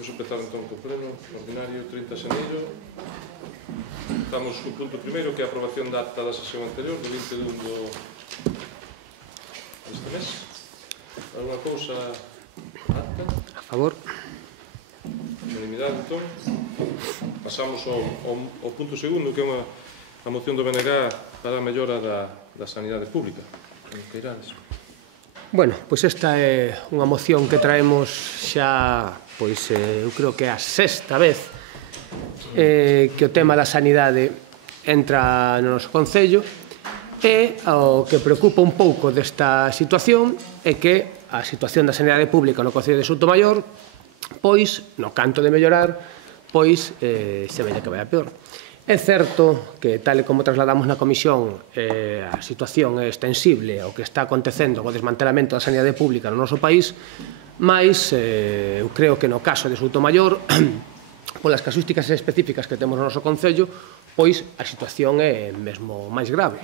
Vamos empezar entón co pleno ordinario 30 de xaneiro. Estamos co punto primeiro, que é a aprobación da acta da sesión anterior, do 21 deste mes. Alguna cousa acta? A favor. Unanimidade, entón. Pasamos ao punto segundo, que é a moción do BNG para a mellora da sanidade pública. Que irades? Bueno, pois esta é unha moción que traemos xa, pois eu creo que é a sexta vez que o tema da sanidade entra no noso concello, e o que preocupa un pouco desta situación é que a situación da sanidade pública no concello de Soutomaior, pois, no canto de mellorar, pois se veña que vai a peor. É certo que, tal e como trasladamos na comisión, a situación é extensible ao que está acontecendo co desmantelamento da sanidade pública no noso país, mas eu creo que no caso de Soutomaior, polas casuísticas específicas que temos no noso concello, pois a situación é mesmo máis grave.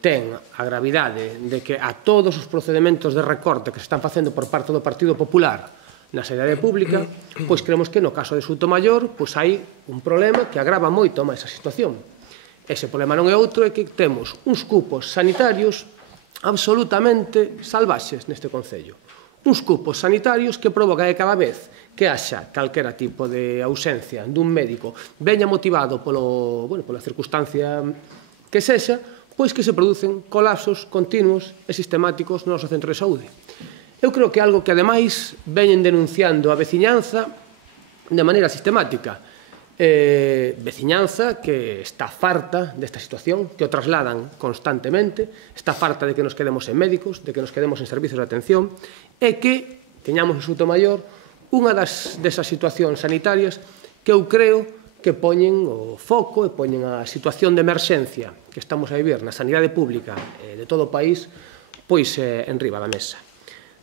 Ten a gravidade de que a todos os procedementos de recorte que se están facendo por parte do Partido Popular na sanidade pública, pois creemos que no caso de Soutomaior pois hai un problema que agrava moito máis a situación. Ese problema non é outro, é que temos uns cupos sanitarios absolutamente salvaxes neste concello. Uns cupos sanitarios que provocan que cada vez que haxa calquera tipo de ausencia dun médico veña motivado pola circunstancia que sexa, pois que se producen colapsos continuos e sistemáticos no noso centro de saúde. Eu creo que é algo que, ademais, veñen denunciando a veciñanza de maneira sistemática. Veciñanza que está farta desta situación, que o trasladan constantemente, está farta de que nos quedemos en médicos, de que nos quedemos en servicios de atención, e que teñamos en Soutomaior unha desas situacións sanitarias que eu creo que poñen o foco e poñen a situación de emerxencia que estamos a vivir na sanidade pública de todo o país, pois en riba da mesa.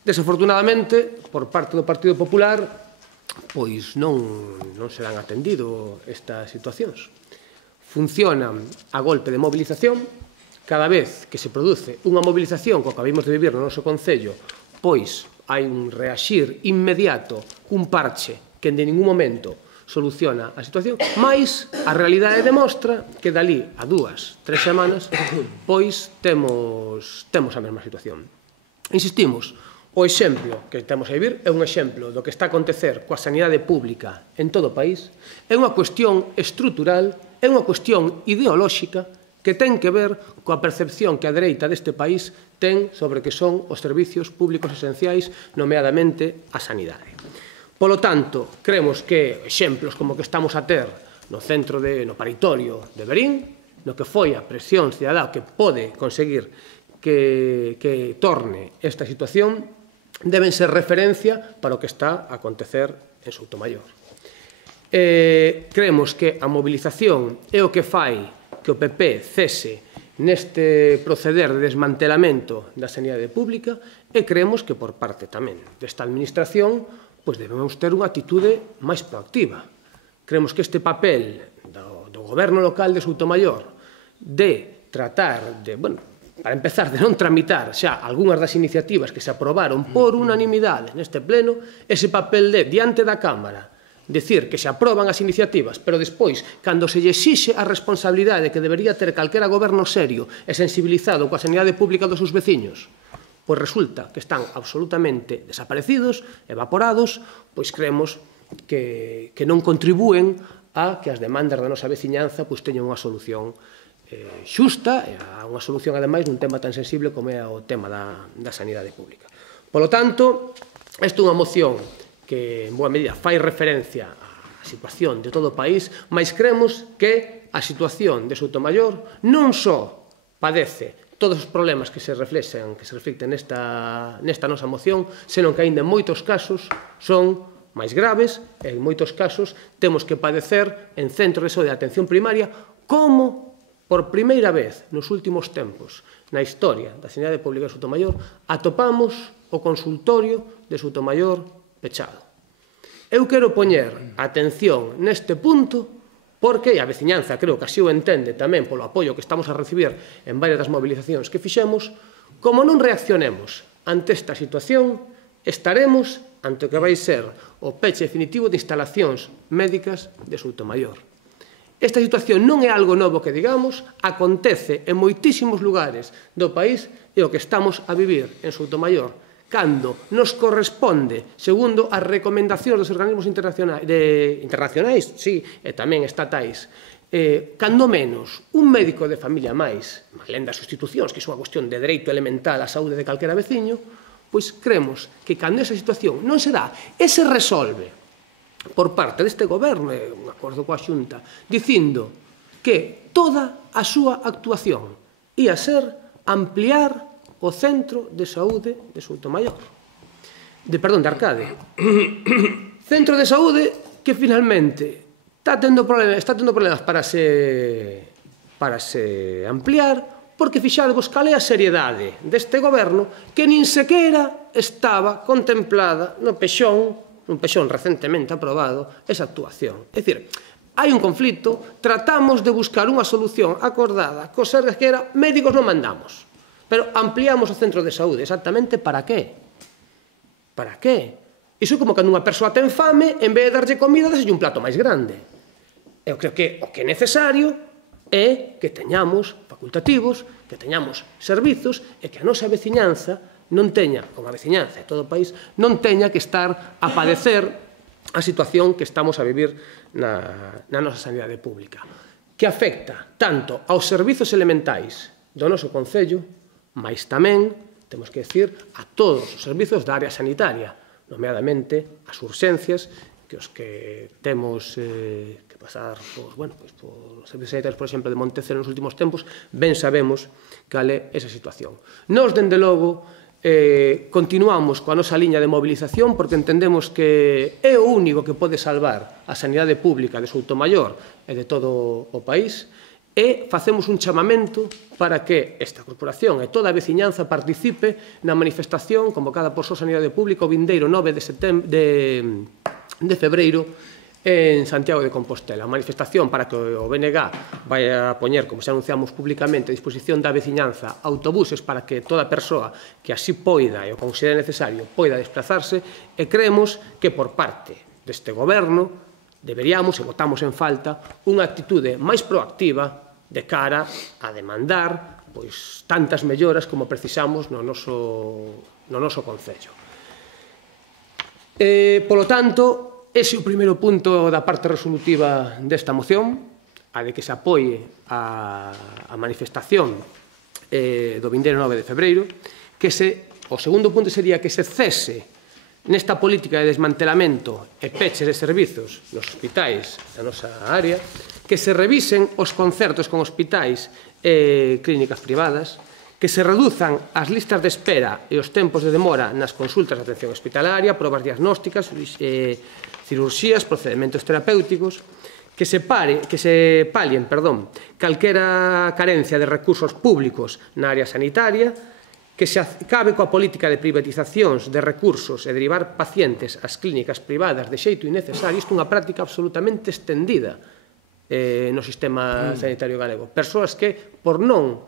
Desafortunadamente, por parte do Partido Popular, pois non se dan atendido estas situacións. Funcionan a golpe de mobilización. Cada vez que se produce unha mobilización, co que acabamos de vivir no noso concello, pois hai un reaxir inmediato, un parche que en ningún momento soluciona a situación, mais a realidade demostra que dali a 2, 3 semanas, pois temos a mesma situación. Insistimos, o exemplo que temos a vivir é un exemplo do que está a acontecer coa sanidade pública en todo o país, é unha cuestión estrutural, é unha cuestión ideolóxica que ten que ver coa percepción que a dereita deste país ten sobre que son os servicios públicos esenciais, nomeadamente a sanidade. Polo tanto, creemos que exemplos como que estamos a ter no paritorio de Verín, no que foi a presión cidadá que pode conseguir que torne esta situación, deben ser referencia para o que está a acontecer en Soutomaior. Creemos que a mobilización é o que fai que o PP cese neste proceder de desmantelamento da sanidade pública, e creemos que por parte tamén desta administración pois debemos ter unha atitude máis proactiva. Creemos que este papel do goberno local de Soutomaior de tratar de, para empezar, de non tramitar xa algunhas das iniciativas que se aprobaron por unanimidade neste pleno, ese papel de, diante da Cámara, decir que se aproban as iniciativas, pero despois, cando se lle exixe a responsabilidade que debería ter calquera goberno serio e sensibilizado coa sanidade pública dos seus veciños, pois resulta que están absolutamente desaparecidos, evaporados, pois creemos que non contribúen a que as demandas da nosa veciñanza teñan unha solución xusta, e a unha solución, ademais, dun tema tan sensible como é o tema da sanidade pública. Polo tanto, esta é unha moción que, en boa medida, fai referencia á situación de todo o país, mas creemos que a situación de Soutomaior non só padece todos os problemas que se reflexen nesta nosa moción, senón que, aínda en moitos casos, son máis graves, e en moitos casos temos que padecer en centros de saúde de atención primaria como, por primeira vez nos últimos tempos na historia da sanidade pública de Soutomaior, atopamos o consultorio de Soutomaior pechado. Eu quero poñer atención neste punto porque a veciñanza creo que así o entende tamén polo apoio que estamos a recibir en varias das mobilizacións que fixemos. Como non reaccionemos ante esta situación, estaremos ante o que vai ser o peche definitivo de instalacións médicas de Soutomaior. Esta situación non é algo novo que digamos, acontece en moitísimos lugares do país e o que estamos a vivir en Soutomaior, cando nos corresponde, segundo as recomendacións dos organismos internacionais, sí, e tamén estatais, cando menos un médico de familia máis, alén das sustitucións, que é unha cuestión de dereito elemental á saúde de calquera veciño, pois creemos que cando esa situación non se dá e se resolve por parte deste goberno, un acordo coa Xunta, dicindo que toda a súa actuación ia ser ampliar o centro de saúde de Soutomaior, de Arcade. Centro de saúde que finalmente está tendo problemas para se ampliar, porque fixadevos cal é a seriedade deste goberno que nin sequera estaba contemplada no pexón recentemente aprobado, esa actuación. É dicir, hai un conflito, tratamos de buscar unha solución acordada cos Sergas que era médicos non mandamos, pero ampliamos o centro de saúde. Exactamente para qué? Para qué? Iso é como cando unha persoa ten fame, en vez de darlle comida, daselle un plato máis grande. Eu creo que o que é necesario é que teñamos facultativos, que teñamos servizos e que a nosa veciñanza non teña, como a veciñanza de todo o país, non teña que estar a padecer a situación que estamos a vivir na nosa sanidade pública, que afecta tanto aos servizos elementais do noso Concello, mais tamén, temos que decir, a todos os servizos da área sanitaria, nomeadamente as urxencias, que os que temos que pasar por servizos sanitarios, por exemplo, de Montecelo nos últimos tempos, ben sabemos cal é esa situación. Nos, dende logo, continuamos coa nosa liña de movilización porque entendemos que é o único que pode salvar a sanidade pública de Soutomaior e de todo o país, e facemos un chamamento para que esta corporación e toda a veciñanza participe na manifestación convocada por Só Sanidade Pública o vindeiro 9 de febreiro en Santiago de Compostela. A manifestación para que o BNG vai a poñer, como xa anunciamos públicamente, a disposición da veciñanza autobuses para que toda persoa que así poida e o considere necesario poida desplazarse, e creemos que por parte deste goberno deberíamos, e votamos en falta, unha actitude máis proactiva de cara a demandar tantas melloras como precisamos no noso Concello. Polo tanto, ese é o primeiro punto da parte resolutiva desta moción, a de que se apoie a manifestación do vindeiro 9 de febreiro, o segundo punto sería que se cese nesta política de desmantelamento e peche de servizos nos hospitais da nosa área, que se revisen os concertos con hospitais e clínicas privadas, que se reduzan as listas de espera e os tempos de demora nas consultas de atención hospitalaria, probas diagnósticas, cirurxías, procedimentos terapéuticos, que se palien calquera carencia de recursos públicos na área sanitaria, que se acabe coa política de privatizacións de recursos e derivar pacientes ás clínicas privadas de xeito innecesario. Isto é unha práctica absolutamente estendida no sistema sanitario galego. Persoas que, por non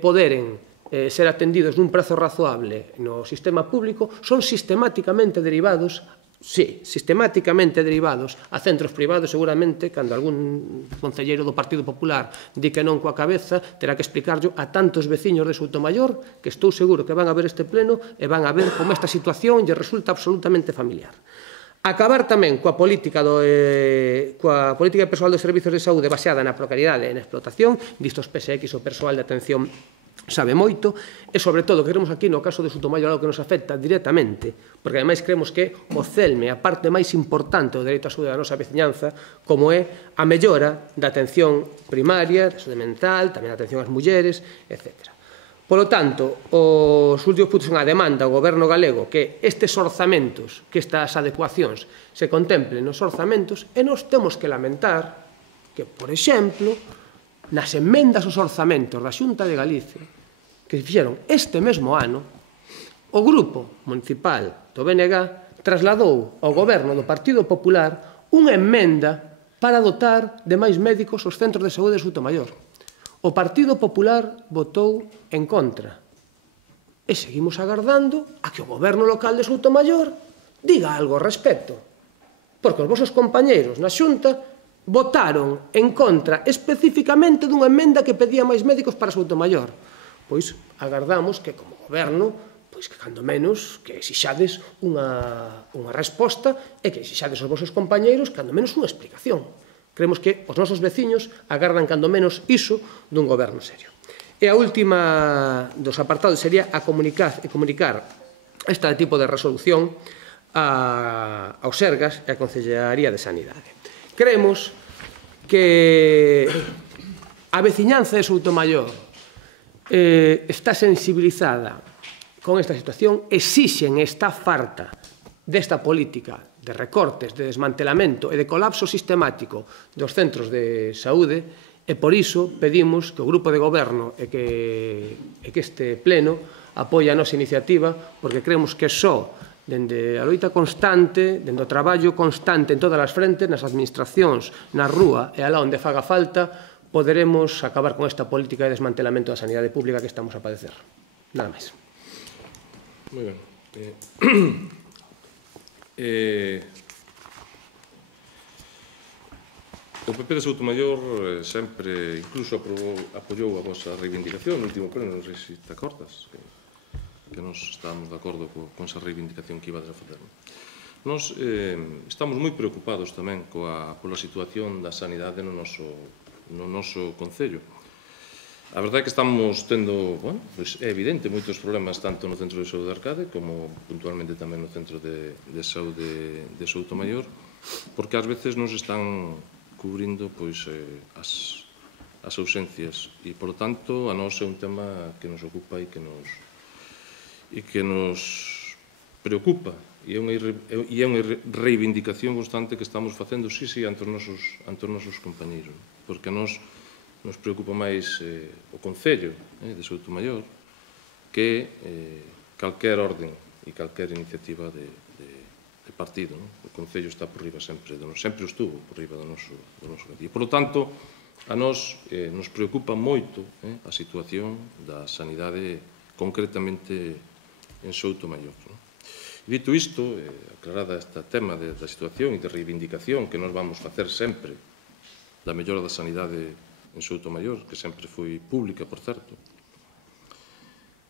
poderen ser atendidos nun prazo razoable no sistema público, son sistemáticamente derivados a centros privados. Seguramente, cando algún concelleiro do Partido Popular di que non coa cabeza, terá que explicarlo a tantos veciños de Soutomaior que estou seguro que van a ver este pleno e van a ver como esta situación lle resulta absolutamente familiar. Acabar tamén coa política de persoal dos servizos de saúde baseada na precariedade e na explotación, distos PSX, o persoal de atención sabe moito, e sobre todo queremos aquí no caso de Soutomaior algo que nos afecta directamente, porque ademais creemos que o CELME, a parte máis importante do dereito á saúde da nosa veciñanza, como é a mellora da atención primaria, da saúde mental, tamén a atención ás mulleres, etc. Polo tanto, os últimos puntos son a demanda ao goberno galego que estes orzamentos, que estas adecuacións se contemplen nos orzamentos, e nos temos que lamentar que, por exemplo, nas emendas aos orzamentos da Xunta de Galicia que fixeron este mesmo ano, o grupo municipal do BNG trasladou ao goberno do Partido Popular unha emenda para dotar de máis médicos os centros de saúde de Soutomaior. O Partido Popular votou en contra. E seguimos agardando a que o goberno local de Soutomaior diga algo ao respecto. Porque os vosos compañeiros na Xunta votaron en contra especificamente dunha emenda que pedía máis médicos para Soutomaior. Pois agardamos que, como goberno, pois que cando menos que exixades unha resposta e que exixades aos vosos compañeiros cando menos unha explicación. Creemos que os nosos veciños agardan cando menos iso dun goberno serio. E a última dos apartados sería a comunicar este tipo de resolución aos Sergas e a Consellería de Sanidade. Creemos que a veciñanza de Soutomaior está sensibilizada con esta situación, exixen e está farta desta política de recortes, de desmantelamento e de colapso sistemático dos centros de saúde, e por iso pedimos que o Grupo de Goberno e que este Pleno apoie a nosa iniciativa, porque creemos que só dende a loita constante, dende o traballo constante en todas as frentes, nas administracións, na rúa e alá onde faga falta, poderemos acabar con esta política de desmantelamento da sanidade pública que estamos a padecer. Nada máis. Moi ben. O PP de Soutomaior sempre, incluso apoiou a vosa reivindicación no último pleno, non sei se te acordas, que nos estábamos de acordo con esa reivindicación que ibades a fazer. Nos estamos moi preocupados tamén pola situación da sanidade no noso concello. A verdade é que estamos tendo, é evidente, moitos problemas tanto no Centro de Saúde de Arcade como puntualmente tamén no Centro de Saúde de Soutomaior, porque ás veces nos están cubrindo as ausencias e, polo tanto, a nós é un tema que nos ocupa e que nos preocupa e é unha reivindicación constante que estamos facendo, sí, ante os nosos compañeiros, porque a nós nos preocupa máis o Concello de Soutomaior que calquer orden e calquer iniciativa de partido. O Concello está por riba sempre estuvo por riba do noso partido. Por lo tanto, a nós nos preocupa moito a situación da sanidade concretamente en Soutomaior. Dito isto, aclarada este tema da situación e de reivindicación que nós vamos facer sempre da mellora da sanidade en Soutomaior, que sempre foi pública, por certo.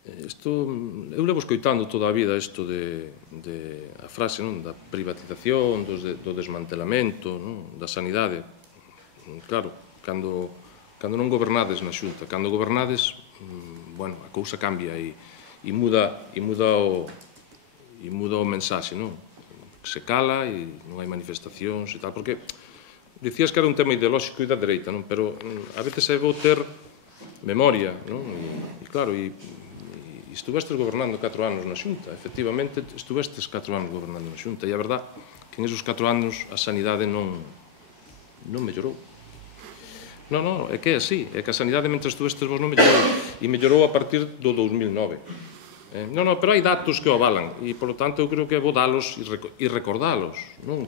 Eu levo escoitando toda a vida isto a frase da privatización, do desmantelamento da sanidade. Claro, cando non gobernades na Xunta, cando gobernades, a cousa cambia e muda o mensaxe, se cala e non hai manifestacións e tal, porque dicías que era un tema ideolóxico e da dereita, pero a veces é bo ter memoria, e claro, estuvestes gobernando 4 anos na Xunta, efectivamente estuvestes 4 anos gobernando na Xunta, e a verdad que en esos 4 anos a sanidade non mellorou. Non, é que é así, é que a sanidade mentre estuvestes vos non mellorou, e mellorou a partir do 2009. Pero hai datos que o avalan, e polo tanto eu creo que é bo dalos e recordalos,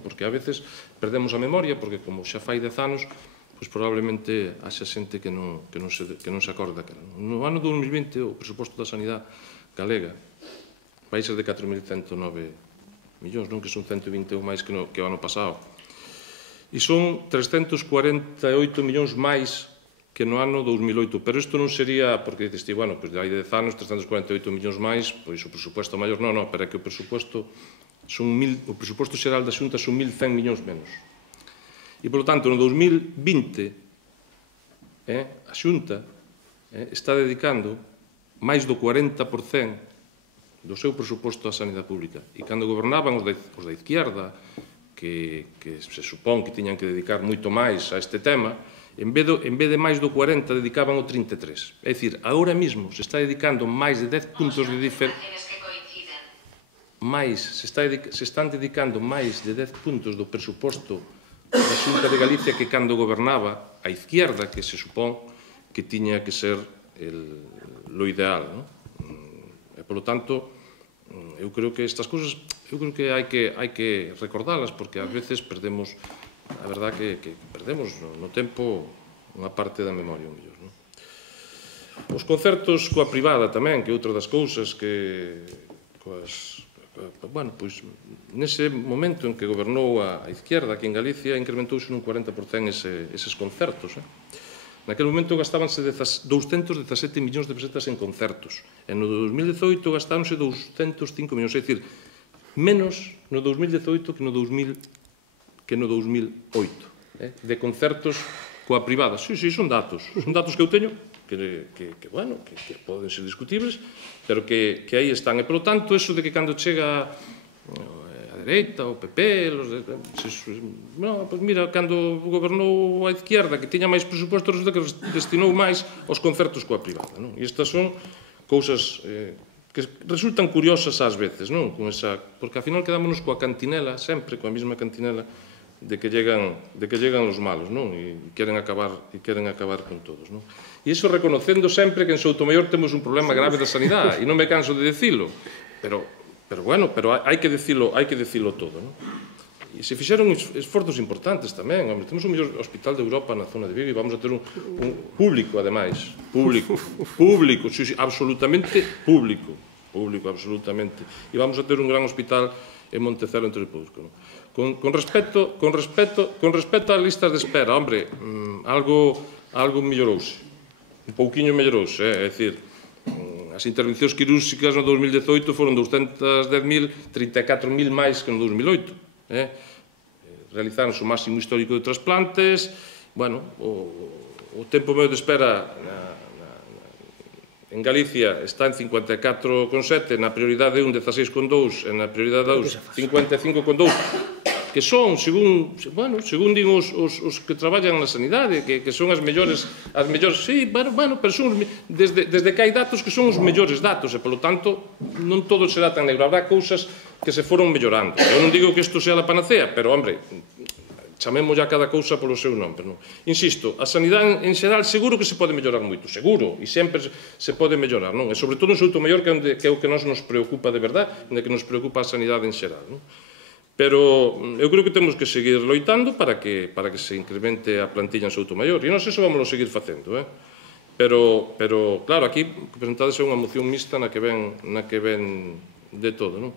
porque a veces perdemos a memoria, porque como xa fai 10 anos, pois probablemente haxa xente que non se acorda daquela. No ano 2020 o presuposto da sanidade galega vai ser de 4.109 millóns, que son 120 máis que o ano pasado. E son 348 millóns máis que no ano 2008, pero isto non sería, porque dices ti, pois hai 10 anos, 348 millóns máis, pois o presuposto maior, non, pero é que o presuposto xeral da Xunta son 1.100 millóns menos. E, polo tanto, no 2020, a Xunta está dedicando máis do 40% do seu presuposto á sanidade pública. E cando gobernaban os da izquierda, que se supón que tiñan que dedicar moito máis a este tema, en vez de máis do 40, dedicaban o 33. É dicir, agora mesmo se está dedicando máis de 10 puntos de diferencia. Se están dedicando máis de 10 puntos do presuposto da Xunta de Galicia que cando gobernaba a izquierda, que se supón que tiña que ser lo ideal. E, polo tanto, eu creo que estas cousas hai que recordalas, porque ás veces perdemos, a verdade que perdemos no tempo unha parte da memoria, mellor. Os concertos coa privada tamén, que é outra das cousas que coas bueno, pois, nese momento en que gobernou a izquierda aquí en Galicia, incrementouse nun 40% eses concertos. Naquele momento gastábanse 217 millóns de pesetas en concertos. E no 2018 gastáronse 205 millóns, é dicir, menos no 2018 que no 2008, de concertos coa privada. Sí, son datos que eu teño, que poden ser discutibles, pero que aí están. E, polo tanto, eso de que cando chega a dereita, o PP, pois mira, cando gobernou a izquierda, que tiña máis presuposto, resulta que destinou máis aos concertos coa privada. E estas son cousas que resultan curiosas ás veces, non? Porque, ao final, quedámonos coa cantinela, sempre coa mesma cantinela, de que llegan os malos, non? E queren acabar con todos, non? E iso reconocendo sempre que en Soutomaior temos un problema grave da sanidade, e non me canso de dicilo, pero hai que dicilo todo, non? E se fixeron esforzos importantes tamén, temos o mellor hospital de Europa na zona de Vigo, e vamos a ter un público, ademais, público, absolutamente público, absolutamente, e vamos a ter un gran hospital en Montecelo entre o público, non? Con respecto ás listas de espera, hombre, algo mellorouse, un pouquiño mellorouse, é dicir, as intervencións quirúrxicas no 2018 foron 210.000, 34.000 máis que no 2008, realizáronse o máximo histórico de trasplantes, bueno, o tempo medio de espera en Galicia está en 54,7, na prioridade 1, 16,2, e na prioridade 2, 55,2, que son, según din os que traballan na sanidade, que son as mellores, sí, pero son, desde que hai datos que son os mellores datos, e, polo tanto, non todo será tan negro. Habrá cousas que se foron mellorando. Eu non digo que isto sea a panacea, pero, hombre, chamemos a cada cousa polo seu nome. Insisto, a sanidade en xeral seguro que se pode mellorar moito, seguro, e sempre se pode mellorar, non? E, sobre todo, en Soutomaior, que é o que nos preocupa de verdade, onde que nos preocupa a sanidade en xeral, non? Pero eu creo que temos que seguir loitando para que se incremente a plantilla en Soutomaior. E non sei se vamos a seguir facendo, pero, claro, aquí presentades é unha moción mixta na que ven de todo, non?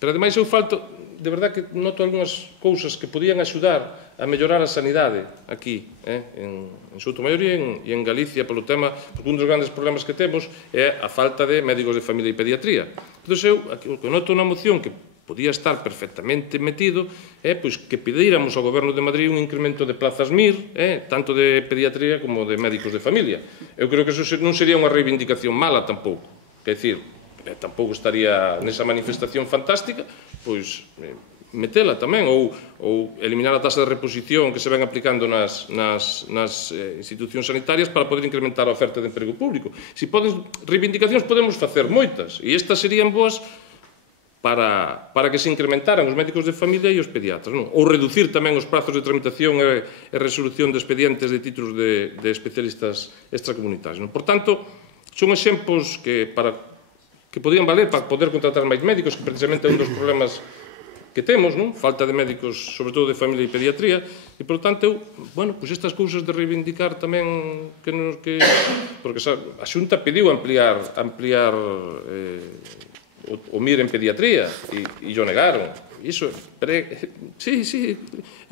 Pero, ademais, eu falto, de verdad que noto algunhas cousas que podían axudar a mellorar a sanidade aquí, en Soutomaior e en Galicia, polo tema, porque un dos grandes problemas que temos é a falta de médicos de familia e pediatría. Entón, eu, o que noto na moción, que podía estar perfectamente metido, pois que pedíramos ao Goberno de Madrid un incremento de plazas MIR, tanto de pediatría como de médicos de familia. Eu creo que eso non sería unha reivindicación mala tampouco. Quer dicir, tampouco estaría nesa manifestación fantástica, pois metela tamén, ou eliminar a tasa de reposición que se ven aplicando nas institucións sanitarias para poder incrementar a oferta de emprego público. Reivindicacións podemos facer moitas, e estas serían boas para que se incrementaran os médicos de familia e os pediatras, non? Ou reducir tamén os prazos de tramitación e resolución de expedientes de títulos de especialistas extracomunitarios. Por tanto, son exemplos que podían valer para poder contratar máis médicos, que precisamente é un dos problemas que temos, non? Falta de médicos, sobre todo de familia e pediatría, e, por tanto, pois estas cousas de reivindicar tamén porque a Xunta pediu ampliar o MIR en pediatría, e o negaron. Iso, sí,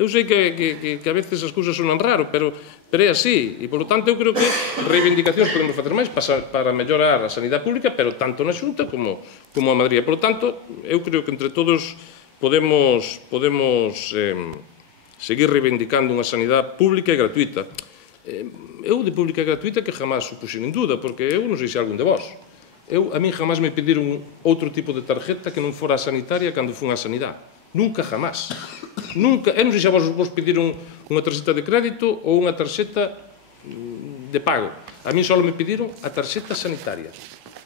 eu sei que a veces as cousas sonan raro, pero é así. E, polo tanto, eu creo que reivindicacións podemos facer máis para mellorar a sanidade pública, pero tanto na Xunta como a Madrid. Por tanto, eu creo que entre todos podemos seguir reivindicando unha sanidade pública e gratuita. Eu, de pública e gratuita, que jamás o puxen en duda, porque eu non sei se algún de vos. A mí jamás me pediron outro tipo de tarjeta que non fora a sanitaria cando fun a sanidade. Nunca, jamás. Nunca. Eu non sei se vos pediron unha tarxeta de crédito ou unha tarxeta de pago. A mí só me pediron a tarxeta sanitaria.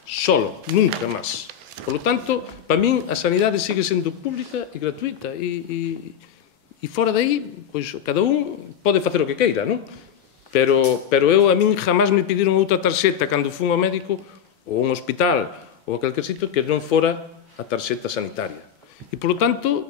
Solo. Nunca máis. Por lo tanto, para min, a sanidade sigue sendo pública e gratuita. E fora de aí, pois, cada un pode facer o que queira, non? Pero a min jamás me pediron outra tarxeta cando fun ao médico ou a un hospital, ou a calquer sitio que non fora a tarxeta sanitaria. E, polo tanto,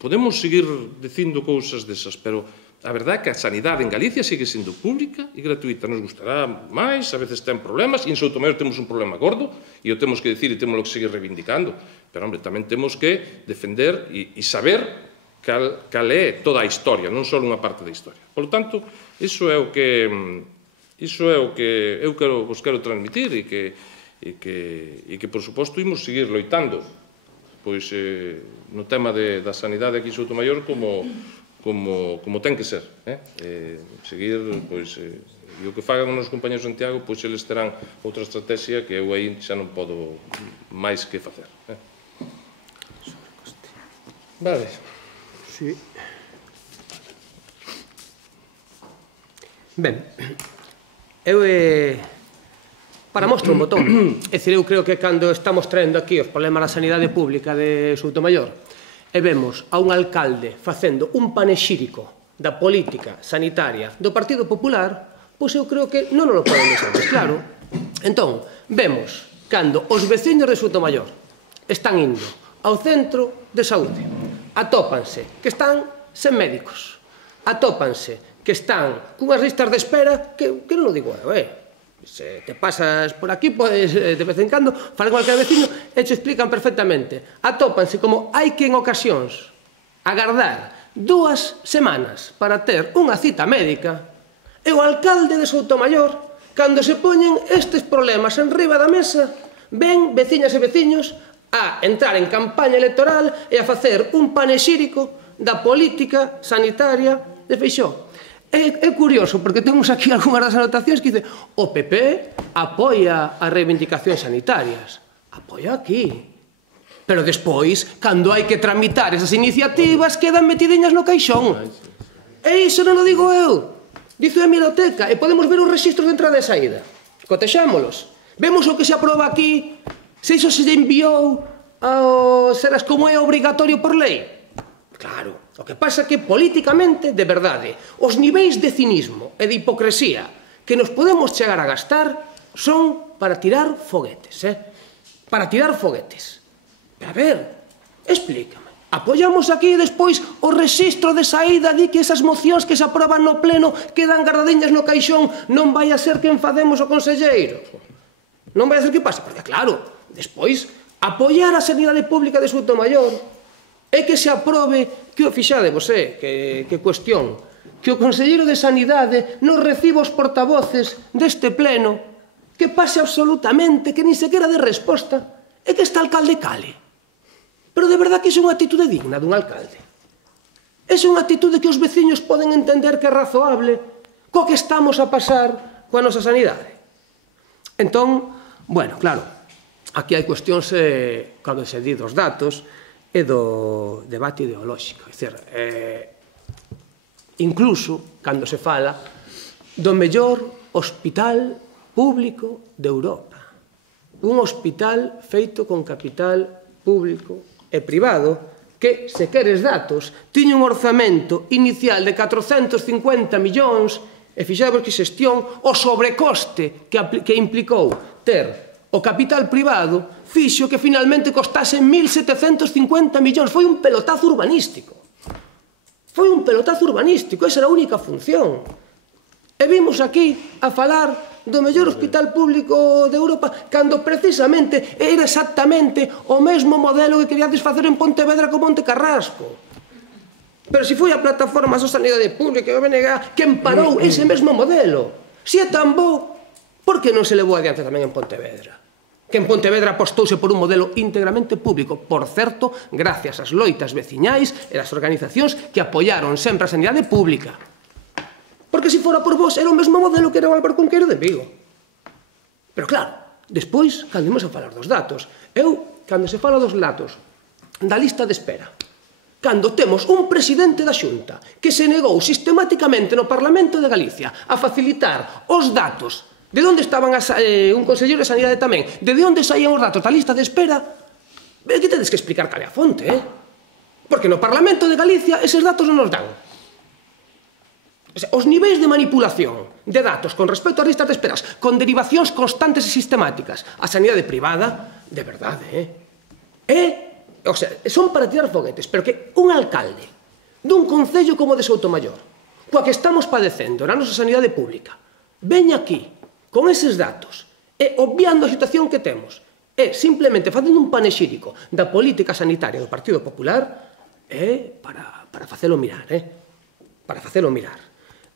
podemos seguir dicindo cousas desas, pero a verdade é que a sanidade en Galicia sigue sendo pública e gratuita. Nos gustará máis, a veces ten problemas, e en Soutomaior temos un problema gordo, e o temos que decir e temos que seguir reivindicando. Pero, hombre, tamén temos que defender e saber cal é toda a historia, non só unha parte da historia. Por lo tanto, iso é o que eu vos quero transmitir e que, por suposto, imos seguir loitando pois no tema da sanidade aquí en Soutomaior como ten que ser. Seguir, pois, e o que fagan os compañeros de Santiago, pois eles terán outra estrategia que eu aí xa non podo máis que facer. Vale. Sí. Ben, eu para mostrar un botón. É dicir, eu creo que cando estamos traendo aquí os problemas da sanidade pública de Soutomaior e vemos a un alcalde facendo un panexírico da política sanitaria do Partido Popular, pois eu creo que non nos lo poden deixar máis claro. Entón, vemos cando os veciños de Soutomaior están indo ao centro de saúde, atópanse que están sen médicos, atópanse que están cunhas listas de espera que non o digo eu, se te pasas por aquí, podes de vez en cando falar con aquel veciño e te explican perfectamente. Atópanse como hai que en ocasións agardar 2 semanas para ter unha cita médica, e o alcalde de Soutomaior, cando se poñen estes problemas en riba da mesa, ven veciñas e veciños a entrar en campaña electoral e a facer un panexírico da política sanitaria de Feixóo. É curioso, porque temos aquí algunhas das anotacións que dice o PP apoia as reivindicacións sanitarias. Apoia aquí. Pero despois, cando hai que tramitar esas iniciativas, quedan metidiñas no caixón. E iso non o digo eu. Dice a hemeroteca, e podemos ver os rexistros de entrada e saída. Cotexámolos. Vemos o que se aproba aquí, se iso se enviou ao Serás como é obrigatorio por lei. Claro. O que pasa é que, políticamente, de verdade, os niveis de cinismo e de hipocresía que nos podemos chegar a gastar son para tirar foguetes, Para tirar foguetes. Pero, a ver, explícame. Apoiamos aquí despois o rexistro de saída de que esas mocións que se aproban no pleno quedan guardadiñas no caixón, non vai a ser que enfademos o conselleiro. Non vai a ser que pase, porque, claro, despois, apoiar a sanidade pública de Soutomaior é que se aprobe, que o fixade vosé, que cuestión, que o conselleiro de Sanidade nos reciba os portavoces deste pleno, que pase absolutamente, que nin sequera de resposta, é que este alcalde cale. Pero de verdad que iso é unha atitude digna dun alcalde. É unha atitude que os veciños poden entender que é razoable co que estamos a pasar coa nosa sanidade. Entón, bueno, claro, aquí hai cuestións, cando se di dos datos, e do debate ideolóxico. É dicir, incluso, cando se fala do mellor hospital público de Europa, un hospital feito con capital público e privado, que, se queres datos, tiña un orzamento inicial de 450 millóns, e fixadevos que xestión, o sobrecoste que implicou ter o capital privado fixo que finalmente costase 1.750 millóns. Foi un pelotazo urbanístico. Foi un pelotazo urbanístico, esa era a única función. E vimos aquí a falar do mellor hospital público de Europa cando precisamente era exactamente o mesmo modelo que queríades facer en Pontevedra con Monte Carrasco. Pero se foi a plataforma de sanidade pública e o BNG que emparou ese mesmo modelo. Se é tan bo, por que non se levou adiante tamén en Pontevedra? Que en Pontevedra apostouse por un modelo íntegramente público, por certo, gracias ás loitas veciñais e as organizacións que apoiaron sempre a sanidade pública. Porque se fora por vos, era o mesmo modelo que era o Álvaro Cunqueiro de Vigo. Pero claro, despois, cando imos a falar dos datos, cando se fala dos datos da lista de espera, cando temos un presidente da Xunta que se negou sistematicamente no Parlamento de Galicia a facilitar os datos de onde estaban un conselleiro de Sanidade tamén, de onde saían os datos da lista de espera, que tedes que explicar cal é a fonte, Porque no Parlamento de Galicia eses datos non nos dan. Os niveis de manipulación de datos con respecto ás listas de esperas, con derivacións constantes e sistemáticas á sanidade privada, de verdade, son para tirar foguetes, pero que un alcalde dun concello como de Soutomaior, coa que estamos padecendo na nosa sanidade pública, veña aquí, con eses datos, e obviando a situación que temos, e simplemente facendo un panexírico da política sanitaria do Partido Popular, é para facelo mirar, para facelo mirar.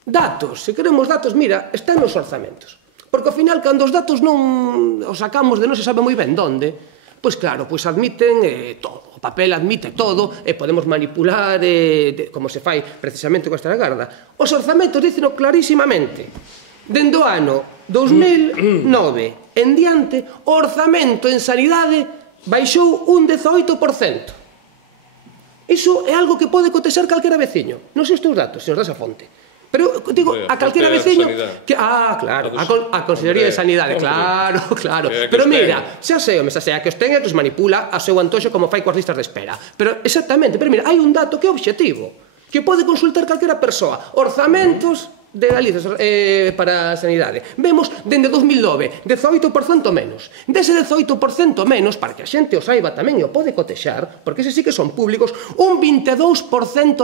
Datos, se queremos datos, mira, están nos orzamentos. Porque ao final, cando os datos non os sacamos de non se sabe moi ben onde, pois claro, pois admiten todo. O papel admite todo e podemos manipular como se fai precisamente con esta garda. Os orzamentos dicen clarísimamente. Dende o ano 2009 en diante, o orzamento en sanidade baixou un 18%. Iso é algo que pode cotexar calquera veciño. Non sei os teus datos, se os das a fonte. Pero, digo, a calquera veciño... claro, a Consellería de Sanidade, claro. Pero mira, xa sei, a que os ten e que os manipula a seu antoxo como fai coas listas de espera. Pero, exactamente, pero mira, hai un dato que é objetivo, que pode consultar calquera persoa. Orzamentos de Galicia para a sanidade. Vemos, dende 2009, 18% menos. Dese 18% menos, para que a xente o saiba tamén e o pode cotexar, porque ese sí que son públicos, un 22%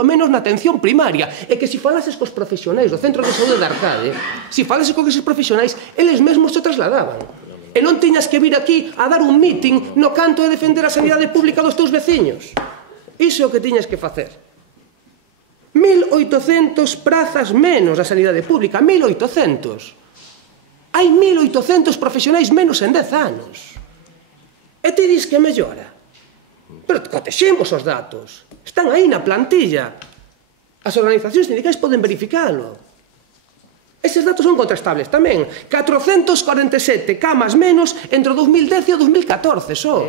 menos na atención primaria. E que se falases cos profesionais do Centro de Saúde de Arcade, se falases con eses profesionais, eles mesmos se trasladaban. E non tiñas que vir aquí a dar un meeting no canto de defender a sanidade pública dos teus veciños. Iso é o que tiñas que facer. 1.800 prazas menos da sanidade pública, 1.800. Hai 1.800 profesionais menos en 10 anos. E ti dis que mellora. Pero cotexemos os datos. Están aí na plantilla. As organizacións sindicais poden verificalo. Eses datos son contrastables tamén. 447 camas menos entre o 2010 e o 2014, só.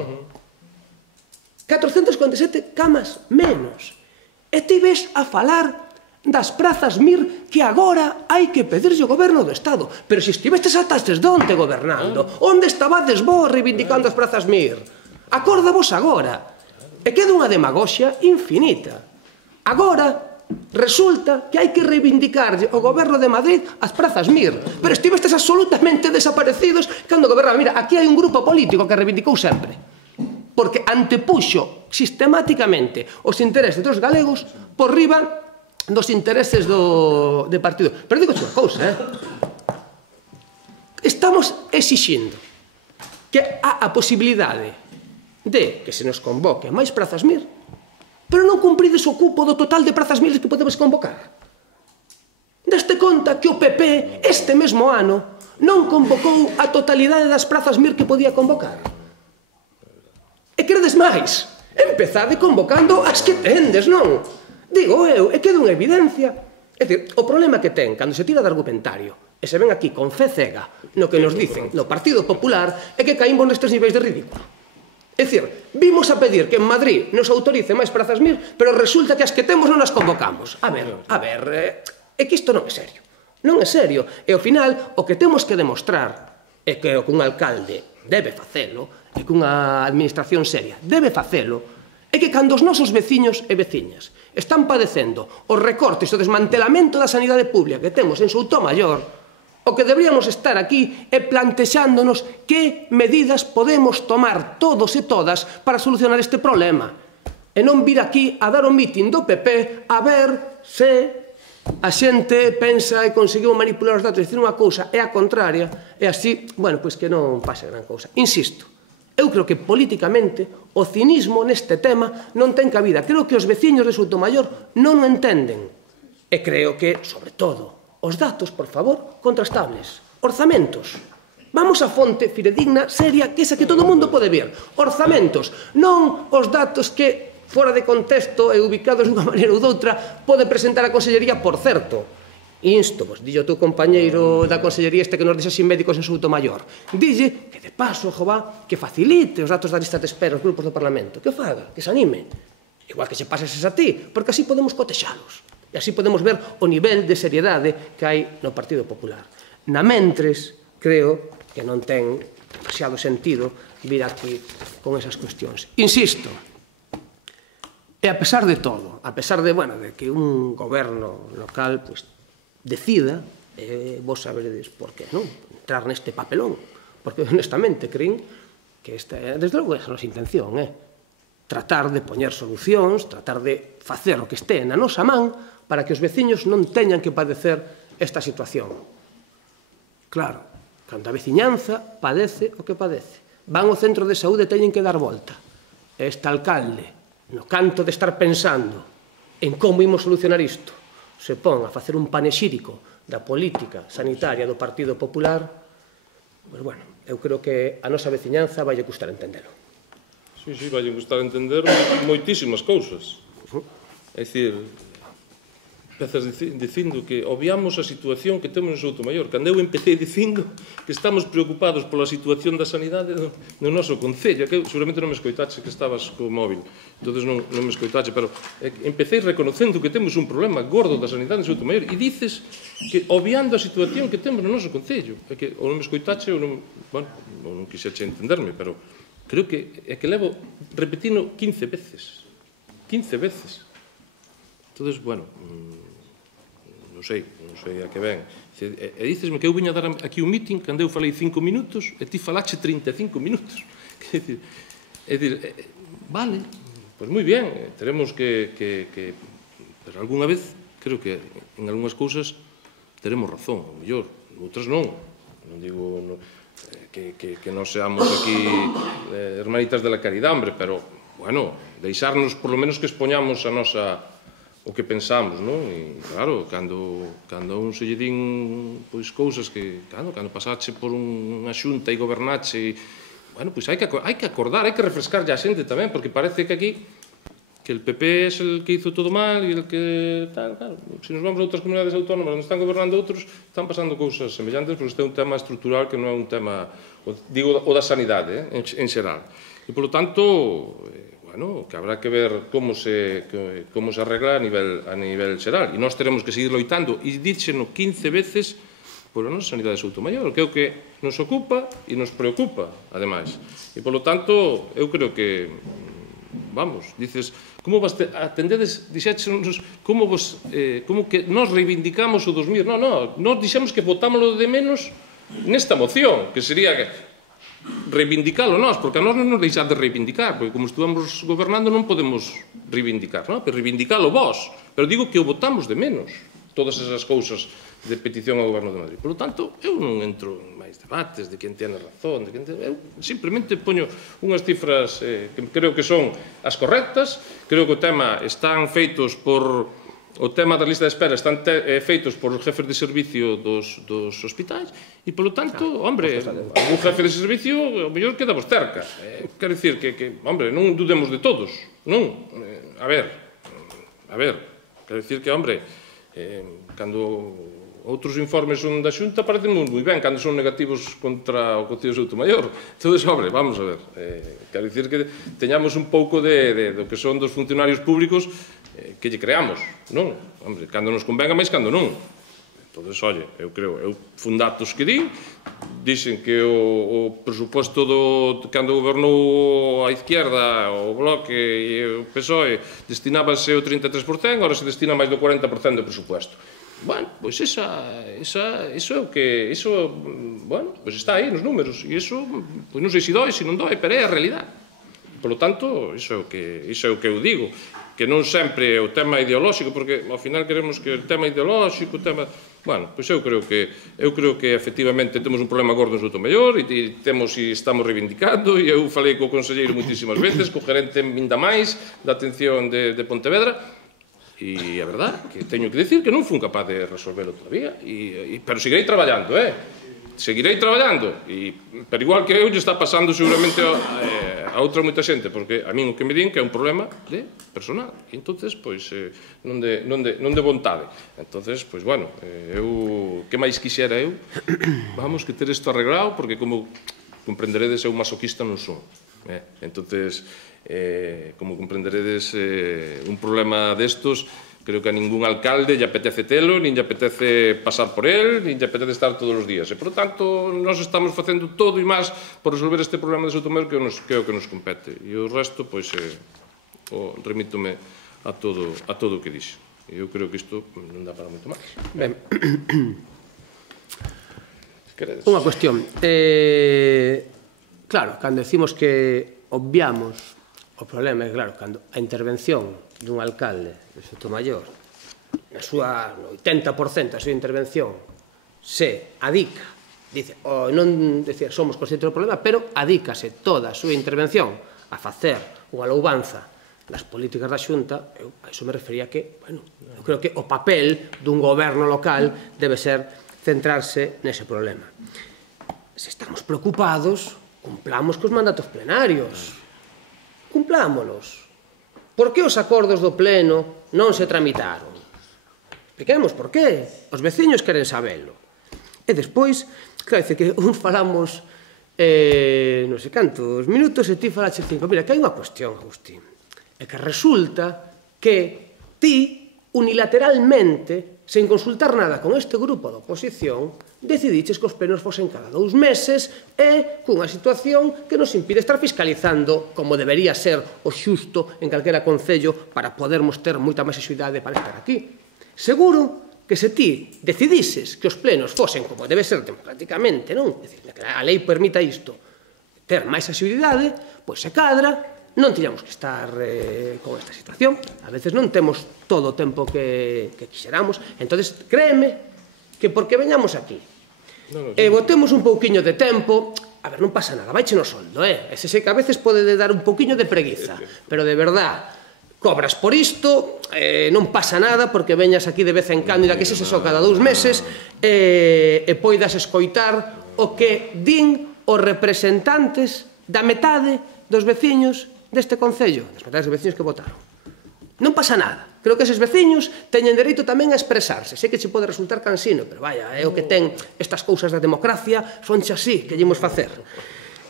447 camas menos. E ti ves a falar das prazas MIR que agora hai que pedirlle ao goberno do Estado. Pero se estivestes atastes de onde gobernando, onde estabades vos reivindicando as prazas MIR? Acórdavos agora. E queda unha demagoxia infinita. Agora resulta que hai que reivindicarlle ao goberno de Madrid as prazas MIR. Pero estivestes absolutamente desaparecidos cando gobernaba. Mira, aquí hai un grupo político que reivindicou sempre, porque antepuxo sistemáticamente os intereses dos galegos por riba dos intereses do partido. Pero digo unha cousa, estamos exixindo que a posibilidade de que se nos convoque máis prazas MIR, pero non cumprides o cupo do total de prazas MIR que podemos convocar. Deste conta que o PP este mesmo ano non convocou a totalidade das prazas MIR que podía convocar. E queredes máis? Empezade convocando as que tendes, non? Digo eu, e queda unha evidencia. É dicir, o problema que ten cando se tira de argumentario e se ven aquí con fe cega no que nos dicen no Partido Popular é que caímos nestes niveis de ridículo. É dicir, vimos a pedir que en Madrid nos autorice máis prazas MIR, pero resulta que as que temos non as convocamos. A ver, é que isto non é serio. Non é serio. E ao final, o que temos que demostrar é que un alcalde debe facelo, e que unha administración seria debe facelo, é que cando os nosos veciños e veciñas están padecendo os recortes e o desmantelamento da sanidade pública que temos en Soutomaior, o que deberíamos estar aquí é plantexándonos que medidas podemos tomar todos e todas para solucionar este problema. E non vir aquí a dar o mitin do PP a ver se a xente pensa e conseguiu manipular os datos e dicir unha cousa é a contraria, e así, bueno, pois que non pase gran cousa. Insisto, eu creo que políticamente o cinismo neste tema non ten cabida. Creo que os veciños de Soutomaior non o entenden. E creo que, sobre todo, os datos, por favor, contrastables. Orzamentos. Vamos a fonte fidedigna, seria, que esa que todo o mundo pode ver. Orzamentos, non os datos que fora de contexto e ubicados dunha maneira ou doutra, pode presentar a Consellería. Por certo, insto, vos dillo o teu compañeiro da Consellería este que nos deixa sin médicos en Soutomaior, dille que de paso, jová, que facilite os datos da lista de espera aos grupos do Parlamento, que o faga, que se anime, igual que se pases a ti, porque así podemos cotexalos, e así podemos ver o nivel de seriedade que hai no Partido Popular. Na mentres, creo que non ten demasiado sentido vir aquí con esas cuestións. Insisto, e a pesar de todo, a pesar de, bueno, de que un goberno local decida, vos saberedes por que non entrar neste papelón, porque honestamente creen que esta, desde logo, esa é a nosa intención, tratar de poñer solucións, tratar de facer o que este na nosa man para que os veciños non teñan que padecer esta situación. Claro, cando a veciñanza padece o que padece. Van ao centro de saúde e teñen que dar volta. Este alcalde, no canto de estar pensando en como imos solucionar isto, se pon a facer un panexírico da política sanitaria do Partido Popular, pois, bueno, eu creo que a nosa veciñanza vai custar entendelo. Sí, vai custar entender moitísimas cousas. É dicir, empezas dicindo que obviamos a situación que temos en Soutomaior. Cando eu empecé dicindo que estamos preocupados pola situación da sanidade no noso concello, que seguramente non me escoitaxe, que estabas co móvil, entonces non me escoitaxe, pero empecé reconocendo que temos un problema gordo da sanidade en Soutomaior e dices que obviando a situación que temos no noso concello. É que ou non me escoitaxe ou non quixeche entenderme, pero creo que é que levo repetindo 15 veces. 15 veces. Entonces, bueno, non sei a que ven. E dicesme que eu viña a dar aquí un meeting cando eu falei 5 minutos e ti falache 35 minutos. É dicir, vale, pois moi bien, teremos que pero algunha vez, creo que en algunhas cousas teremos razón, o mellor, outras non. Non digo que non seamos aquí hermanitas de la caridambre, pero, bueno, deixarnos, por lo menos, que expoñamos a nosa o que pensamos, non? E, claro, cando a un se lle din cousas que, claro, cando pasache por unha xunta e gobernache, bueno, pois hai que acordar, hai que refrescarlle a xente tamén, porque parece que aquí que el PP es el que hizo todo mal e el que tal, claro, se nos vamos a outras comunidades autónomas onde están gobernando outros, están pasando cousas semellantes, porque este é un tema estrutural que non é un tema, digo, o da sanidade, en xeral. E, polo tanto, bueno, que habrá que ver como se arregla a nivel xeral. E nós teremos que seguir loitando, e díxeno 15 veces, pola nosa sanidade de Soutomaior, que é o que nos ocupa e nos preocupa, ademais. E, polo tanto, eu creo que, vamos, dices, como vos atendedes, dixéchenos, como que nós reivindicamos o 2000, non, nós dixemos que votámoslo de menos nesta moción, que sería reivindicalo nós, porque a nós non nos deixades de reivindicar, porque como estuvamos gobernando non podemos reivindicar, non? Pero reivindicalo vós, pero digo que o votamos de menos, todas esas cousas de petición ao goberno de Madrid. Por lo tanto, eu non entro en máis debates de quen tiene razón, eu simplemente poño unhas cifras que creo que son as correctas, creo que o tema están feitos por o tema da lista de espera están feitos por os jefes de servicio dos hospitais e, polo tanto, hombre, un jefe de servicio, o mellor quedamos cerca. Quero dicir que, hombre, non dudemos de todos, non? A ver, quero dicir que, hombre, cando outros informes son da Xunta parecen moi ben, cando son negativos contra o Concello de Soutomaior. Entón, hombre, vamos a ver, quero dicir que teñamos un pouco do que son dos funcionarios públicos que lle creamos, non? Hombre, cando nos convenga máis, cando non. Entón, oye, eu creo, fun datos que dixen que o presuposto cando gobernou a izquierda, o Bloque e o PSOE, destinábase o 33%, agora se destina máis do 40% do presuposto. Bueno, pois iso é o que, bueno, pois está aí nos números, e iso, pois non sei se doi, se non doi, pero é a realidade. Por lo tanto, iso é o que eu digo, que non sempre é o tema ideolóxico, porque ao final queremos que o tema ideolóxico, o tema... Bueno, pois eu creo que efectivamente temos un problema gordo en Soutomaior e estamos reivindicando, e eu falei co conselleiro moitísimas veces, co gerente minda máis da atención de Pontevedra, e a verdade que teño que dicir que non fun capaz de resolverlo todavía, pero seguirei traballando, seguirei traballando, pero igual que eu lle está pasando seguramente a outra moita xente, porque a min o que me din que é un problema de personal, e entonces, pois, non de vontade. Entonces, pois, bueno, eu, que máis quixera eu, vamos, que ter isto arreglado, porque como comprenderedes, eu masoquista non son. Entonces, como comprenderedes, un problema destos, creo que a ningún alcalde lle apetece telo, nin lle apetece pasar por el, nin lle apetece estar todos os días. E, por tanto, nós estamos facendo todo e máis por resolver este problema de Soutomaior que é o que nos compete. E o resto, pois, remítome a todo o que dixe. E eu creo que isto non dá para moito máis. Ben, unha cuestión. Claro, cando decimos que obviamos o problema, é claro, cando a intervención dun alcalde de Soutomaior no 80% da súa intervención, se adica, dice, non decir somos conscientes do problema, pero adícase toda a súa intervención a facer unha louvanza das políticas da Xunta, a iso me refería que, bueno, eu creo que o papel dun goberno local debe ser centrarse nese problema. Se estamos preocupados, cumplamos cos mandatos plenarios. Cumplámolos. Por que os acordos do pleno non se tramitaron? Expliquemos por qué. Os veciños queren sabelo. E despois, claro, dice que uns falamos non sei cantos minutos e ti falache 5. Mira, que hai unha cuestión, Agustín. É que resulta que ti, unilateralmente, sen consultar nada con este grupo da oposición, decidiches que os plenos fosen cada 2 meses e cunha situación que nos impide estar fiscalizando como debería ser o xusto en calquera concello para podermos ter moita máis axuidade para estar aquí. Seguro que se ti decidises que os plenos fosen como debe ser democráticamente, non? É dicir, que a lei permita isto, ter máis axuidade, pois se cadra, non tiñamos que estar con esta situación. A veces non temos todo o tempo que quixeramos. Entón, créeme que porque veñamos aquí e botemos un pouquiño de tempo, a ver, non pasa nada, vaiche no soldo, ese sei que a veces pode dar un pouquiño de preguiza, pero de verdad, cobras por isto, non pasa nada porque veñas aquí de vez en cando, e que se só cada 2 meses, e poidas escoitar o que din os representantes da metade dos veciños deste concello, das metades dos veciños que votaron. Non pasa nada. Creo que eses veciños teñen dereito tamén a expresarse. Sei que che pode resultar cansino, pero vaya, é o que ten estas cousas da democracia, sonche así, que llemos facer.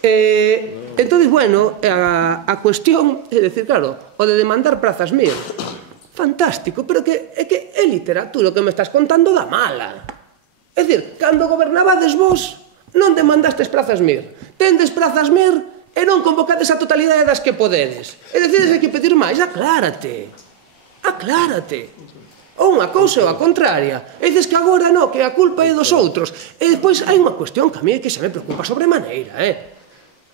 Entón, bueno, a cuestión é dicir, claro, o de demandar prazas Mir, fantástico, pero é que é literatura o que me estás contando da mala. É dicir, cando gobernabades vos, non demandastes prazas Mir. Tendes prazas Mir e non convocades a totalidade das que podedes. E decides hai que pedir máis, aclárate. Aclárate. Ou unha cousa ou a contraria. E dices que agora non, que a culpa é dos outros. E despois hai unha cuestión que a mí que xa me preocupa sobremaneira,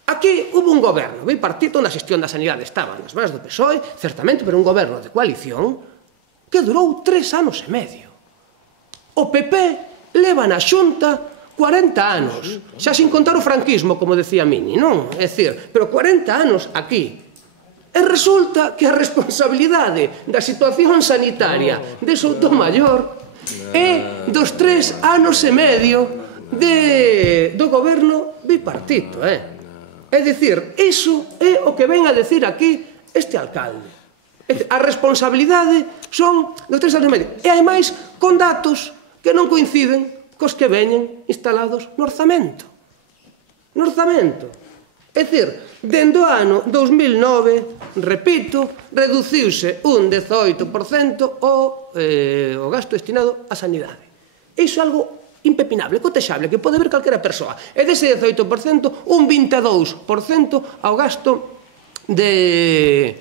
Aquí hubo un goberno bipartito onde a xestión da sanidade estaba nas mans do PSOE, certamente, pero un goberno de coalición que durou 3 anos e medio. O PP leva na Xunta 40 anos, xa sin contar o franquismo, como decía Mini, non? É dicir, pero 40 anos aquí. E resulta que a responsabilidade da situación sanitaria de Soutomaior é dos 3 anos e medio do goberno bipartito, É dicir, iso é o que ven a decir aquí este alcalde. A responsabilidade son dos 3 anos e medio. E ademais, con datos que non coinciden cos que veñen instalados no orzamento. No orzamento. É dicir, dende o ano 2009, repito, reduciuse un 18% o gasto destinado á sanidade. Iso é algo impepinable, cotexable, que pode ver calquera persoa. E dese 18%, un 22% ao gasto de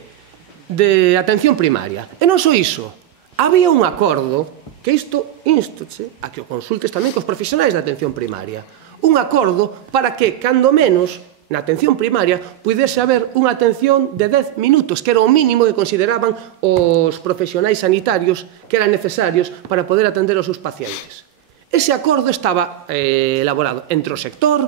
atención primaria. E non só iso, había un acordo, que isto instoche a que o consultes tamén cos profesionais da atención primaria, un acordo para que, cando menos, na atención primaria, pudese haber unha atención de 10 minutos, que era o mínimo que consideraban os profesionais sanitarios que eran necesarios para poder atender aos seus pacientes. Ese acordo estaba elaborado entre o sector,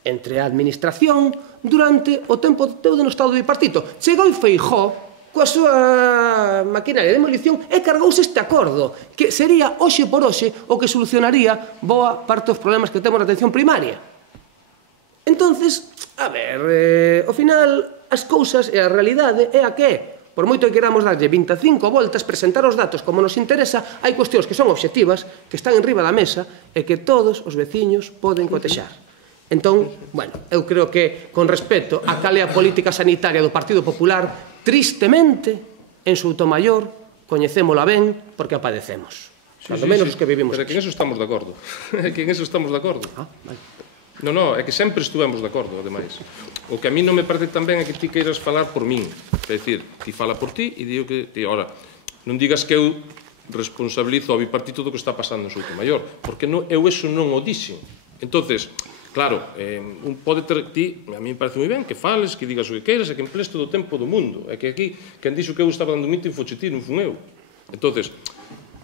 entre a administración, durante o tempo todo no estado bipartito. Chegou Feijóo coa súa maquinaria de demolición e cargouse este acordo, que sería hoxe por hoxe o que solucionaría boa parte dos problemas que temos na atención primaria. Entonces, a ver, ao final, as cousas e a realidade é a que por moito que queramos darlle 25 voltas, presentar os datos como nos interesa, hai cuestións que son obxectivas, que están enriba da mesa e que todos os veciños poden cotexar. Entón, bueno, eu creo que, con respecto a cal é a política sanitaria do Partido Popular, tristemente, en Soutomaior, coñecémola ben porque a padecemos. Cando menos os que vivimos aquí. Pero que en eso estamos de acordo. Que en eso estamos de acordo. Vale. Non, é que sempre estuvemos de acordo, ademais. O que a mí non me parece tan ben é que ti queiras falar por min. É dicir, ti fala por ti e digo que... Ora, non digas que eu responsabilizo ao bipartito do que está pasando en Soutomaior, porque eu eso non o dixen. Entonces, claro, un pode ter... Ti, a mí me parece moi ben que fales, que digas o que queiras e que emplees todo o tempo do mundo. É que aquí, quen dixo que eu estaba dando un mitin foche ti, non fun eu. Entonces,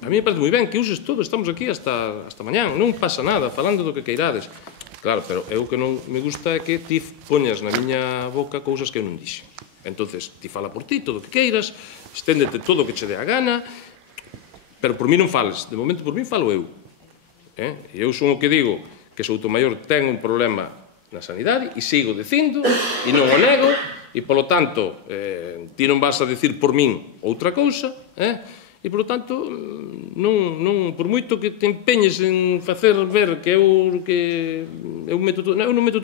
A mí me parece moi ben que uses todo, estamos aquí hasta mañán, non pasa nada, falando do que queirades. Claro, pero eu que non me gusta é que ti poñas na miña boca cousas que eu non dixen. Entonces, ti fala por ti, todo o que queiras, esténdete todo o que che dé a gana, pero por mí non fales, de momento por mí falo eu. E eu son o que digo que Soutomaior ten un problema na sanidade e sigo dicindo e non o nego e, polo tanto, ti non vas a dicir por min outra cousa, e, polo tanto, por moito que te empeñes en facer ver que eu non meto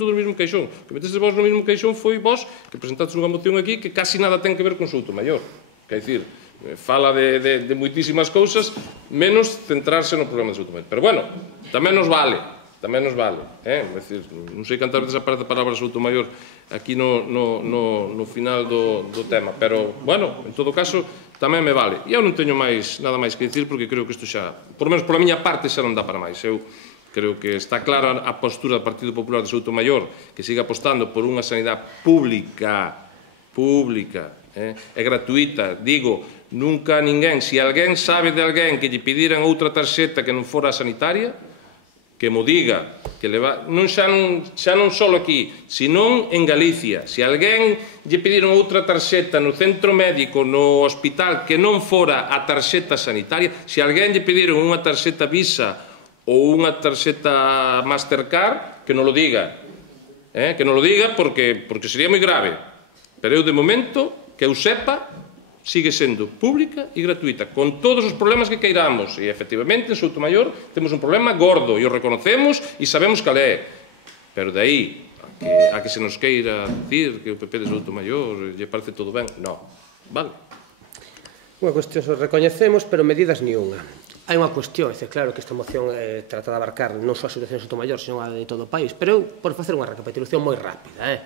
todo no mesmo caixón. Que metestes vos no mesmo caixón foi vos que presentaste unha moción aquí que casi nada ten que ver con Soutomaior. Quer dicir, fala de moitísimas cousas, menos centrarse no problema de Soutomaior. Pero, bueno, tamén nos vale. Non sei cantar veces aparece a palabra Soutomaior aquí no final do tema, pero, bueno, en todo caso, tamén me vale. E eu non teño nada máis que dicir, porque creo que isto xa, por lo menos pola miña parte, xa non dá para máis. Eu creo que está clara a postura do Partido Popular de Soutomaior, que siga apostando por unha sanidade pública, e gratuita. Digo, nunca ninguén, se alguén sabe de alguén que lle pediran outra tarxeta que non fora a sanitaria, que mo diga, que xa non só aquí, senón en Galicia. Se alguén lle pediron outra tarxeta no centro médico, no hospital, que non fora a tarxeta sanitaria, se alguén lle pediron unha tarxeta Visa ou unha tarxeta Mastercard, que non lo diga. Que non lo diga porque sería moi grave. Pero eu, de momento, que eu sepa, sigue sendo pública e gratuita, con todos os problemas que queiramos. E, efectivamente, en Soutomaior temos un problema gordo, e o reconocemos e sabemos cal é. Pero de aí a que se nos queira dicir que o PP de Soutomaior lle parece todo ben, non. Vale. Unha cuestión se recoñecemos, pero medidas ni unha. Hai unha cuestión, é claro que esta moción trata de abarcar non só a situación de Soutomaior, senón a de todo o país, pero eu, por facer unha recapitulación moi rápida,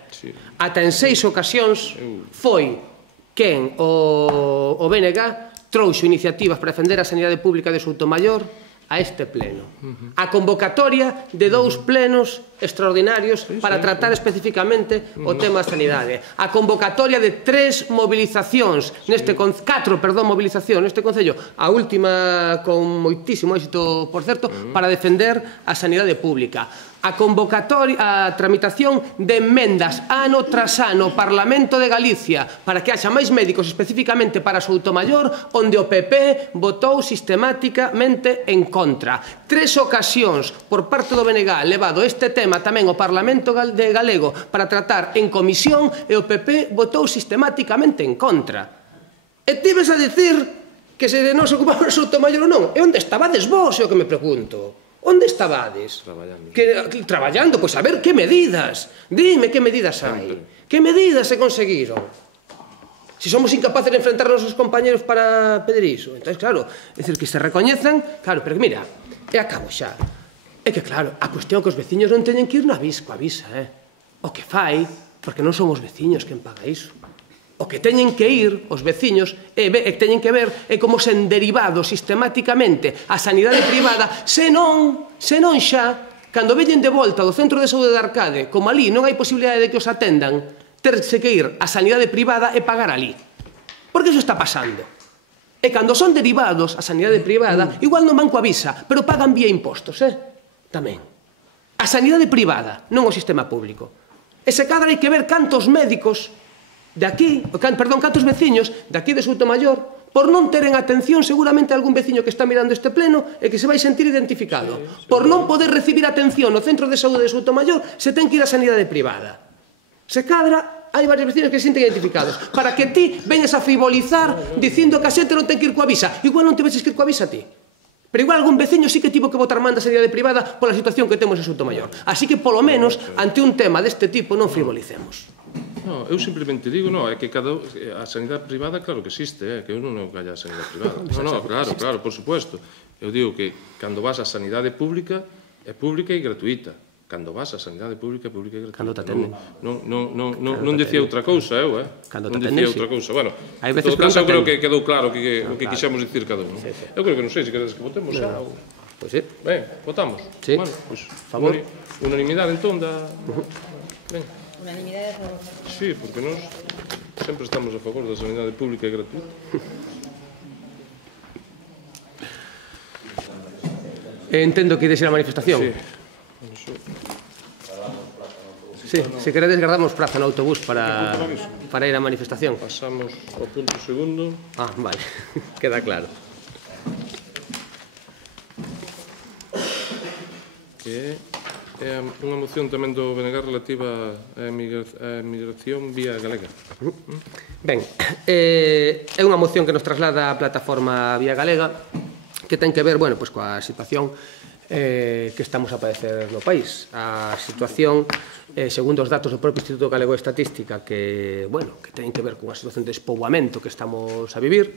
ata en 6 ocasións foi quen o BNG trouxo iniciativas para defender a sanidade pública de Soutomaior a este pleno. A convocatoria de 2 plenos extraordinarios para tratar especificamente o tema da sanidade. A convocatoria de 4 movilizacións neste Concello. A última con moitísimo éxito, por certo, para defender a sanidade pública. A tramitación de enmendas ano tras ano ao Parlamento de Galicia para que haxa máis médicos especificamente para Soutomaior, onde o PP votou sistemáticamente en contra. 3 ocasións por parte do BNG levado este tema tamén ao Parlamento galego para tratar en comisión e o PP votou sistemáticamente en contra. E ti ves a dicir que se non se ocupaba o Soutomaior ou non? E onde estabades vos, é o que me pregunto? Onde estabades? Traballando. Pois a ver, que medidas? Dime que medidas hai. Que medidas se conseguiron? Se somos incapaces de enfrentar aos nosos compañeros para pedir iso. Entón, claro, é dicir, que se recoñezan, claro, pero mira, e acabo xa. É que, claro, a cuestión que os veciños non teñen que ir na Visa, o que fai, porque non son os veciños quen paga iso. O que teñen que ir os veciños e teñen que ver é como sen derivado sistemáticamente a sanidade privada, senón xa, cando veñen de volta do centro de saúde de Arcade, como ali non hai posibilidade de que os atendan, terse que ir a sanidade privada e pagar ali. Porque iso está pasando. E cando son derivados a sanidade privada, igual non van coa Visa, pero pagan vía impostos, tamén. A sanidade privada, non o sistema público. E se cadra hai que ver cantos médicos de aquí, cantos veciños de aquí de Soutomaior, por non teren atención, seguramente algún veciño que está mirando este pleno e que se vai sentir identificado, por non poder recibir atención no centro de saúde de Soutomaior, se ten que ir a sanidade privada. Se cadra, hai varios veciños que se sienten identificados, para que ti veñas a frivolizar dicindo que a xente non ten que ir coa Visa. Igual non te veches que ir coa Visa ti. Pero igual algún veciño sí que tivo que botar man da sanidade privada pola situación que temos en Soutomaior. Así que, polo menos, ante un tema deste tipo, non frivolicemos. No, eu simplemente digo, é que a sanidade privada claro que existe, que eu non calla a sanidade privada. Claro, por supuesto. Eu digo que cando vas a sanidade pública, é pública e gratuita. Cando vas a sanidade pública, é pública e gratuita. Cando te atenden. Non dicía outra cousa, Cando te atenden, si. Bueno, en todo caso, eu creo que quedou claro o que quixemos dicir cada un. Eu creo que non sei, se queredes que votemos xa. Pois sí. Ben, votamos. Bueno, pois, favor. Unanimidade, entón, da... Ben. Unanimidade a favor. Sí, porque nós sempre estamos a favor da sanidade pública e gratuita. Entendo que ides ir a manifestación. Sí, se queredes guardamos praza no autobús para ir á manifestación. Pasamos ao punto segundo. Ah, vale, queda claro. Que é unha moción tamén do BNG relativa á emigración vía galega. Ben, é unha moción que nos traslada a plataforma Vía Galega que ten que ver, bueno, pois coa situación que estamos a padecer no país. A situación, segundo os datos do propio Instituto Galego de Estatística, que, bueno, que ten que ver con a situación de despoboamento que estamos a vivir,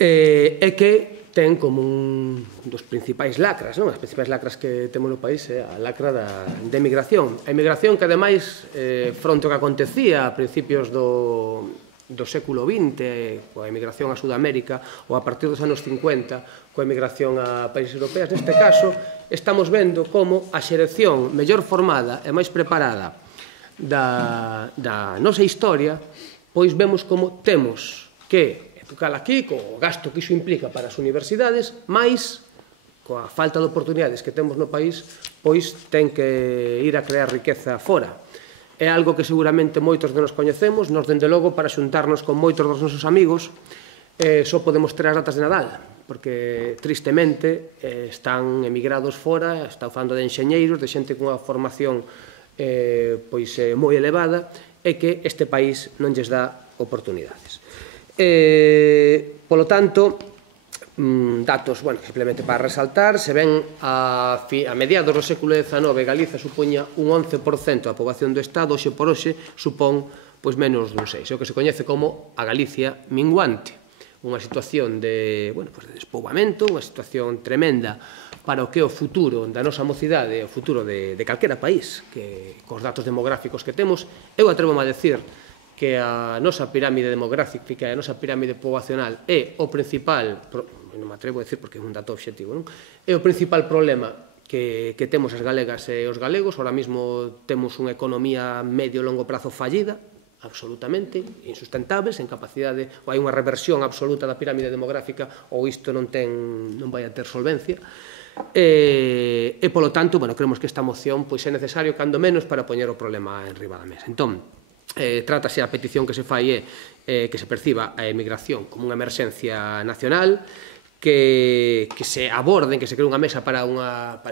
é que ten como un dos principais lacras, non? As principais lacras que temos no país é a lacra da emigración. A emigración que, ademais, fronte ao que acontecía a principios do século XX, coa emigración a Sudamérica, ou a partir dos anos 50, coa emigración a países europeos, neste caso, estamos vendo como a xeración mellor formada e máis preparada da nosa historia, pois vemos como temos que educar aquí, co gasto que iso implica para as universidades, máis coa falta de oportunidades que temos no país, pois ten que ir a crear riqueza fora. É algo que seguramente moitos de nos coñecemos, nos, dende logo, para xuntarnos con moitos dos nosos amigos, só podemos ter as datas de Nadal, porque, tristemente, están emigrados fora, están falando de enxeñeiros, de xente cunha formación moi elevada, e que este país non lles dá oportunidades. Polo tanto, datos, bueno, simplemente para resaltar, se ven a mediados do século XIX Galiza supoña un 11% da poboación do Estado, hoxe por hoxe supón pois menos dun 6%, o que se coñece como a Galicia minguante, unha situación de, bueno, pois de despoboamento, unha situación tremenda para o que é o futuro da nosa mocidade, o futuro de calquera país, que cos datos demográficos que temos, eu atrevo-me a decir que a nosa pirámide demográfica e a nosa pirámide poboacional é o principal, non me atrevo a decir porque é un dato obxectivo, non? É o principal problema que temos as galegas e os galegos. Ahora mesmo temos unha economía medio e longo prazo fallida, absolutamente, insustentable, sen capacidade, ou hai unha reversión absoluta da pirámide demográfica, ou isto non vai a ter solvencia. E, polo tanto, bueno, creemos que esta moción pois é necesario, cando menos, para poñer o problema en riba da mesa. Entón, trátase, a petición que se fai é que se perciba a emigración como unha emerxencia nacional, que se aborden, que se cree unha mesa para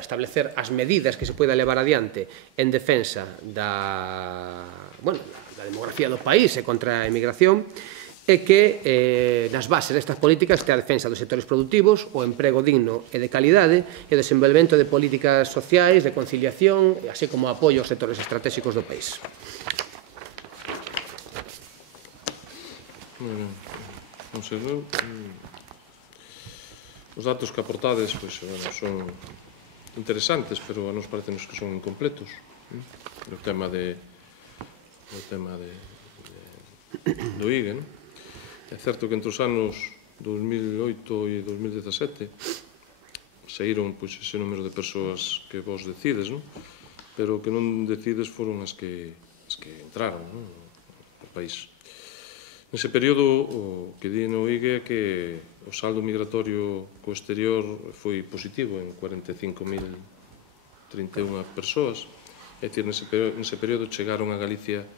establecer as medidas que se poida levar adiante en defensa da demografía do país e contra a emigración, e que nas bases destas políticas este a defensa dos sectores productivos, o emprego digno e de calidade, e o desenvolvemento de políticas sociais, de conciliación, así como o apoio aos sectores estratégicos do país. Non sei, os datos que aportades son interesantes, pero a nos parecenos que son incompletos. O tema do IGE. É certo que entre os anos 2008 e 2017 saíron ese número de persoas que vos decides, pero o que non decides foron as que entraron no país. Nese período, o que di no IGE é que o saldo migratorio co exterior foi positivo en 45.031 persoas. É dicir, nese período chegaron a Galicia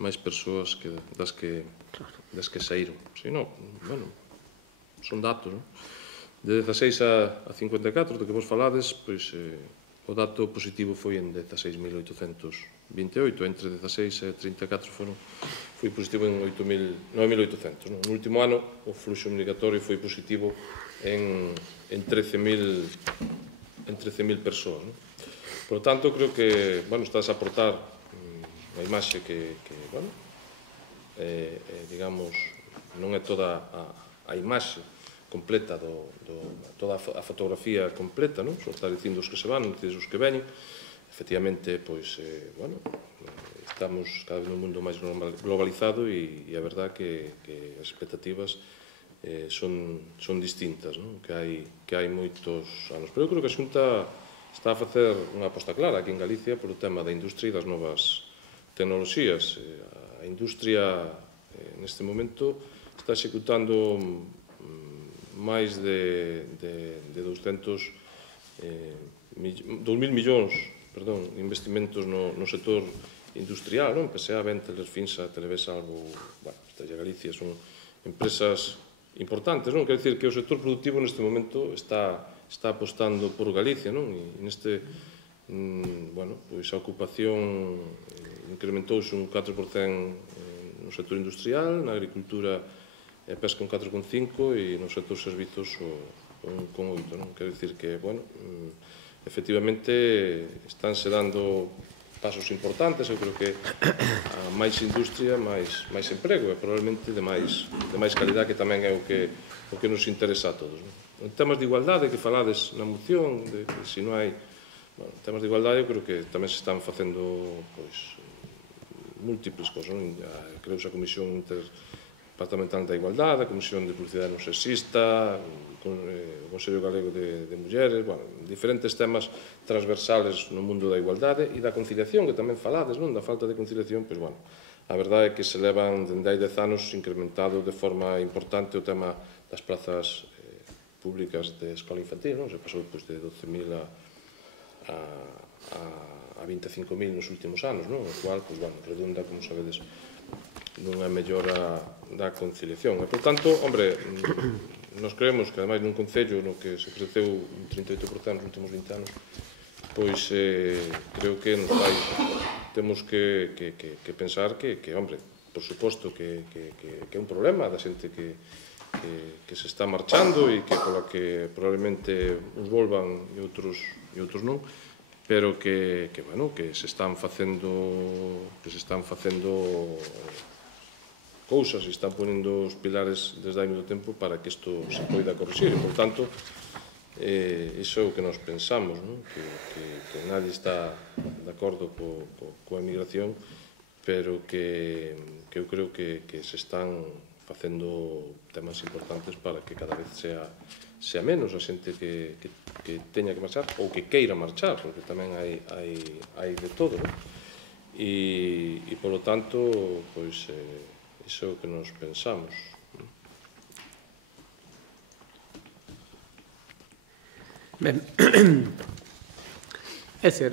máis persoas das que saíron. Se non, bueno, son datos, non? De 16 a 54, do que vos falades, pois o dato positivo foi en 16.828, entre 16 e 34 foi positivo en 9.800. No último ano, o fluxo migratorio foi positivo en 13.000 persoas. Por lo tanto, creo que estás a aportar a imaxe que digamos, non é toda a imaxe completa, toda a fotografía completa, non? Só está dicindo os que se van, non dices os que veñen. Efectivamente, pois, estamos cada vez nun mundo máis globalizado e a verdad que as expectativas son distintas, non? Que hai moitos anos. Pero eu creo que a Xunta está a facer unha aposta clara aquí en Galicia polo tema da industria e das novas tecnoloxías. A industria, neste momento, está executando máis de 200 2.000 millóns de investimentos no sector industrial, PSA, Benteler, Finsa, Televesa, algo, Estrella Galicia, son empresas importantes, quer dicir que o sector productivo neste momento está apostando por Galicia, e neste, a ocupación incrementouse un 4% no sector industrial, na agricultura e pesca un 4,5% e no sector servizos un 1,8%. Quer dicir que, efectivamente, estánse dando pasos importantes. Eu creo que a máis industria, máis emprego, e probablemente de máis calidad, que tamén é o que nos interesa a todos. En temas de igualdade, que falades na moción, de que se non hai temas de igualdade, eu creo que tamén se están facendo múltiples cosas. Creouse a Comisión Interdepartamental da Igualdade, a Comisión de Publicidade Non Sexista, o Consello Galego de Mulleres, diferentes temas transversales no mundo da igualdade e da conciliación, que tamén falades, da falta de conciliación. A verdade é que se levan dende hai 10 anos incrementado de forma importante o tema das plazas públicas de escola infantil, se pasou de 12.000 a 25.000 nos últimos anos, o cual redunda, como sabedes, nunha mellora da conciliación. E, por tanto, nos creemos que, ademais, nun concello no que se creceu un 38% nos últimos 20 anos, pois creo que temos que pensar que, por suposto, que é un problema da xente que se está marchando e que pola que probablemente uns volvan e outros non, pero que se están facendo cousas e están ponendo os pilares desde hai moito tempo para que isto se poida corrixir. Por tanto, iso é o que nos pensamos, que nadie está de acordo coa emigración, pero que eu creo que se están facendo temas importantes para que cada vez sea menos a xente que teña que marchar ou que queira marchar, porque tamén hai de todo. E, polo tanto, pois, iso é o que nos pensamos. Ben, é dicir,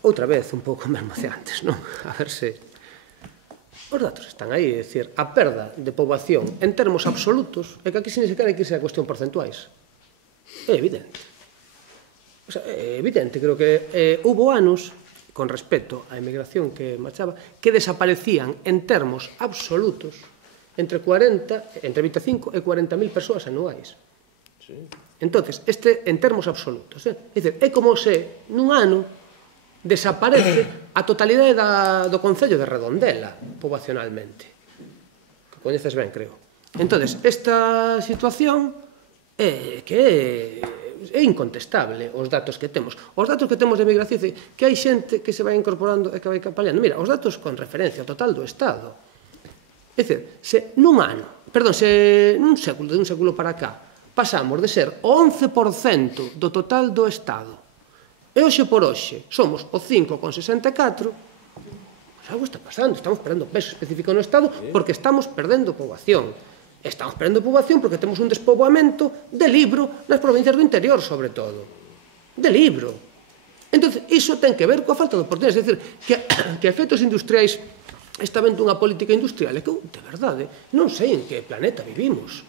outra vez un pouco mesmo de antes, a ver se os datos están aí, é dicir, a perda de poboación en termos absolutos, é que aquí sin sequera hai que ser a cuestión porcentuais. É evidente. É evidente, creo que hubo anos, con respecto á emigración que marchaba, que desaparecían en termos absolutos entre 25 e 40.000 persoas anuais. Entonces, en termos absolutos, é dicir, é como se nun ano desaparece a totalidade do concello de Redondela, poboacionalmente, que coñeces ben, creo. Entón, esta situación é incontestable, os datos que temos. Os datos que temos de migración, que hai xente que se vai incorporando e que vai capallando. Mira, os datos con referencia ao total do Estado. É dicir, se nun ano, perdón, se nun século, de un século para cá, pasamos de ser o 11% do total do Estado e hoxe por hoxe somos o 5,64%, algo está pasando, estamos perdendo peso específico no Estado porque estamos perdendo poboación. Estamos perdendo poboación porque temos un despoboamento de libro nas provincias do interior, sobre todo. De libro. Entón, iso ten que ver coa falta de oportunidades. É dicir, que efectos industriais está vendo unha política industrial, é que, de verdade, non sei en que planeta vivimos.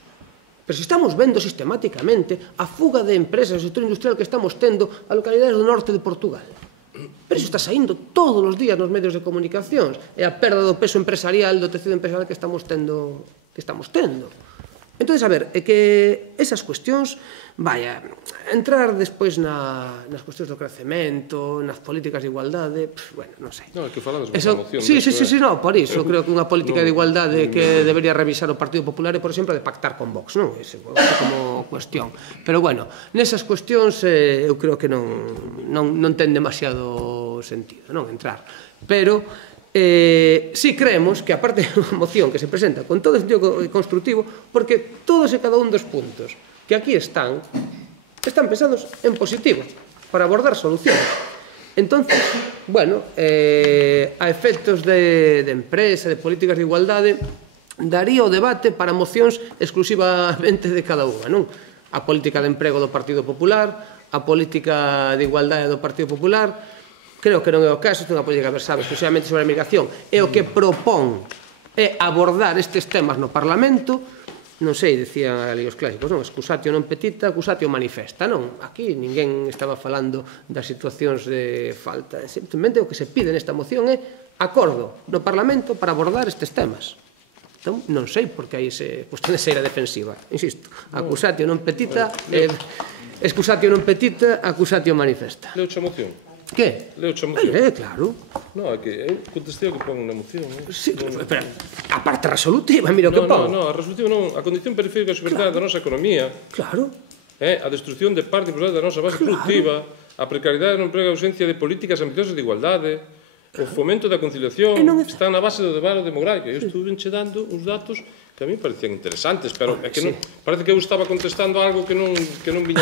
Pero se estamos vendo sistemáticamente a fuga de empresas do sector industrial que estamos tendo a localidades do norte de Portugal. Pero iso está saindo todos os días nos medios de comunicación. É a perda do peso empresarial, do tecido empresarial que estamos tendo. Entón, a ver, é que esas cuestións, entrar despois nas cuestións do crecemento, nas políticas de igualdade, bueno, non sei. Non, é que falamos da moción. Sí, por iso, creo que unha política de igualdade que debería revisar o Partido Popular é, por exemplo, de pactar con Vox, non? Ese como cuestión. Pero, bueno, nesas cuestións eu creo que non ten demasiado sentido, non, entrar. Pero si creemos que, aparte de unha moción que se presenta con todo sentido constructivo, porque todos e cada un dos puntos que aquí están pensados en positivo para abordar solucións. Entonces, bueno, a efectos de empresa, de políticas de igualdade, daría o debate para mocións exclusivamente de cada unha, non? A política de emprego do Partido Popular, a política de igualdade do Partido Popular. Creo que non é o caso, é unha política versada exclusivamente sobre a migración, e o que propón é abordar estes temas no Parlamento. Non sei, decían ali os clásicos, non, excusatio non petita, accusatio manifesta, non? Aquí ninguén estaba falando das situacións de falta, simplemente o que se pide nesta moción é acordo no Parlamento para abordar estes temas. Entón, non sei por que hai ese cuestión de seira defensiva, insisto, accusatio non petita, excusatio non petita, accusatio manifesta. Leuche a moción? Que? Leuche a moción? Claro. Non, é que eu contestei o que pon na moción. Sí, pero a parte resolutiva, mira o que pon. Non, a resolutiva non. A condición periférica e xuventude da nosa economía, claro, a destrucción de parte importante da nosa base productiva, a precariedade non emprego, a ausencia de políticas ambiciosas de igualdade, o fomento da conciliación, está na base do debate demográfico. Eu estuve dando uns datos que a mí parecían interesantes, pero é que non, parece que eu estaba contestando algo que non viña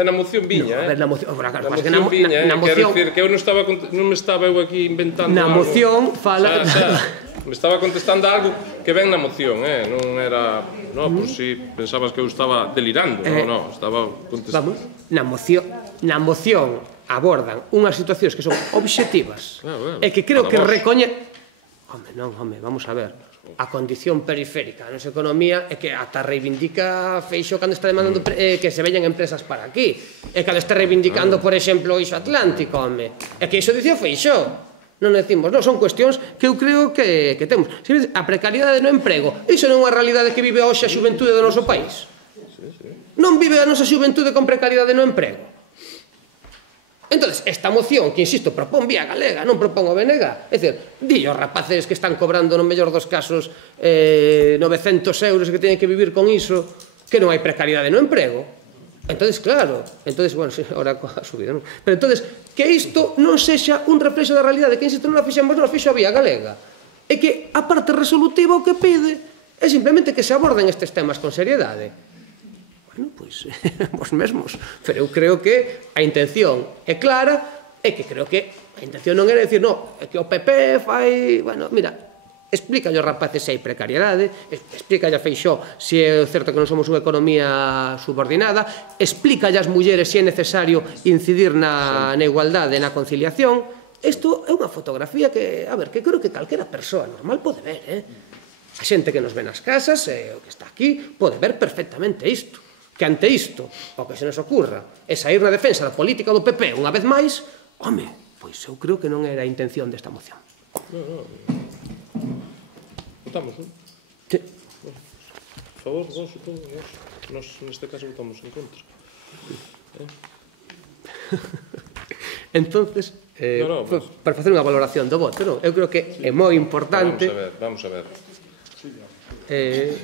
na moción, viña, Na moción viña, quero dicir que eu non me estaba eu aquí inventando algo. Na moción fala... Me estaba contestando algo que ven na moción, non era... Non, por si pensabas que eu estaba delirando, non, estaba contestando. Vamos, na moción abordan unhas situacións que son obxectivas e que creo que recoñe... Home, vamos a ver. A condición periférica da nosa economía é que ata reivindica Feixóo cando está demandando que se veñan empresas para aquí. E cando está reivindicando, por exemplo, o Eixo Atlántico, home. É que iso dicía Feixóo. Non decimos, non, son cuestións que eu creo que temos. A precariedade no emprego, iso non é unha realidade que vive hoxe a xuventude do noso país. Non vive a nosa xuventude con precariedade no emprego. Entón, esta moción, que, insisto, propón vía galega, non propón o BNG, é dicir, di os rapaces que están cobrando, no mellor dos casos, 900 euros e que teñen que vivir con iso, que non hai precariedade no emprego. Entón, claro, bueno, ahora coa subida, non? Pero, entón, que isto non sexa un reflexo da realidade, que, insisto, non a fixemos, non a fixo a vía galega. E que a parte resolutiva o que pide é simplemente que se aborden estes temas con seriedade. Bueno, pois, vos mesmos. Pero eu creo que a intención é clara e que creo que a intención non era dicir, no, é que o PP fai... Bueno, mira, explícalle aos rapaces se hai precariedade, explícalle a Feixóo se é certo que non somos unha economía subordinada, explícalle ás mulleres se é necesario incidir na igualdade, na conciliación. Isto é unha fotografía que, a ver, que creo que calquera persoa normal pode ver, A xente que nos ve nas casas, o que está aquí, pode ver perfectamente isto. Que ante isto, o que se nos ocurra, é sair na defensa da política do PP unha vez máis, home, pois eu creo que non era a intención desta moción. Votamos, non? Sí. Por favor, vos, supongo, nos neste caso votamos en contra. Entonces, para facer unha valoración do voto, non? Eu creo que é moi importante... Vamos a ver. É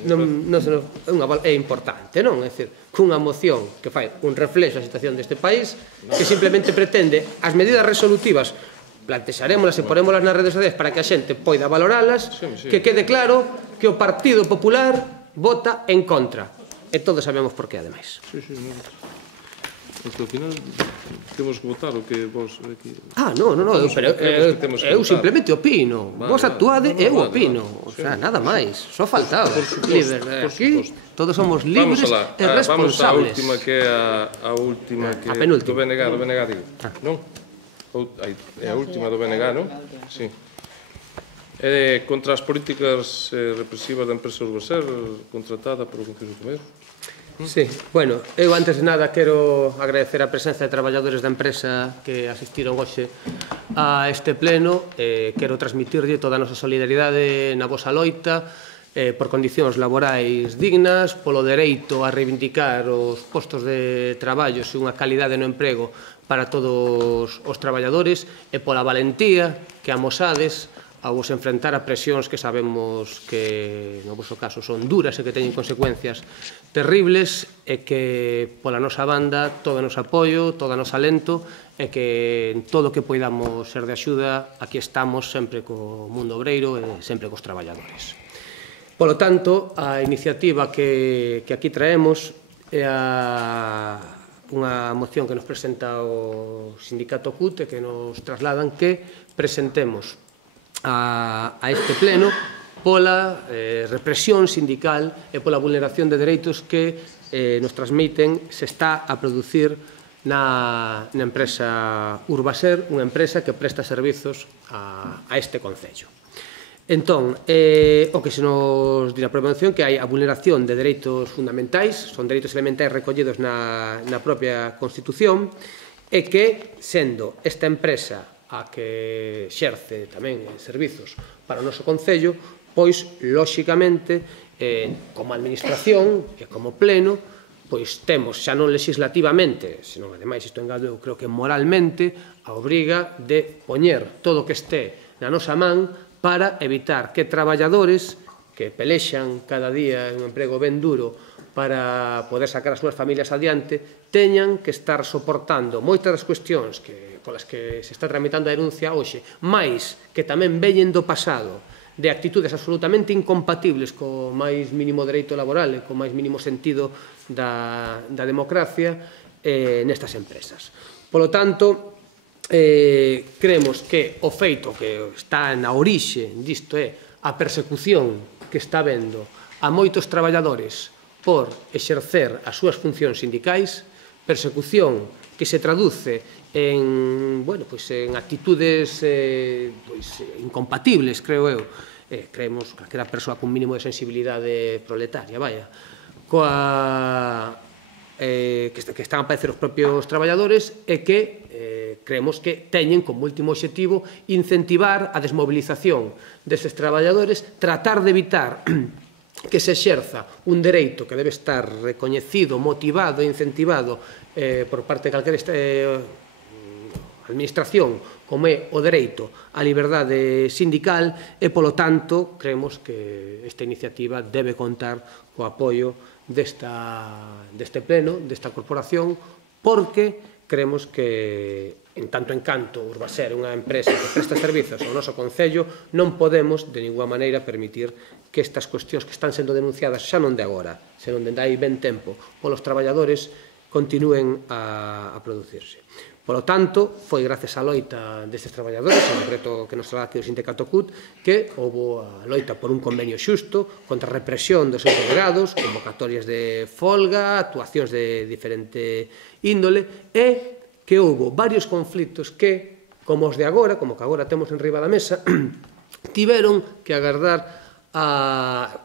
importante, non? É dicir, cunha moción que fai un reflexo da situación deste país que simplemente pretende as medidas resolutivas plantexarémolas e porémolas nas redes sociais para que a xente poida valoralas, que quede claro que o Partido Popular vota en contra e todos sabemos por que, ademais. Porque ao final temos que votar o que vos... Non, pero eu simplemente opino. Vos actuade e eu opino. O sea, nada máis. Só faltaba. Aquí todos somos libres e responsables. Vamos á última que... A penúltima. Do BNG, digo. Non? É a última do BNG, non? Sí. É contra as políticas represivas da empresa Urbaser contratada por o Concello de Comedo. Sí, bueno, eu antes de nada quero agradecer a presenza de traballadores da empresa que asistiron hoxe a este pleno. Quero transmitirlle toda a nosa solidaridade na vosa loita por condicións laborais dignas, polo dereito a reivindicar os postos de traballo e unha calidade no emprego para todos os traballadores e pola valentía que amosades ao vos enfrentar a presións que sabemos que no vosso caso son duras e que teñen consecuencias terribles e que pola nosa banda todo o noso apoio, todo o noso alento e que en todo o que poidamos ser de axuda aquí estamos sempre co mundo obreiro e sempre cos traballadores. Polo tanto, a iniciativa que aquí traemos é unha moción que nos presenta o sindicato CUT e que nos trasladan que presentemos a este pleno pola represión sindical e pola vulneración de dereitos que nos transmiten se está a producir na empresa Urbaser, unha empresa que presta servizos a este concello. Entón, o que se nos di na propia moción que hai a vulneración de dereitos fundamentais, son dereitos elementais recollidos na propia Constitución, e que, sendo esta empresa a que xerce tamén servizos para o noso concello, pois, lóxicamente, como administración e como pleno, pois temos, xa non legislativamente, senón, ademais, isto engado, eu creo que moralmente, a obriga de poñer todo o que este na nosa man para evitar que traballadores que pelexan cada día en un emprego ben duro para poder sacar as súas familias adiante teñan que estar soportando moitas das cuestións polas que se está tramitando a denuncia hoxe, máis que tamén veñen do pasado de actitudes absolutamente incompatibles co máis mínimo dereito laboral e co máis mínimo sentido da democracia nestas empresas. Polo tanto, creemos que o feito que está na orixe disto é a persecución que está vendo a moitos traballadores por exercer as súas funcións sindicais, persecución que se traduce en actitudes incompatibles, creo eu, creemos que calquera persoa con mínimo de sensibilidade proletaria, que están a padecer os propios traballadores e que creemos que teñen como último obxectivo incentivar a desmovilización deses traballadores, tratar de evitar que se exerza un dereito que debe estar recoñecido, motivado e incentivado por parte de calquera administración, como é o dereito á liberdade sindical, e, polo tanto, creemos que esta iniciativa debe contar co apoio deste pleno, desta corporación, porque creemos que, en tanto en canto Urbaser é unha empresa que presta servizos ao noso concello, non podemos, de ninguna maneira, permitir que estas cuestións que están sendo denunciadas xa non de agora, senón dende hai ben tempo, polos traballadores, continúen a producirse. Polo tanto, foi gracias á loita destes traballadores, en concreto que nos trabalha aquí o sindicato CUT, que houve a loita por un convenio xusto contra a represión dos seus delegados, convocatorias de folga, actuacións de diferente índole, e que houve varios conflitos que, como os de agora, como que agora temos en riba da mesa, tiveron que agardar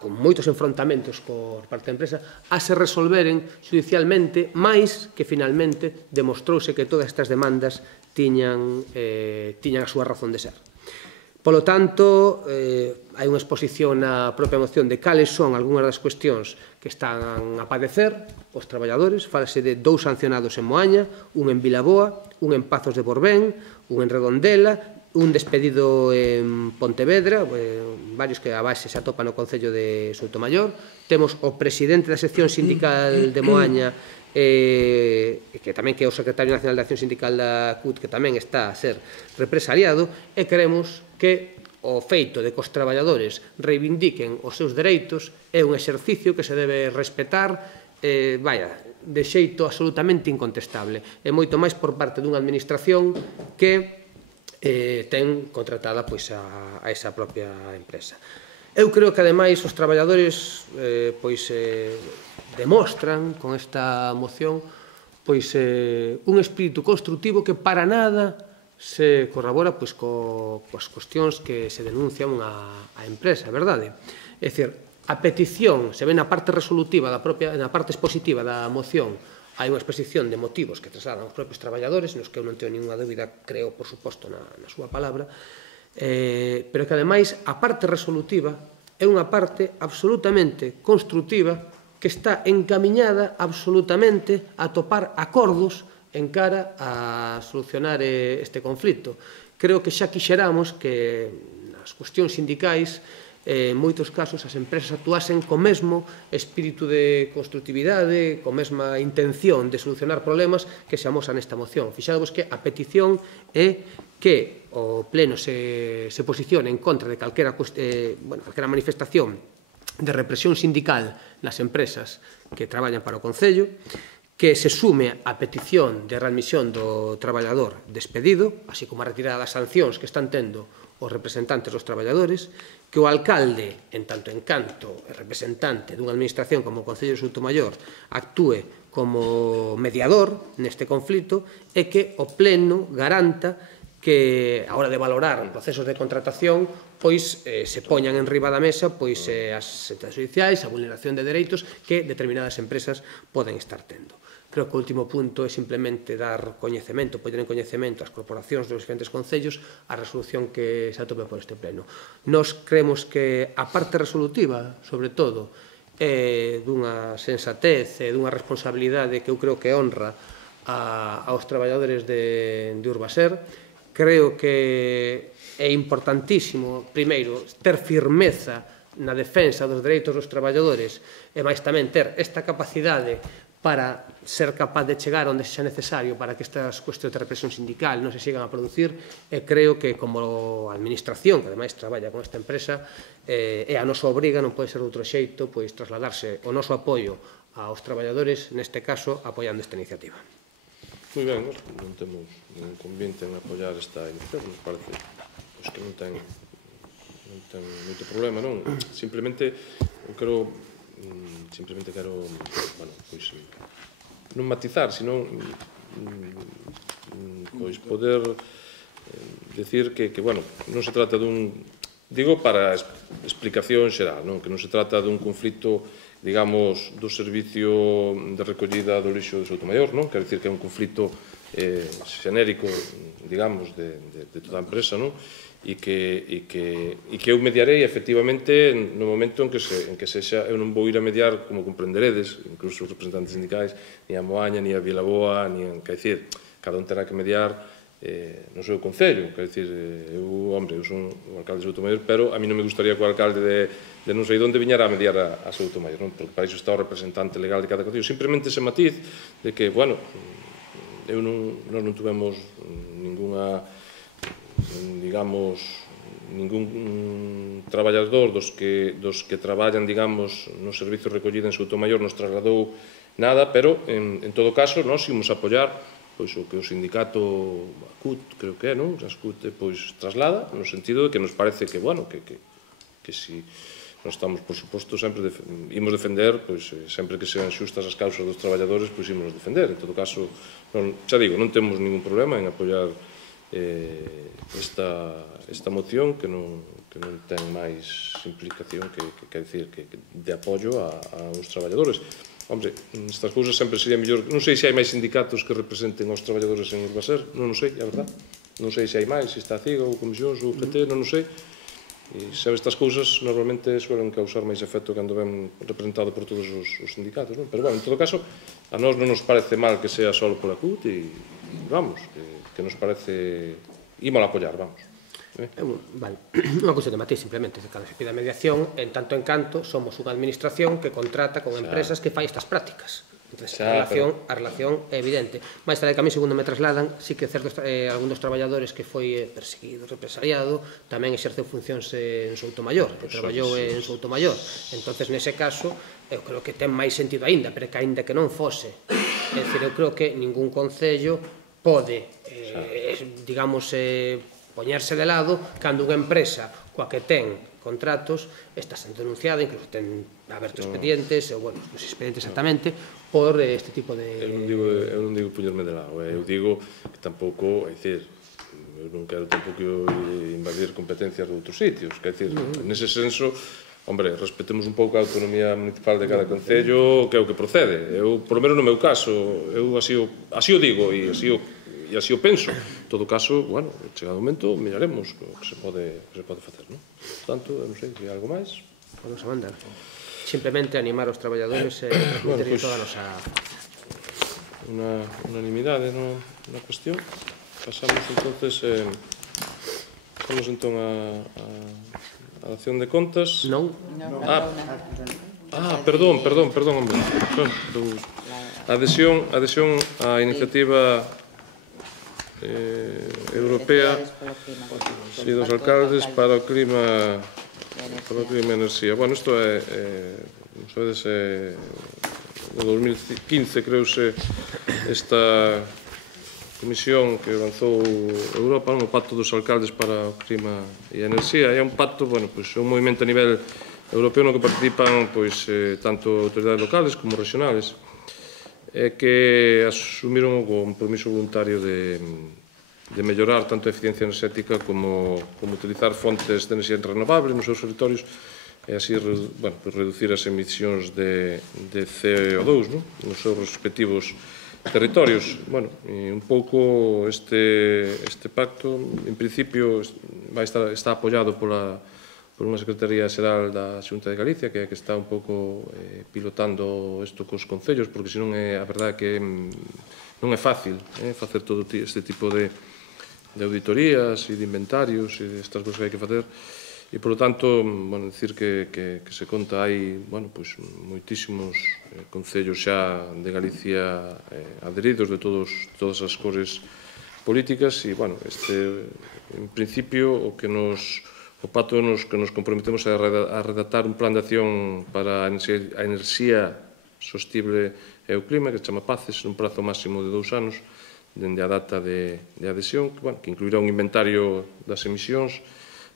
con moitos enfrontamentos por parte da empresa, a se resolveren judicialmente, máis que finalmente demostrouse que todas estas demandas tiñan a súa razón de ser. Polo tanto, hai unha exposición na propia moción de cales son algunhas das cuestións que están a padecer os traballadores. Fálase de 2 sancionados en Moaña, un en Vilaboa, un en Pazos de Borbén, un en Redondela, un despedido en Pontevedra, varios que a base se atopan no Concello de Soutomaior. Temos o presidente da sección sindical de Moaña, que tamén que é o secretario nacional de acción sindical da CUT, que tamén está a ser represaliado, e queremos que o feito de que os traballadores reivindiquen os seus dereitos é un exercicio que se debe respetar, de xeito absolutamente incontestable, e moito máis por parte dunha administración que ten contratada a esa propia empresa. Eu creo que, ademais, os traballadores demostran con esta moción un espírito construtivo que para nada se corrobora coas cuestións que se denuncian a empresa, verdade? É dicir, a petición se ve na parte resolutiva, na parte expositiva da moción, hai unha exposición de motivos que trasladan os propios traballadores, nos que eu non teño ninguna dúbida, creo, por suposto, na súa palabra, pero que, ademais, a parte resolutiva é unha parte absolutamente construtiva que está encamiñada absolutamente a topar acordos en cara a solucionar este conflito. Creo que xa quixeramos que nas cuestións sindicais en moitos casos as empresas actuasen co mesmo espírito de construtividade, co mesma intención de solucionar problemas que se amosa nesta moción. Fixadevos que a petición é que o Pleno se posicione en contra de calquera manifestación de represión sindical nas empresas que traballan para o Concello, que se sume a petición de readmisión do traballador despedido, así como a retirada das sancións que están tendo os representantes dos traballadores, que o alcalde, en tanto en canto representante dunha administración como o Concello de Soutomaior, actúe como mediador neste conflito e que o Pleno garanta que, a hora de valorar procesos de contratación, pois se poñan en riba da mesa pois as sentencias judiciais, a vulneración de dereitos que determinadas empresas poden estar tendo. Creo que o último punto é simplemente dar coñecemento, poñer en coñecemento ás corporacións dos diferentes concellos a resolución que se atope por este pleno. Nos creemos que a parte resolutiva, sobre todo, é dunha sensatez e dunha responsabilidade que eu creo que honra aos traballadores de Urbaser. Creo que é importantísimo, primeiro, ter firmeza na defensa dos dereitos dos traballadores e máis tamén ter esta capacidade para ser capaz de chegar onde sexa necesario para que estas cuestións de represión sindical non se sigan a producir, e creo que como administración, que ademais traballa con esta empresa, é a nosa obriga, non pode ser de outro xeito, pois trasladarse o noso apoio aos traballadores, neste caso, apoiando esta iniciativa. Moi ben, non temos ningún convite en apoiar esta iniciativa, nos parece que non ten moito problema, non? Simplemente quero non matizar, senón pois poder decir que non se trata dun, digo para explicación xeral, non? Que non se trata dun conflito, digamos, do servicio de recollida do lixo de Soutomaior, non? Quer dicir que é un conflito xenérico, digamos, de toda a empresa, non? E que eu mediarei, efectivamente, no momento en que sexa, eu non vou ir a mediar, como comprenderedes, incluso os representantes sindicais, ni a Moaña, ni a Vilaboa, quer dicir, cada un terá que mediar no seu concello, quer dicir, eu son o alcalde de Soutomaior, pero a mí non me gustaría que o alcalde de non sei onde viñera a mediar a Soutomaior, non? Porque para iso está o representante legal de cada concello. Simplemente ese matiz de que, bueno, nós non tuvemos ninguna, digamos, ningún traballador dos que traballan, digamos, no servicio recollida en Soutomaior nos trasladou nada, pero, en todo caso, nós ímos apoiar pois o que o sindicato ACUT, creo que é, non? A ACUT, pois, traslada, no sentido de que nos parece que, bueno, que si nós estamos, por suposto, sempre imos defender, pois, sempre que sean xustas as causas dos traballadores, pois imos defender. En todo caso, xa digo, non temos ningún problema en apoiar esta moción que non ten máis implicación que decir que de apoio aos traballadores. Hombre, estas cousas sempre sería mellor. Non sei se hai máis sindicatos que representen aos traballadores en Urbaser, non o sei, a verdad. Non sei se hai máis, se está a CIGA ou Comisións ou UGT, non o sei. E sabe, estas cousas normalmente suelen causar máis efecto cando ven representado por todos os sindicatos, non? Pero, bueno, en todo caso, a nós non nos parece mal que sea só pola CUT e, vamos, que nos parece... Ímos a apoiar, vamos. Vale, unha cousa de matiz simplemente, cando se pide a mediación, en tanto en canto somos unha administración que contrata con empresas que fai estas prácticas. A relación é evidente. Mais tarde que a mí, segundo me trasladan, sí que certo algún dos traballadores que foi perseguido, represaliado, tamén exerceu funcións en Soutomaior, que traballou en Soutomaior. Entonces, nese caso, eu creo que ten máis sentido aínda, pero que aínda que non fose. É dicir, eu creo que ningún concello pode, digamos, poñerse de lado cando unha empresa coa que ten contratos está sendo denunciada, incluso ten abertos expedientes, ou, bueno, non sei expedientes exactamente, por este tipo de... Eu non digo poñerme de lado, eu digo que tampouco, é dicir, eu non quero tampouco invadir competencias de outros sitios, quer dicir, nese senso, hombre, respetemos un pouco a autonomía municipal de cada concello, que é o que procede. Eu, por lo menos no meu caso, eu así o digo e así o penso. En todo caso, bueno, chegado o momento, miraremos o que se pode facer, non? Por tanto, non sei, se hai algo máis. Vamos a mandar. Simplemente animar os traballadores e transmitir toda a nosa... Unha unanimidade na cuestión. Pasamos entón a acción de contas. Non. Perdón, hombre. Adhesión á iniciativa europea dos alcaldes para o clima e enerxía. Bueno, isto é, sabedes, no 2015 creuse esta comisión que lanzou Europa, o Pacto dos Alcaldes para o Clima e a Enerxía. É un pacto, bueno, pois é un movimento a nivel europeo no que participan pois tanto autoridades locales como regionales. é que asumiron o compromiso voluntario de mellorar tanto a eficiencia enerxética como utilizar fontes de enerxía renovable nos seus territorios e así reducir as emisións de CO2 nos seus respectivos territorios. Un pouco este pacto, en principio, está apoiado por unha Secretaría Xeral da Xunta de Galicia, que é que está un pouco pilotando isto cos concellos, porque senón a verdade que non é fácil facer todo este tipo de auditorías e de inventarios e estas cousas que hai que facer. E, polo tanto, dicir que se conta hai moitísimos concellos xa de Galicia adheridos de todas as cores políticas e, en principio, o pacto que nos comprometemos é a redactar un plan de acción para a enerxía sostible e o clima, que se chama PACES, nun prazo máximo de 2 anos, dende a data de adhesión, que incluirá un inventario das emisións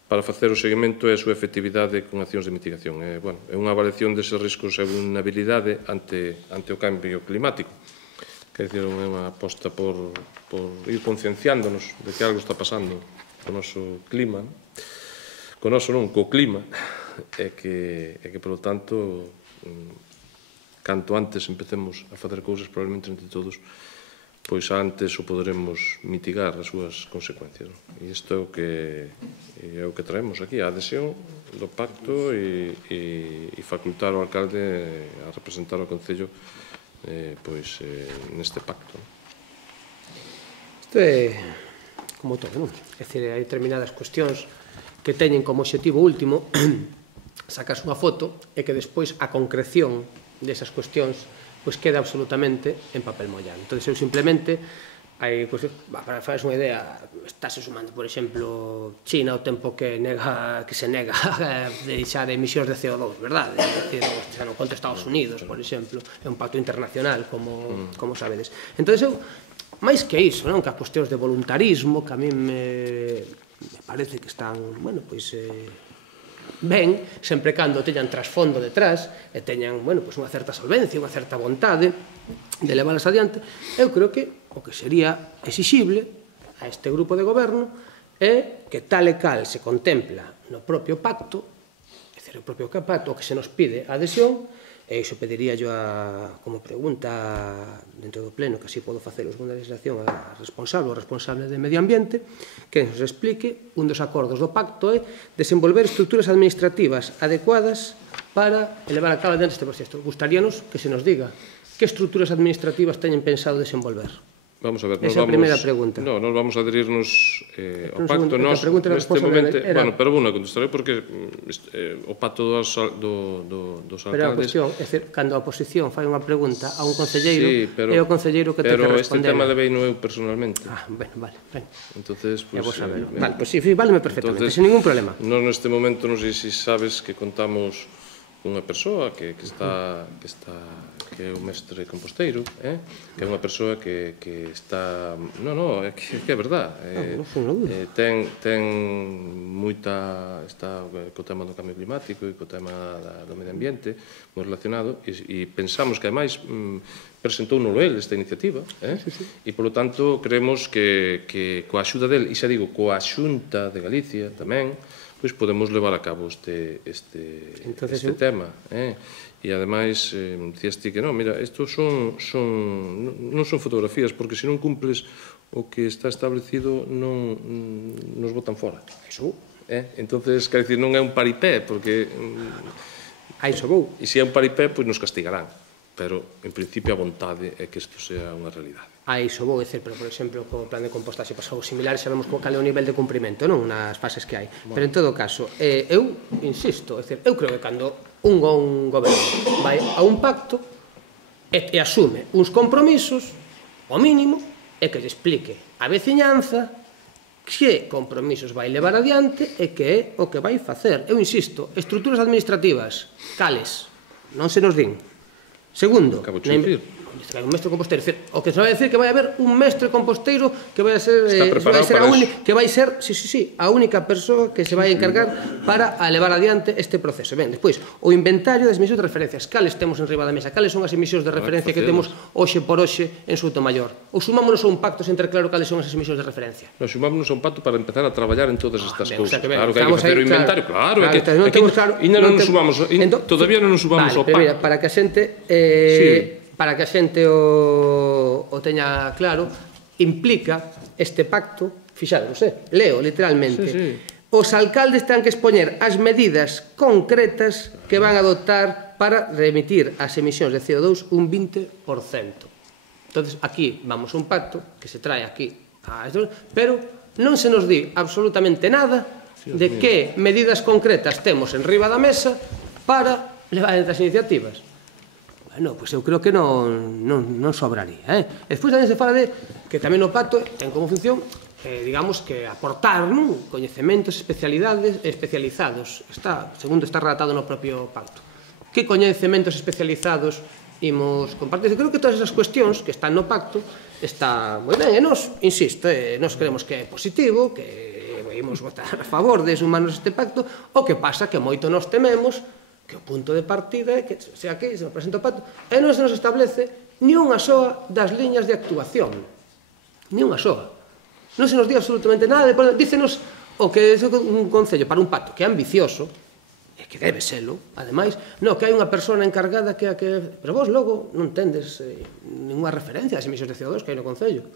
para facer o seguimento e a súa efectividade con accións de mitigación. É unha avaliación deses riscos e vulnerabilidade ante o cambio climático. Quer dizer, é unha aposta por ir concienciándonos de que algo está pasando co noso clima, co noso non, co clima, e que, polo tanto, canto antes empecemos a facer cousas, probablemente entre todos, pois antes o poderemos mitigar as súas consecuencias. E isto é o que traemos aquí, a adhesión do pacto e facultar ao alcalde a representar o Concello neste pacto. Isto é como todo, non? É dicir, hai determinadas cuestións que teñen como objetivo último sacas unha foto e que despois a concreción desas cuestións queda absolutamente en papel mollado. Entón, eu simplemente, para fares unha idea, estáse sumando, por exemplo, China o tempo que se nega a deixar emisións de CO2, verdade? Xa non contra Estados Unidos, por exemplo, é un pacto internacional, como sabedes. Entón, eu, máis que iso, que as cuestións de voluntarismo, que a mí me parece que están, ben, sempre cando teñan trasfondo detrás e teñan, unha certa solvencia, unha certa vontade de leválas adiante, eu creo que o que sería exixible a este grupo de goberno é que tal e cal se contempla no propio pacto, é dicir, o propio pacto que se nos pide a adhesión, e iso pediría yo como pregunta dentro do pleno, que así podo facer según a legislación a responsable de Medio Ambiente, que nos explique un dos acordos do pacto é desenvolver estruturas administrativas adecuadas para elevar a cabo dentro deste proceso. Gustaríanos que se nos diga que estruturas administrativas teñen pensado desenvolver. Vamos a ver, esa é a primeira pregunta. Non, nos vamos a adherirnos ao pacto. Neste momento, pero vou contestaré porque o pacto dos alcaldes... Pero a cuestión, é dicir, cando a oposición fai unha pregunta a un concelleiro, é o concelleiro que ten que responder. Pero este tema levei no eu personalmente. Vale. Entonces, pois sí, váleme perfectamente, sin ningún problema. Non neste momento, non sei se sabes que contamos unha persoa que é o mestre composteiro, que é unha persoa que está... Non, é que é verdad. Ten moita... Está co tema do cambio climático e co tema do medio ambiente moi relacionado e pensamos que, ademais, presentou no el esta iniciativa e, polo tanto, creemos que coa axuda del, e xa digo, coa Xunta de Galicia tamén, pois podemos levar a cabo este tema. E, ademais, dicías ti que non, mira, isto non son fotografías, porque se non cumples o que está establecido nos botan fora. Iso. Entonces, quer dicir, non é un paripé, porque... Iso vou. E se é un paripé, pois nos castigarán. Pero, en principio, a vontade é que isto sea unha realidade. Iso vou dicir, pero, por exemplo, co plan de compostaxe pasou similar, sabemos cal é o nivel de cumprimento, non? Nas fases que hai. Pero, en todo caso, eu insisto, eu creo que cando un goberno vai a un pacto e asume uns compromisos, o mínimo, é que lle explique a veciñanza que compromisos vai levar adiante e que é o que vai facer. Eu insisto, estruturas administrativas, cales, non se nos din. Segundo, un mestre composteiro, o que se vai decir que vai haber un mestre composteiro que vai ser a única persoa que se vai encargar para levar adiante este proceso. Ben, despois, o inventario das emisións de referencias, cales temos en riba da mesa, cales son as emisións de referencia que temos hoxe por hoxe en Soutomaior, ou sumámonos a un pacto sen ter claro cales son as emisións de referencia? Nos sumámonos a un pacto para empezar a traballar en todas estas cousas. Claro que hai que facer o inventario, claro, todavía non nos subamos ao pacto. Para que a xente o teña claro, implica este pacto, fixadvos, leo literalmente, os alcaldes ten que expoñer as medidas concretas que van a adoptar para remitir as emisións de CO2 un 20%. Entonces, aquí vamos a un pacto que se trae aquí, pero non se nos di absolutamente nada de que medidas concretas temos en riba da mesa para levar estas iniciativas. Bueno, pois eu creo que non sobraría. Despois tamén se fala de que tamén o pacto ten como función, digamos, que aportar coñecementos, especializados. Segundo está relatado no propio pacto. Que coñecementos especializados imos compartir? Eu creo que todas esas cuestións que están no pacto está moi ben, e nos, insisto, nos creemos que é positivo, que imos votar a favor de sumarnos este pacto. O que pasa que moito nos tememos que o punto de partida é que, sea que se nos presenta o pacto, e non se nos establece ni unha soa das liñas de actuación. Ni unha soa. Non se nos di absolutamente nada. Dícenos o que é un concello para un pacto que é ambicioso, e que debe selo, ademais, que hai unha persona encargada que... Pero vos logo non tendes ninguna referencia ás emisións de CO2 que hai no concello.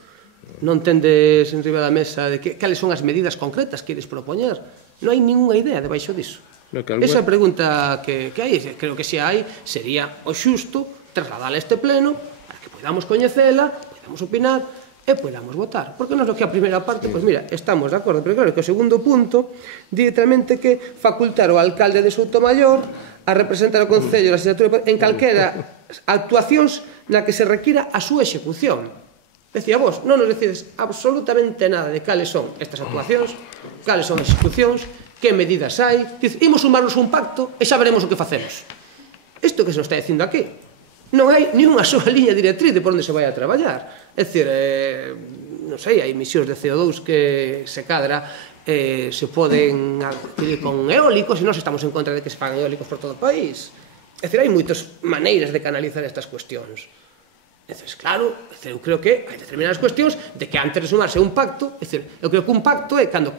Non tendes en riba da mesa de cales son as medidas concretas que ides propoñer. Non hai ninguna idea debaixo disso. Esa pregunta que hai, creo que se hai, sería o xusto trasladala a este pleno para que podamos coñecela, podamos opinar e podamos votar. Porque non é que a primeira parte, pois mira, estamos de acordo, pero claro que o segundo punto, directamente que facultar ao alcalde de Soutomaior a representar o Concello en calquera actuacións na que se requira a súa execución. Decía vos, non nos decides absolutamente nada de cales son estas actuacións, cales son as execucións, que medidas hai, imos sumarnos un pacto e xa veremos o que facemos. Isto que se nos está dicindo aquí. Non hai ni unha soa liña directriz de por onde se vai a traballar. É dicir, non sei, hai emisións de CO2 que se cadra se poden adquirir con eólicos e nós estamos en contra de que se fagan eólicos por todo o país. É dicir, hai moitas maneiras de canalizar estas cuestións. Entonces, claro, eu creo que hai determinadas cuestións de que antes de sumarse a un pacto, é dicir, eu creo que un pacto é cando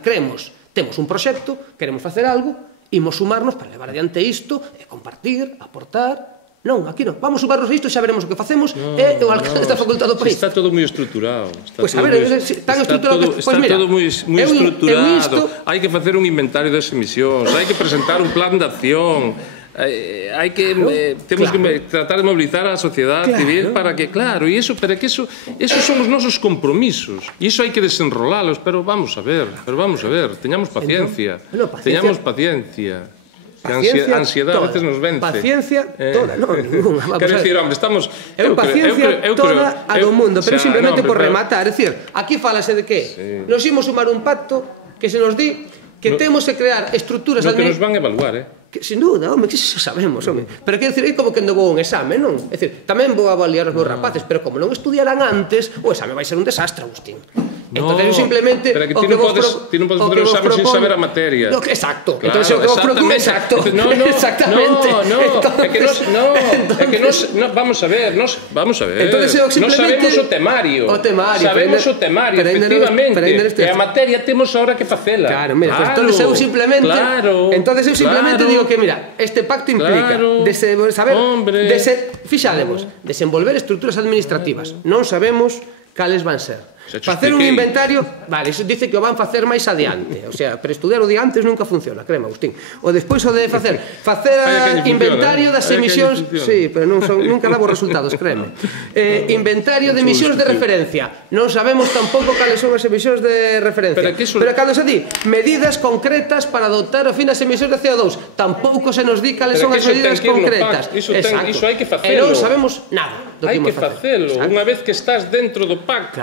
temos un proxecto, queremos facer algo, imos sumarnos para levar adiante isto, e compartir, aportar. Non, aquí non. Vamos sumarnos a isto e xa veremos o que facemos, e o alcalde está facultado para isto. Está todo moi estruturado. Pois a ver, tan estruturado que... Está todo moi estruturado. Hai que facer un inventario das emisións, hai que presentar un plan de acción, temos que tratar de mobilizar a sociedade civil para que, claro, e iso, pero que esos son os nosos compromisos, e iso hai que desenrolalos, pero vamos a ver, teñamos paciencia, que a ansiedade a veces nos vence. Paciencia toda, non, ninguna. Quero dicir, hombre, estamos... Paciencia toda a do mundo, pero simplemente por rematar, é dicir, aquí falase de que nos imos sumar un pacto que se nos di que temos que crear estruturas... No que nos van a evaluar, Sin dúda, home, que xa sabemos, home. Pero quero dicir, é como que non vou a un exame, non? É dicir, tamén vou a avaliar os meus rapaces, pero como non estudiaran antes, o exame vai ser un desastre, Agustín. Entón, eu simplemente... Pero que ti non podes fazer o exame sin saber a materia. Exacto. Entón, o que vos preocupa... Exacto. Exactamente. Vamos a ver. Non sabemos o temario. Sabemos o temario, efectivamente. E a materia temos ahora que facela. Claro, mira, entón eu simplemente digo que, mira, este pacto implica fixademos, desenvolver estruturas administrativas. Non sabemos cales van ser. Facer un inventario, vale, iso dice que o van facer máis adiante, o sea, pero estudiar o de antes nunca funciona, crema, Agustín. O despois o de facer inventario das emisións, sí, pero nunca damos resultados, creme. Inventario de emisións de referencia, non sabemos tampouco cales son as emisións de referencia. Pero cando se di medidas concretas para adoptar o fin das emisións de CO2, tampouco se nos di cales son as medidas concretas. Iso hai que facelo. E non sabemos nada. Hai que facelo, unha vez que estás dentro do pacto.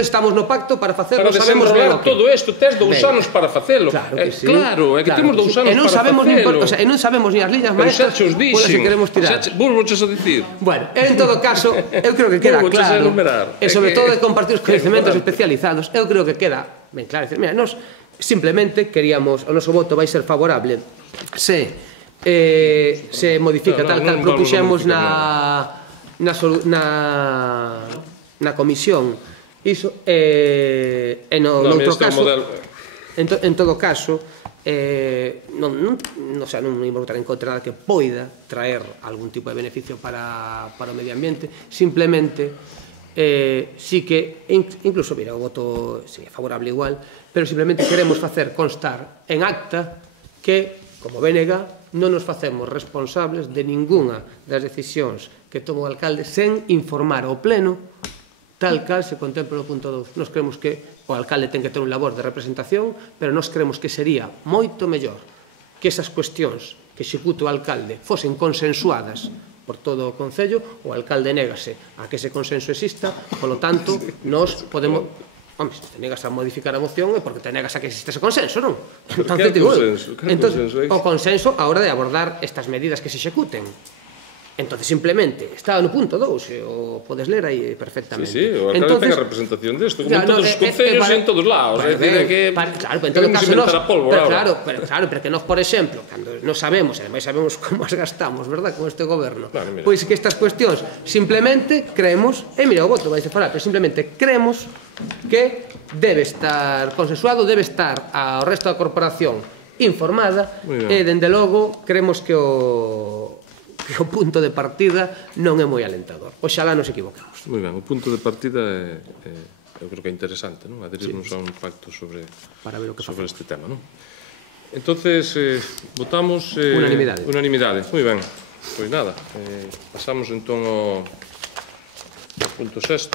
Entón estamos no pacto para facer, para non sabemos ben desenrolar o que. todo isto, tes 2 anos para facelo. Claro que sí. Claro, é que temos 2 anos para facelo. E non sabemos ni as liñas Pero xa maestras che os dixen. que queremos tirar. Volvoches a dicir. Bueno, en todo caso, eu creo que queda claro, e sobre todo de compartir os coñecementos especializados, eu creo que queda ben claro. Mira, nos simplemente queríamos, o noso voto vai ser favorable se modifica tal cal propuxemos na comisión iso, e no outro caso, en todo caso, non imos votar en contra nada que poida traer algún tipo de beneficio para o medio ambiente, simplemente sí que, incluso, mira, o voto é favorable igual, pero simplemente queremos facer constar en acta que, como BNG, non nos facemos responsables de ningunha das decisións que toma o alcalde sen informar ao pleno tal cal se contempla no punto 2. Nos creemos que o alcalde ten que ter un labor de representación, pero nos creemos que sería moito mellor que esas cuestións que executa o alcalde fosen consensuadas por todo o Concello. O alcalde négase a que ese consenso exista, polo tanto, nos podemos... Home, se te negas a modificar a moción é porque te negas a que existe ese consenso, non? O consenso a hora de abordar estas medidas que se executen. Entón, simplemente, está no punto 2, o podes ler aí perfectamente. Sí, o alcalde ten a representación disto, como en todos os concellos e en todos lados. Claro, pero en todo caso nós... Claro, pero que nós, por exemplo, cando non sabemos, e ademais sabemos como as gastamos, verdad, con este goberno, pois que estas cuestións simplemente creemos, mira, o voto vai falar, pero simplemente creemos que debe estar consensuado, debe estar ao resto da corporación informada, e, dende logo, creemos que o punto de partida non é moi alentador. Oxalá nos equivocamos. Moi ben, o punto de partida eu creo que é interesante, non? Adherirnos a un pacto sobre este tema, non? Entonces, votamos... Unanimidade. Moi ben. Pois nada, pasamos entón ao punto 6,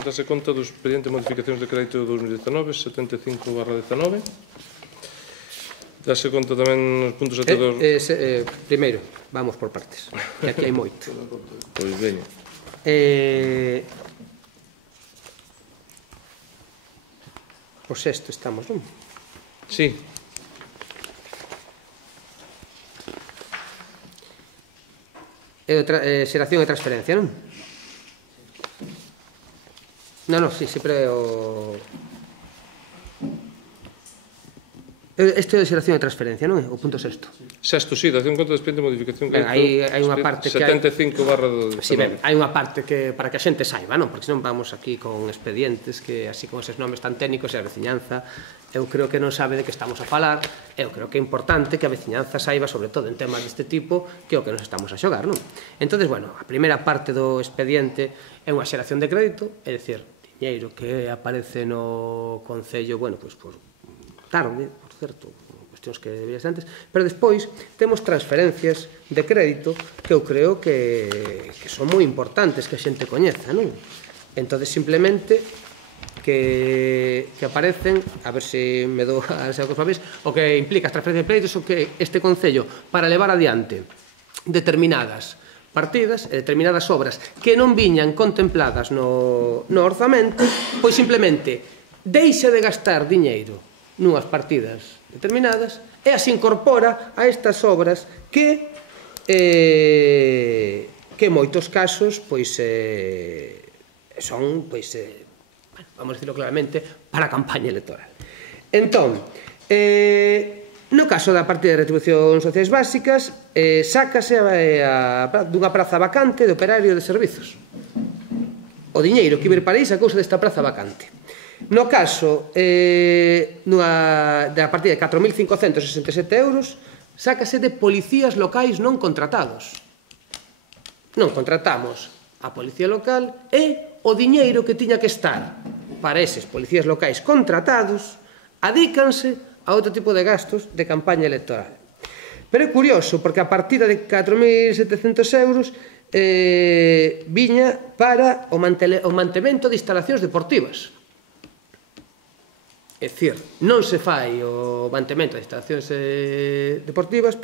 dase conta do expediente de modificacións de crédito 2019, 75/19. Dase conta tamén nos puntos 7 primeiro, vamos por partes, que aquí hai moito. Pois veña. O sexto estamos, non? Sí. Xeración e transferencia, non? Non, sí, sempre o... Este é de xeración e transferencia, non é? O punto sexto. Sexto, sí, dación conta de expediente de modificación. Hai unha parte que... 75/19. Sí, ben, hai unha parte que para que a xente saiba, non? Porque senón vamos aquí con expedientes que, así con eses nomes tan técnicos, e a veciñanza, eu creo que non sabe de que estamos a falar, eu creo que é importante que a veciñanza saiba, sobre todo en temas deste tipo, que é o que nos estamos a xogar, non? Entón, bueno, a primeira parte do expediente é unha xeración de crédito, é dicir, diñeiro que aparece no Concello, bueno, pois por tarde, por certo, cuestións que debería ser antes, pero despois temos transferencias de crédito que eu creo que son moi importantes que a xente coñeza, non? Entón, simplemente que aparecen, a ver se me dou a ser cos papéis, o que implica as transferencias de créditos, o que este Concello, para levar adiante determinadas partidas e determinadas obras que non viñan contempladas no orzamento, pois simplemente deixa de gastar diñeiro nunhas partidas determinadas e as incorpora a estas obras que en moitos casos pois son, pois, vamos a decirlo claramente, para a campaña electoral. Entón, no caso da partida de retribucións sociais básicas, sácase dunha praza vacante de operario de servizos. O diñeiro que iba para iso a cousa desta praza vacante. No caso da partida de 4.567 euros, sácase de policías locais non contratados. Non contratamos a policía local e o diñeiro que tiña que estar para eses policías locais contratados adícanse a outro tipo de gastos de campaña electoral. Pero é curioso, porque a partida de 4.700 euros viña para o mantemento de instalacións deportivas. É dicir, non se fai o mantemento de instalacións deportivas,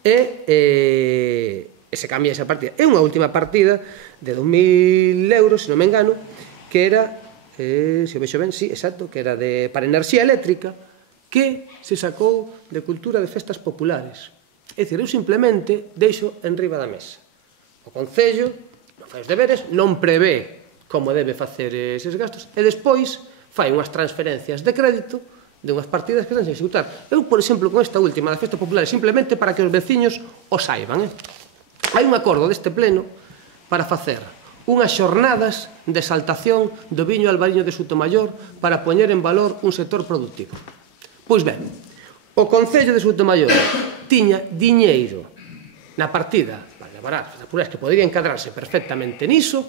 e se cambia esa partida. É unha última partida de 2.000 euros, se non me engano, que era se o vexo ben, sí, exacto, que era para enerxía eléctrica, que se sacou de cultura de festas populares. É dicir, eu simplemente deixo en riba da mesa. O Concello non fai os deberes, non prevé como debe facer eses gastos e despois fai unhas transferencias de crédito de unhas partidas que están a executar. Eu, por exemplo, con esta última da festa popular, simplemente para que os veciños o saiban. Hai un acordo deste pleno para facer unhas xornadas de exaltación do viño albariño de Sotomayor para poñer en valor un sector productivo. Pois ben, o Concello de Sotomayor tiña diñeiro na partida para levar as apuras que podría encadrarse perfectamente niso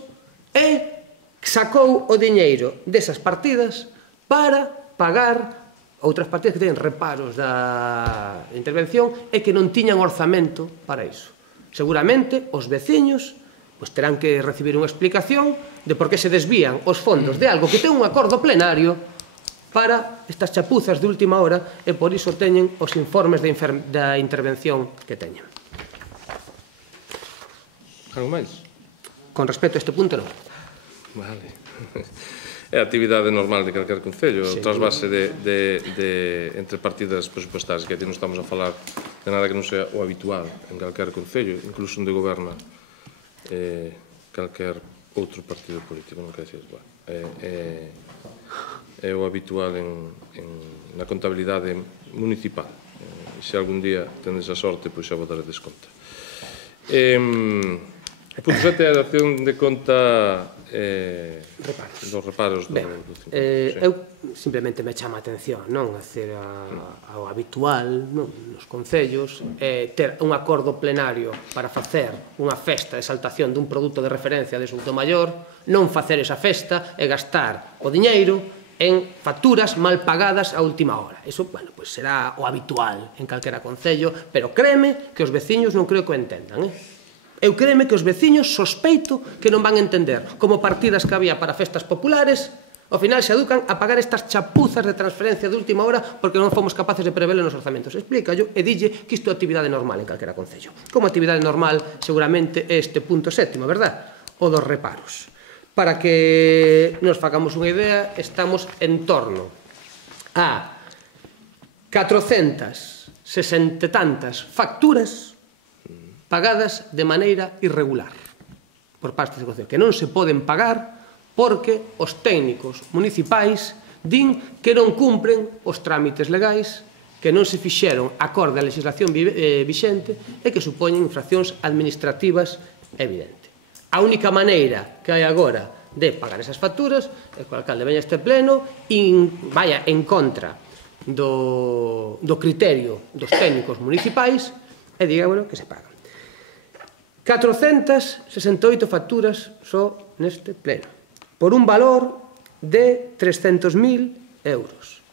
e sacou o diñeiro desas partidas para pagar outras partidas que teñen reparos da intervención e que non tiñan orzamento para iso. Seguramente os veciños terán que recibir unha explicación de por que se desvían os fondos de algo que ten un acordo plenario para estas chapuzas de última hora e por iso teñen os informes da intervención que teñen. Algo máis? Con respecto a este punto, non. Vale. É a actividade normal de calquer concello, o trasvase entre partidas presupuestarias, que aquí non estamos a falar de nada que non sea o habitual en calquer concello, incluso onde goberna calquer outro partido político, non quer decir, é o habitual na contabilidade municipal. Se algún día tendes a sorte, pois xa vos daredes conta. O punto 7 é a dación de conta dos reparos. Eu simplemente me chama a atención, non? Ao habitual nos concellos ter un acordo plenario para facer unha festa de exaltación dun produto de referencia de Soutomaior, non facer esa festa e gastar o diñeiro en facturas mal pagadas a última hora. Iso, bueno, pois será o habitual en calquera concello, pero créeme que os veciños non creo que o entendan, Eu créeme que os veciños sospeito que non van entender como partidas que había para festas populares ao final se educan a pagar estas chapuzas de transferencia de última hora porque non fomos capaces de prevelo nos orzamentos. Explícallo e dille que isto é actividade normal en calquera concello. Como actividade normal seguramente é este punto 7, verdad? O dos reparos. Para que nos facamos unha idea, estamos en torno a 460 e tantas facturas pagadas de maneira irregular por parte do Concello, que non se poden pagar porque os técnicos municipais din que non cumpren os trámites legais, que non se fixeron acorde á legislación vixente e que supoñen infraccións administrativas evidente. A única maneira que hai agora de pagar esas facturas é que o alcalde veña a este pleno vaya en contra do criterio dos técnicos municipais e diga, bueno, que se pagan. 468 facturas só neste pleno, por un valor de 300.000 euros.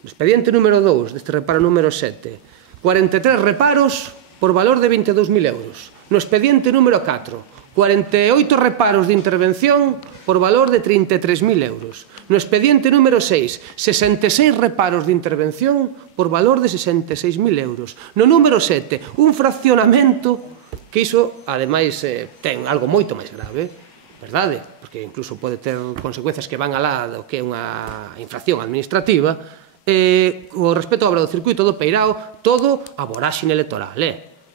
No expediente número 2 deste reparo número 7, 43 reparos por valor de 22.000 euros. No expediente número 4, 48 reparos de intervención por valor de 33.000 euros. No expediente número 6, 66 reparos de intervención por valor de 66.000 euros. No número 7, un fraccionamento que iso, ademais, ten algo moito máis grave, verdade? Porque incluso pode ter consecuencias que van alá do que é unha infracción administrativa, co respecto á obra do circuito do Peirao, todo a voráxine electoral,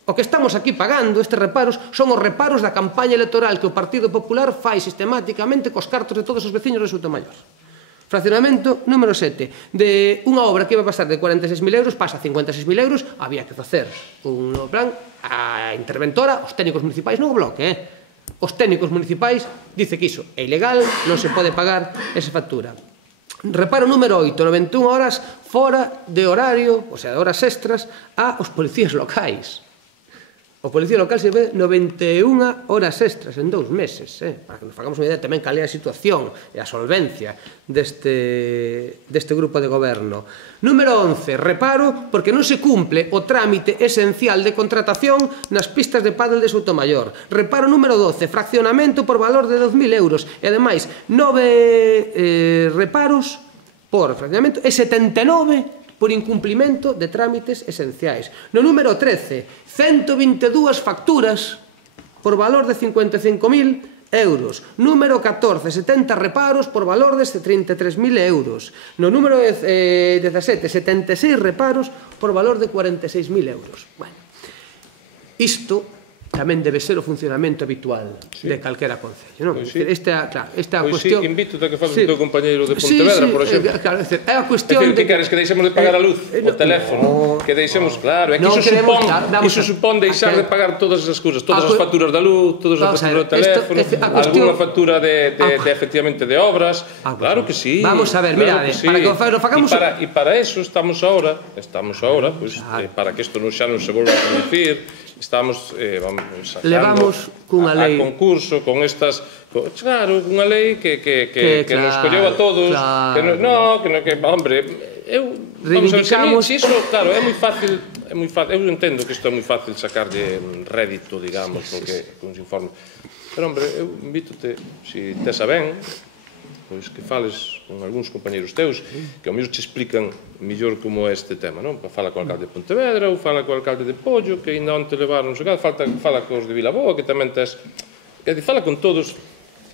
O que estamos aquí pagando, estes reparos, son os reparos da campaña electoral que o Partido Popular fai sistemáticamente cos cartos de todos os veciños de Sotomayor. Fraccionamento número 7. De unha obra que iba a pasar de 46.000 euros pasa a 56.000 euros, había que facer un novo plan, a interventora, os técnicos municipais, non o bloque, Os técnicos municipais dice que iso é ilegal, non se pode pagar esa factura. Reparo número 8, 91 horas fora de horario, o sea, de horas extras, aos policías locais. O policía local se ve 91 horas extras en 2 meses, para que nos fagamos unha idea tamén cal é a situación e a solvencia deste grupo de goberno. Número 11, reparo porque non se cumple o trámite esencial de contratación nas pistas de pádel de Sotomayor. Reparo número 12, fraccionamento por valor de 2.000 euros e ademais 9 reparos por fraccionamento e 79 por incumplimento de trámites esenciais. No número 13, 122 facturas por valor de 55.000 euros. Número 14, 70 reparos por valor de 33.000 euros. No número 17, 76 reparos por valor de 46.000 euros. Bueno, isto tamén debe ser o funcionamento habitual de calquera concello, non? Esta é a cuestión... Pois sí, invito-te a que fales o teu compañeiro de Pontevedra, por exemplo. Claro, é a cuestión de... Que queres, que deixemos de pagar a luz, o teléfono, que deixemos, claro, é que iso supón deixar de pagar todas esas cousas, todas as facturas da luz, todas as facturas do teléfono, alguna factura efectivamente de obras, claro que sí. Vamos a ver, mirade, para que lo facamos... E para eso estamos ahora, para que isto xa non se volva a producir, estamos levamos cunha lei a concurso con estas, claro, unha lei que nos colleu a todos, que hombre, reivindicamos iso, claro, é moi fácil, eu entendo que isto é moi fácil sacarlle rédito, digamos, porque con os informes, pero hombre, eu invítote, se tes a ben, pois que fales con algúns compañeros teus que ao mellor te explican mellor como é este tema, non? Fala co alcalde de Pontevedra ou fala co alcalde de Pollo, que ainda onte levaron, fala cos de Vilaboa, que tamén tes, que fala con todos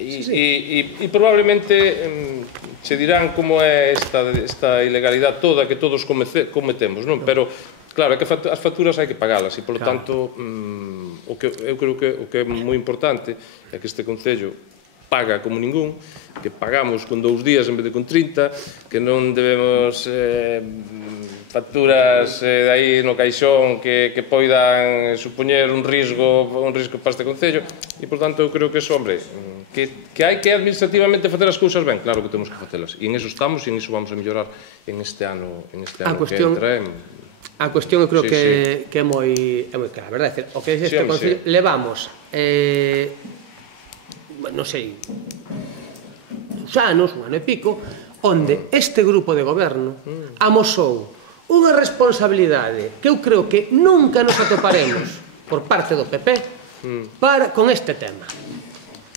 e probablemente che dirán como é esta ilegalidade toda que todos cometemos, non? Pero claro, é que as facturas hai que pagalas e, polo tanto, eu creo que o que é moi importante é que este concello paga como ningún, que pagamos con 2 días en vez de con 30, que non debemos facturas aí no caixón que poidan supoñer un risco para este concello, e, por tanto, eu creo que eso, hombre, que hai que administrativamente facer as cousas ben, claro que temos que facelas, e en eso estamos, e en eso vamos a mellorar en este ano que entra. A cuestión eu creo que é moi clara, verdade? O que é este concello, levamos non sei, uns anos, un ano e pico, onde este grupo de goberno amosou unha responsabilidade que eu creo que nunca nos atoparemos por parte do PP con este tema.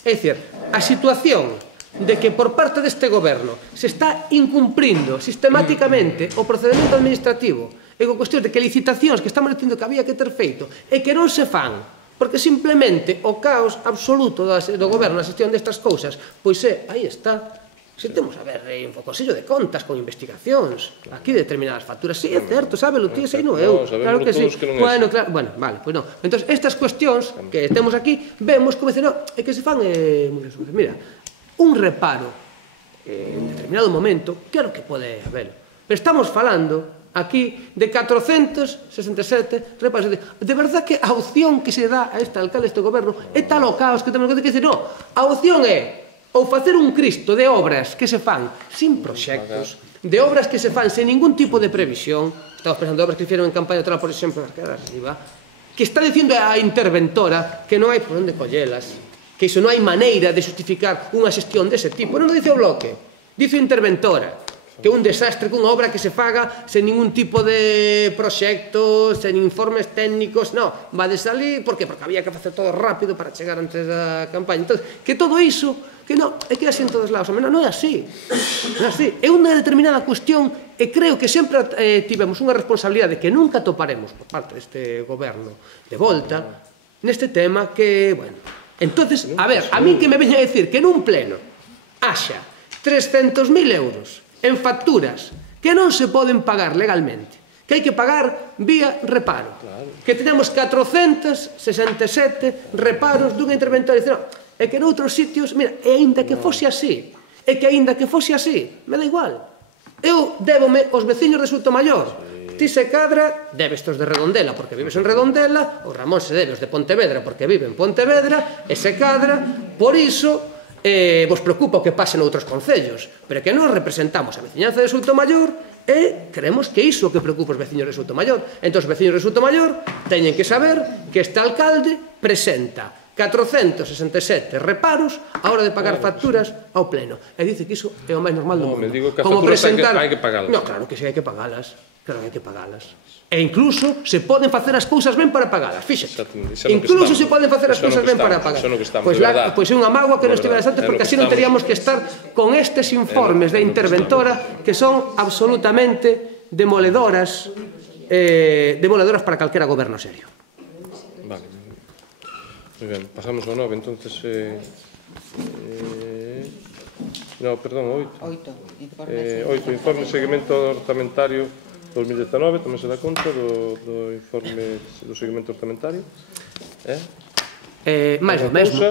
É dicir, a situación de que por parte deste goberno se está incumprindo sistemáticamente o procedimento administrativo e con cuestión de que licitacións que estamos dicindo que había que ter feito e que non se fan porque simplemente o caos absoluto do goberno na xestión destas cousas, pois aí está. Se temos a ver un focosillo de contas con investigacións, aquí determinadas facturas, sí, é certo, sábelo ti, sei non eu, claro que sí. Bueno, vale, pois non. Entón, estas cuestións que temos aquí, vemos como dicen, é que se fan, mira, un reparo en determinado momento, claro que pode haber, pero estamos falando aquí de 467 reparos. De verdad que a opción que se dá a este alcalde, a este goberno, é tal o caos que temos que decir, non, a opción é ou facer un cristo de obras que se fan sin proxectos, de obras que se fan sen ningún tipo de previsión, estamos pensando de obras que hicieron en campaña electoral, por exemplo, que está dicindo a interventora que non hai por onde collelas, que iso non hai maneira de justificar unha xestión dese tipo, non o dice o Bloque, dice a interventora, que é un desastre cunha obra que se faga sen ningún tipo de proxectos, sen informes técnicos, non, va de salir, por que? Porque había que facer todo rápido para chegar antes da campaña. Entón, que todo iso, que non, é que é así en todos lados, non é así, non é así, é unha determinada cuestión e creo que sempre tivemos unha responsabilidade que nunca toparemos por parte deste goberno de volta neste tema que, bueno, entonces, a ver, a mí que me veña a decir que nun pleno haxa 300.000 euros en facturas que non se poden pagar legalmente, que hai que pagar vía reparo, que tenemos 467 reparos dunha interventora, e que noutros sitios, mira, e aínda que fose así, me dá igual, eu débome os veciños de Soutomaior, ti se cadra, debes tos de Redondela porque vives en Redondela, o Ramón se debe os de Pontevedra porque vive en Pontevedra, e se cadra, por iso vos preocupa o que pase noutros concellos, pero que nós representamos a veciñanza de Soutomaior e creemos que iso que preocupa os veciños de Soutomaior. Entón, os veciños de Soutomaior teñen que saber que este alcalde presenta 467 reparos a hora de pagar facturas ao pleno. E dice que iso é o máis normal do mundo. Digo que as facturas hai que pagalas. Non, claro que sí, hai que pagalas. Claro que hai que pagalas. E incluso se poden facer as cousas ben para pagalas, fíxate. Incluso se poden facer as cousas ben para pagalas. Pois é unha mágoa que non estiveras antes, porque así non teríamos que estar con estes informes de interventora que son absolutamente demoledoras para calquera goberno serio. Vale. Moi ben, pasamos ao 9, entonces... No, perdón, 8. Informe de seguimento orzamentario 2019, tamén se dá conta do informe do seguimento orzamentario. Mais do mesmo.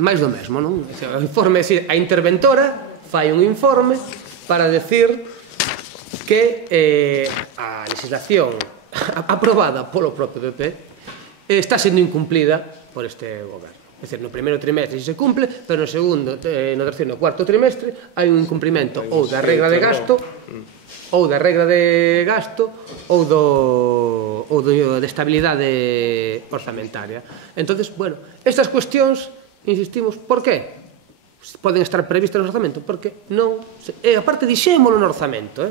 Mais do mesmo, non? O informe, a interventora fai un informe para decir que a legislación aprobada polo propio PP está sendo incumplida por este goberno. É dicir, no primeiro trimestre se cumple, pero no segundo, no terceiro, no cuarto trimestre hai un incumprimento ou da regra de gasto ou da estabilidade orzamentaria. Entonces, bueno, estas cuestións, insistimos, por qué? Poden estar previstas no orzamento, porque non, e aparte dixémolo no orzamento,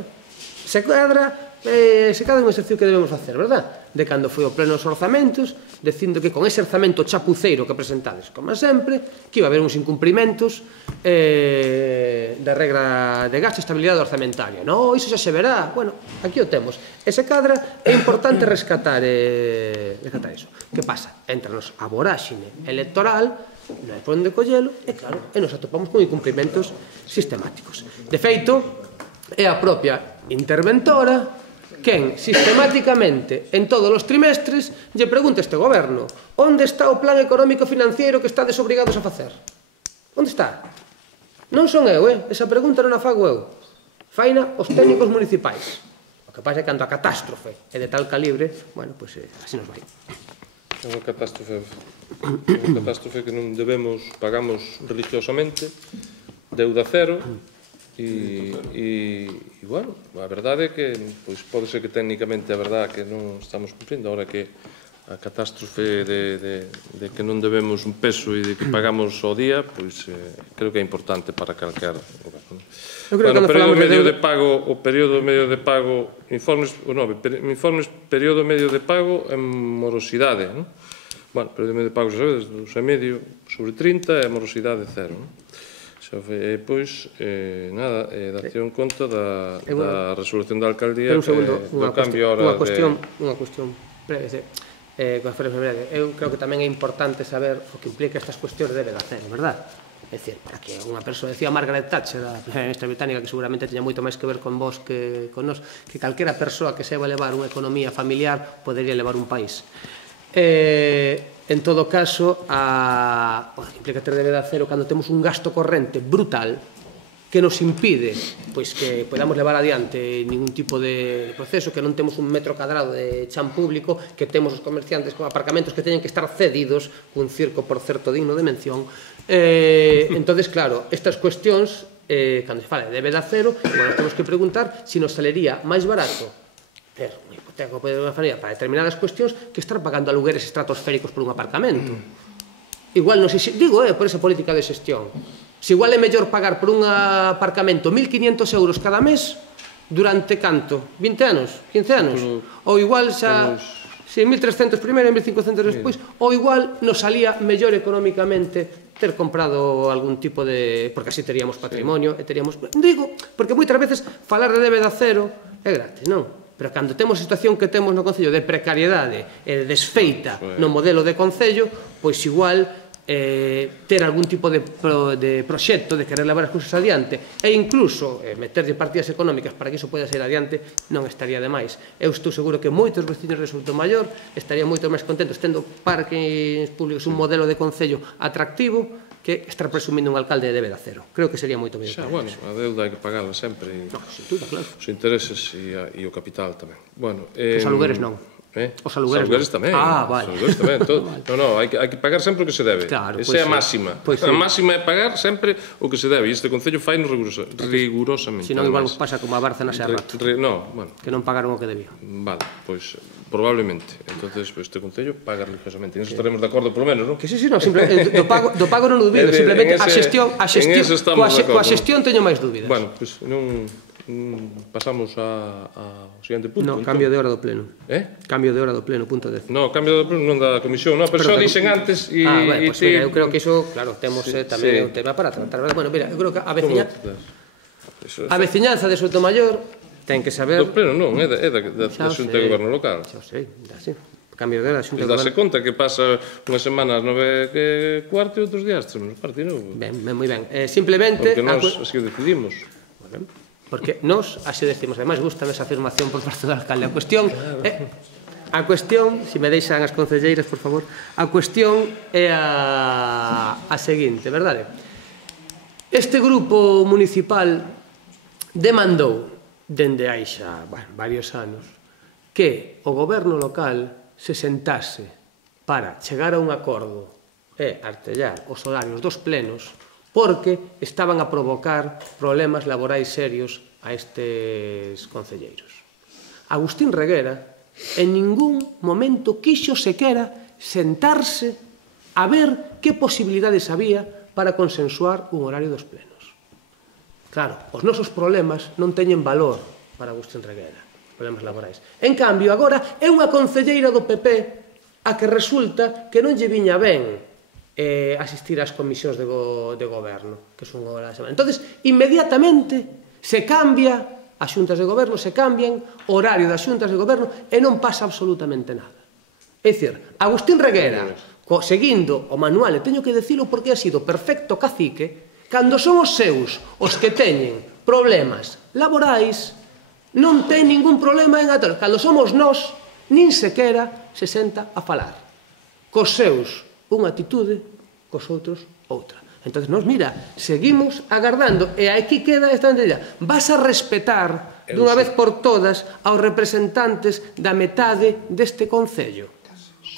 se cadra un exercicio que debemos facer, verdad? De cando foi o pleno dos orzamentos, dicindo que con ese orzamento chapuceiro que presentades, como sempre, que iba a haber uns incumprimentos da regra de gasto e estabilidade orzamentaria. Non, iso xa se verá. Bueno, aquí o temos. E se cadra, é importante rescatar iso. Que pasa? Entranos a voráxine electoral, non hai por onde collelo, e claro, nos atopamos con incumprimentos sistemáticos. De feito, é a propia interventora quen sistemáticamente en todos os trimestres lle pregunta a este goberno: onde está o plan económico financiero que estades obrigados a facer? Onde está? Non son eu, esa pregunta non a fago eu, faina os técnicos municipais. O que pasa é que cando a catástrofe é de tal calibre, bueno, pois así nos vai. É unha catástrofe que non debemos, pagamos religiosamente, deuda cero. E, bueno, a verdade é que pode ser que técnicamente a verdade que non estamos cumprindo, agora que a catástrofe de que non debemos un peso e de que pagamos ao día, pois creo que é importante para calquer goberno. O período medio de pago, informes período medio de pago en morosidade, non? Bueno, período medio de pago, xa sabedes, 2,5 sobre 30 e morosidade cero, non? Pois, nada, dación conta da resolución da alcaldía do cambio ahora de... Unha cuestión breve, eu creo que tamén é importante saber o que implica estas cuestións de debe de hacer, verdad? É dicir, que unha persoa, decía Margaret Thatcher, a primeira ministra británica, que seguramente teña moito máis que ver con vos que con nós, que calquera persoa que saiba levar unha economía familiar podería levar un país. En todo caso, implica ter débeda cero cando temos un gasto corrente brutal que nos impide que podamos levar adiante ningún tipo de proceso, que non temos un metro cadrado de chan público, que temos os comerciantes con aparcamentos que teñen que estar cedidos, un circo, por certo, digno de mención. Entonces, claro, estas cuestións, cando se fala de débeda cero, nos temos que preguntar se nos salería máis barato ter unha hipoteca para determinadas cuestións que estar pagando alugueres estratosféricos por un aparcamento. Igual, non sei se, digo, por esa política de xestión, se igual é mellor pagar por un aparcamento 1.500 euros cada mes durante canto? 20 anos? 15 anos? Ou igual xa 1.300 primeiro e 1.500 despois, ou igual nos salía mellor económicamente ter comprado algún tipo de... porque así teríamos patrimonio e teríamos... Digo, porque moitas veces falar de débeda cero é gratis, non? Pero cando temos a situación que temos no Concello de precariedade e de desfeita no modelo de Concello, pois igual ter algún tipo de proxecto de querer levar as cousas adiante e incluso meterlle partidas económicas para que iso poida ser adiante non estaría de máis. Eu estou seguro que moitos veciños de Soutomaior estarían moito máis contentos tendo parques públicos, un modelo de Concello atractivo, que estar presumindo un alcalde de débeda cero. Creo que sería moito mellor. Xa, bueno, a deuda hai que pagala sempre. Sin duda, claro. Os intereses e o capital tamén. Os alugueres non. Os alugueres tamén. Vale. Os alugueres tamén. Non, hai que pagar sempre o que se debe. Esa é a máxima. A máxima é pagar sempre o que se debe. E este Concello fai-nos rigurosamente. Se non, igual pasa como a Barça na Serra. Non, bueno. Que non pagaron o que debía. Vale, pois probablemente. Entonces, este Concello paga religiosamente. En eso estaremos de acordo, polo menos, non? Que sí, non. Do pago non dubido. Simplemente a xestión teño máis dúbidas. Bueno, pois non... pasamos ao seguinte punto. No, cambio de hora do pleno. Cambio de hora do pleno, punto 10. No, cambio do pleno non da comisión, no, pero xa dixen antes e... Bueno, pois mira, eu creo que iso, claro, temos tamén un tema para tratar. Bueno, mira, eu creo que a veciñanza de Soutomaior ten que saber... Do pleno non, é da Xunta de Goberno Local. Xa sei, cambio de hora da Xunta de Dase Goberno. conta que pasa unha semana ás 9:15 e outros días temos parte, non? Ben, moi ben. Simplemente... Porque nós así o decidimos. Porque nós así decimos. Ademais, gustame esa afirmación por parte do alcalde. A cuestión, se me deixan as concelleiras, por favor, a cuestión é a seguinte, verdade? Este grupo municipal demandou, dende hai xa varios anos, que o goberno local se sentase para chegar a un acordo e artellar os horarios dos plenos porque estaban a provocar problemas laborais serios a estes concelleiros. Agustín Reguera en ningún momento quixo sequera sentarse a ver que posibilidades había para consensuar un horario dos plenos. Claro, os nosos problemas non teñen valor para Agustín Reguera, problemas laborais. En cambio, agora é unha concelleira do PP a que resulta que non lle viña ben asistir ás comisións de goberno, que son unha hora a semana. Entón, inmediatamente se cambia, as xuntas de goberno se cambian, o horario das xuntas de goberno e non pasa absolutamente nada. É dicir, Agustín Reguera, seguindo o manual, e teño que dicilo porque ha sido perfecto cacique, cando son os seus os que teñen problemas laborais, non ten ningún problema en atar. Cando somos nós, nin sequera se senta a falar. Cos seus unha actitude, cos outros outra. Entón, nos, mira, seguimos agardando, e aquí queda esta entidade. Vas a respetar, dunha vez por todas, aos representantes da metade deste concello.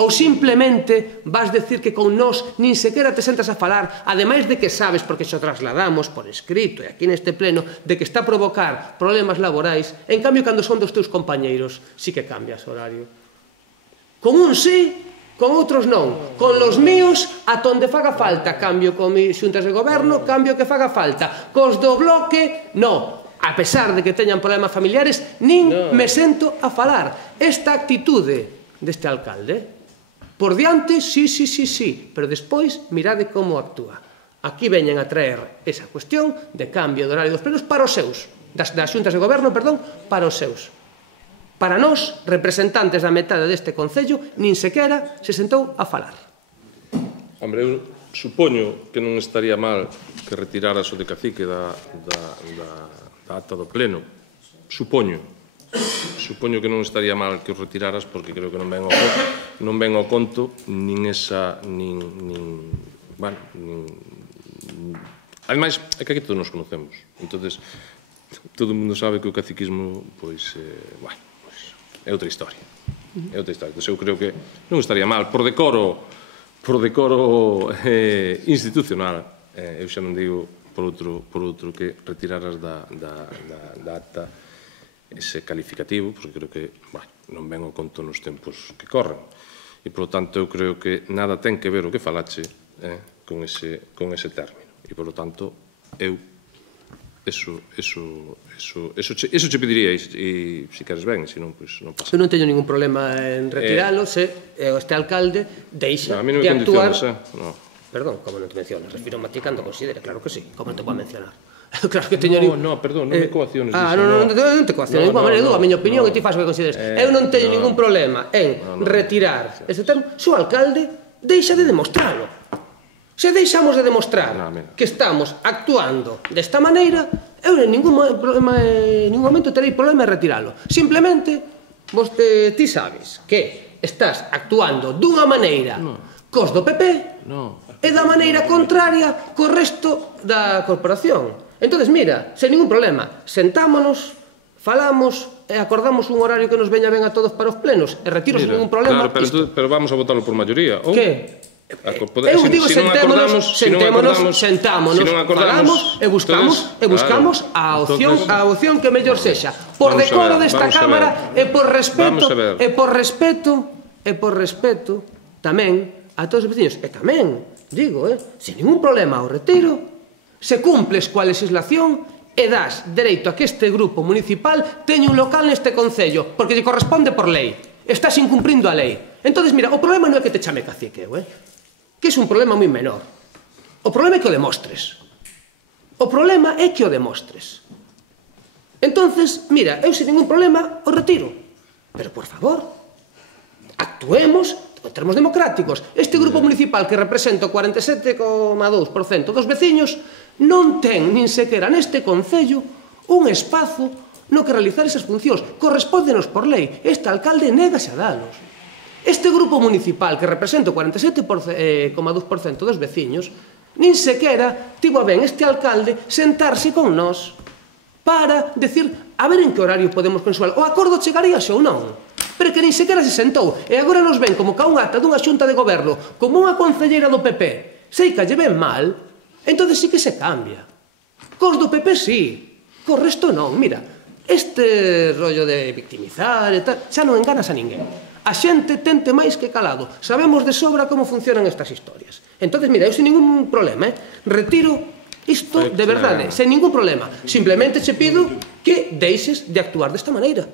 Ou simplemente vas decir que con nós nin sequera te sentas a falar, ademais de que sabes, porque xo trasladamos por escrito e aquí neste pleno, de que está a provocar problemas laborais, en cambio, cando son dos teus compañeiros, sí que cambias o horario. Con un sí, con outros non. Con los míos, ata onde faga falta, cambio con xuntas de goberno, cambio que faga falta. Cos do bloque, non. A pesar de que teñan problemas familiares, nin me sento a falar. Esta actitude deste alcalde, por diante, sí, pero despois mirade como actúa. Aquí veñen a traer esa cuestión de cambio de horario dos plenos para os seus, das xuntas de goberno, perdón, para os seus. Para nós, representantes da metade deste concello, nin sequera se sentou a falar. Hombre, eu supoño que non estaría mal que retiraras o de cacique da ata do pleno. Supoño que non estaría mal que os retiraras porque creo que non ven ao conto nin esa, ademais, é que aquí todos nos conocemos, entonces todo o mundo sabe que o caciquismo é outra historia, entón eu creo que non estaría mal, por decoro institucional, eu xa non digo por outro que retiraras da acta ese calificativo, porque creo que non ven ao conto nos tempos que corren. E, polo tanto, eu creo que nada ten que ver o que falache con ese término. E, polo tanto, eu eso che pediría, e se queres ben, se non, pois non pasa. Eu non teño ningún problema en retiralo se este alcalde deixa de actuar... A mí non me condiciones, Perdón, como non te mencionas, refiro a ti cando considere, claro que sí, como non te podo mencionar. Claro que teño... perdón, non me coacciones. Non te coacciones, a miña opinión e ti faz o que consideres. Eu non teño ningún problema en retirar este termo, se o alcalde deixa de demostralo. Se deixamos de demostrar que estamos actuando desta maneira, eu en ningún momento terei problema en retiralo. Simplemente, ti sabes que estás actuando dunha maneira cos do PP e da maneira contraria co resto da corporación. Entón, mira, sen ningún problema, sentámonos, falamos e acordamos un horario que nos veña ben a todos para os plenos e retiro sen ningún problema. Pero vamos a votarlo por maioría. Que? Eu digo sentémonos, falamos e buscamos a opción que mellor sexa. Por decoro desta Cámara e por respeto tamén a todos os veciños. E tamén, digo, sen ningún problema o retiro, se cumples coa legislación e das dereito a que este grupo municipal teña un local neste concello, porque lle corresponde por lei. Estás incumprindo a lei. Entón, mira, o problema non é que te chame cacique, que é un problema moi menor. O problema é que o demostres. Entón, mira, eu sen ningún problema o retiro. Pero, por favor, actuemos en termos democráticos. Este grupo municipal que representa o 47,2% dos veciños non ten nin sequera neste concello un espazo no que realizar esas funcións. Correspóndenos por lei. Este alcalde négase a dalos. Este grupo municipal que representa o 47,2% dos veciños nin sequera tivo a ben este alcalde sentarse con nós para decir a ver en que horario podemos consular. O acordo chegaríase ou non. Pero que nin sequera se sentou. E agora nos ven como ca un acta dunha xunta de goberno, como unha concelleira do PP, sei que lle ven mal, entón sí que se cambia. Cos do PP sí, cos resto non. Mira, este rollo de victimizar e tal, xa non enganas a ninguén. A xente tente máis que calado. Sabemos de sobra como funcionan estas historias. Entón, mira, eu sin ningún problema, retiro isto de verdade, sen ningún problema. Simplemente che pido que deixes de actuar desta maneira.